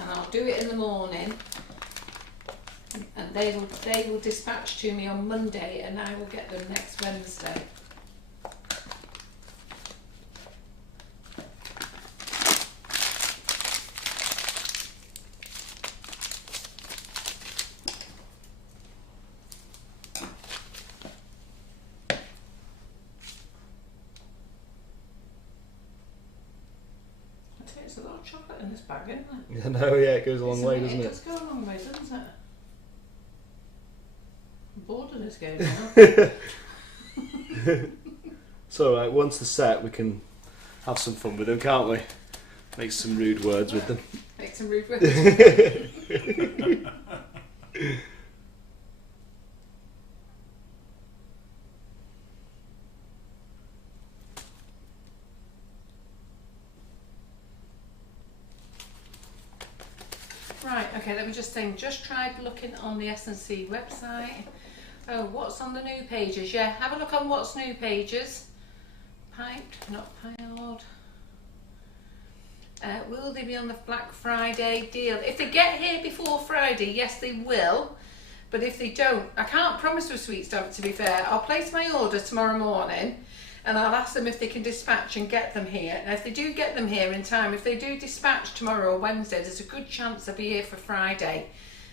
And I'll do it in the morning. And they will dispatch to me on Monday, and I will get them next Wednesday. chocolate in this bag, isn't there? I know, yeah, it goes a long way, doesn't It it? does go a long way, doesn't it? I'm bored of this game now. It's alright, once they're set, we can have some fun with them, can't we? Make some rude words with them. Make some rude words. Right, okay, let me just think. Just tried looking on the S&C website. Oh, what's on the new pages? Yeah, have a look on what's new pages. Piped, not piled. Will they be on the Black Friday deal? If they get here before Friday, yes they will. But if they don't, I can't promise with Sweet Stuff, to be fair. I'll place my order tomorrow morning and I'll ask them if they can dispatch and get them here. And if they do get them here in time, if they do dispatch tomorrow or Wednesday, there's a good chance they'll be here for Friday.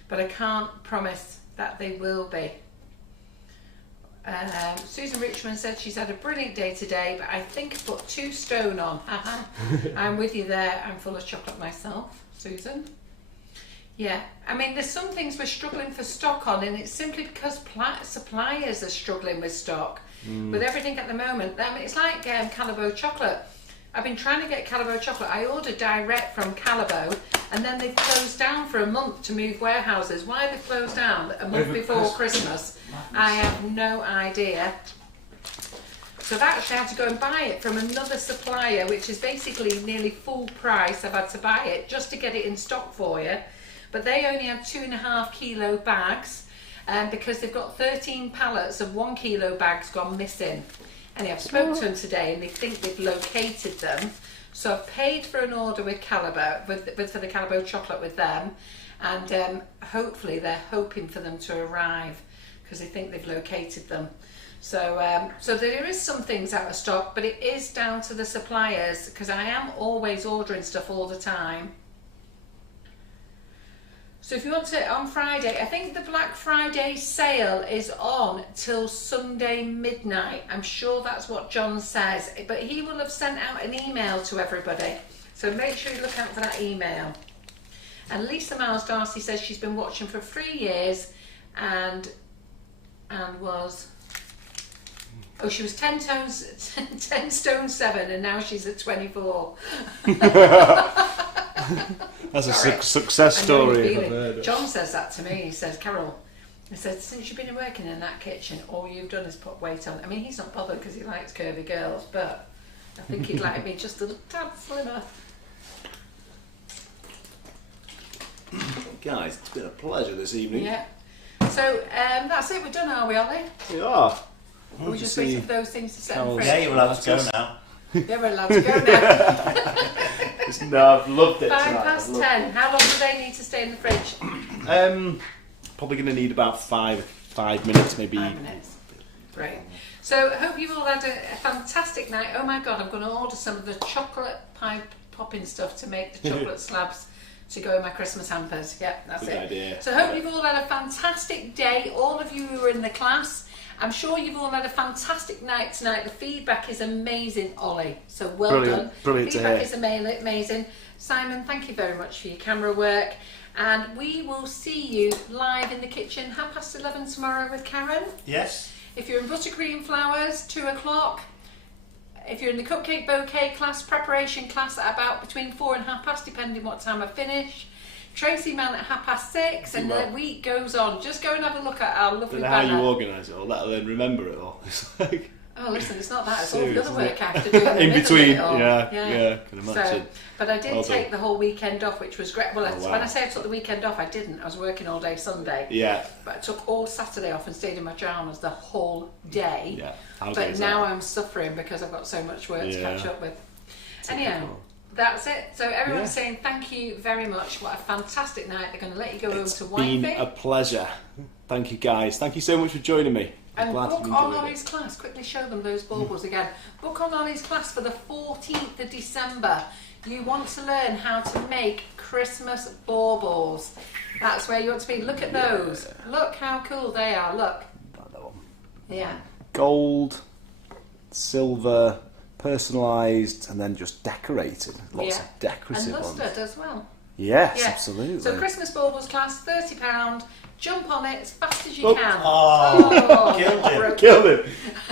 But I can't promise that they will be. Susan Richmond said she's had a brilliant day today, but I think I put 2 stone on. I'm with you there. I'm full of chocolate myself, Susan. Yeah, I mean, there's some things we're struggling for stock on, and it's simply because suppliers are struggling with stock. With everything at the moment. I mean, it's like Calabo chocolate. I've been trying to get Calabo chocolate. I ordered direct from Calabo, and then they've closed down for a month to move warehouses. Why they've closed down a month before Christmas, I have no idea. So I've actually had to go and buy it from another supplier, which is basically nearly full price. I've had to buy it just to get it in stock for you. But they only have 2.5 kilo bags, because they've got 13 pallets of 1 kilo bags gone missing. And I've spoken to them today and they think they've located them. So I've paid for an order with Calabo, for the Calabo chocolate with them. And hopefully they're hoping for them to arrive because they think they've located them. So, so there is some things out of stock, but it is down to the suppliers because I am always ordering stuff all the time. So if you want to, on Friday, I think the Black Friday sale is on till Sunday midnight. I'm sure that's what John says, but he will have sent out an email to everybody. So make sure you look out for that email. And Lisa Miles Darcy says she's been watching for 3 years and was, oh, she was 10 stone 7 and now she's at 24. That's a success story. John says that to me. He says, Carol, he said, since you've been working in that kitchen, all you've done is put weight on. I mean, he's not bothered because he likes curvy girls, but I think he'd like me just a tad slimmer. Guys, it's been a pleasure this evening. Yeah. So that's it. We're done, are we, Ollie? We are. We're just waiting for those things to set in fridge. Yeah, you're allowed to go now. Yeah, we're allowed to go now. No, I've loved it. 10:05. How long do they need to stay in the fridge? Probably going to need about five minutes, maybe. 5 minutes. Great. So I hope you've all had a fantastic night. Oh my God, I'm going to order some of the chocolate pipe popping stuff to make the chocolate slabs to go in my Christmas hampers. Yep, that's Good it. idea. So I hope you've all had a fantastic day. All of you who are in the class, I'm sure you've all had a fantastic night tonight. The feedback is amazing, Ollie. So well done. Brilliant to Feedback hear. is amazing. Simon, thank you very much for your camera work. And we will see you live in the kitchen 11:30 tomorrow with Karen. Yes. If you're in buttercream flowers, 2 o'clock. If you're in the cupcake bouquet class, preparation class at about between 4 and 30, depending what time I finish. Tracy Man at 6:30, and the week goes on. Just go and have a look at our lovely banner. How you organise it all, let alone remember it all. It's like, oh, listen, it's not that. It's all serious, the other isn't work I have to do in, the in middle between. of it all. Yeah, can imagine. So, but I did Well take done. the whole weekend off, which was great. Well, Oh, wow. when I say I took the weekend off, I didn't. I was working all day Sunday. Yeah. But I took all Saturday off and stayed in my pyjamas the whole day. Yeah. How But goes now that? I'm suffering because I've got so much work to catch up with. Anyhow, Typical. that's it. So everyone's saying thank you very much. What a fantastic night. They're going to let you go home It's to been Wifey. a pleasure. Thank you, guys. Thank you so much for joining me. I'm And glad book you've on enjoyed Ollie's it. class. Quickly show them those baubles again. Book on Ollie's class for the 14th of December. You want to learn how to make Christmas baubles. That's where you want to be. Look at those. Look how cool they are. Look. That one. Yeah. Gold, silver, personalised and then just decorated. Lots of And decorative ones. mustard as well. Yes, Yeah. absolutely. So Christmas baubles class, £30. Jump on it as fast as you Oh. can. Oh, killed him. broke Killed him.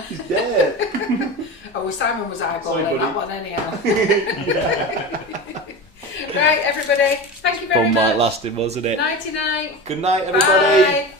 He's dead. Oh, well, Simon was eyeballing Sorry, that buddy. one anyhow. Right, everybody. Thank you very Fun much. might lasted, wasn't it? Nighty night. Good night, everybody. Bye.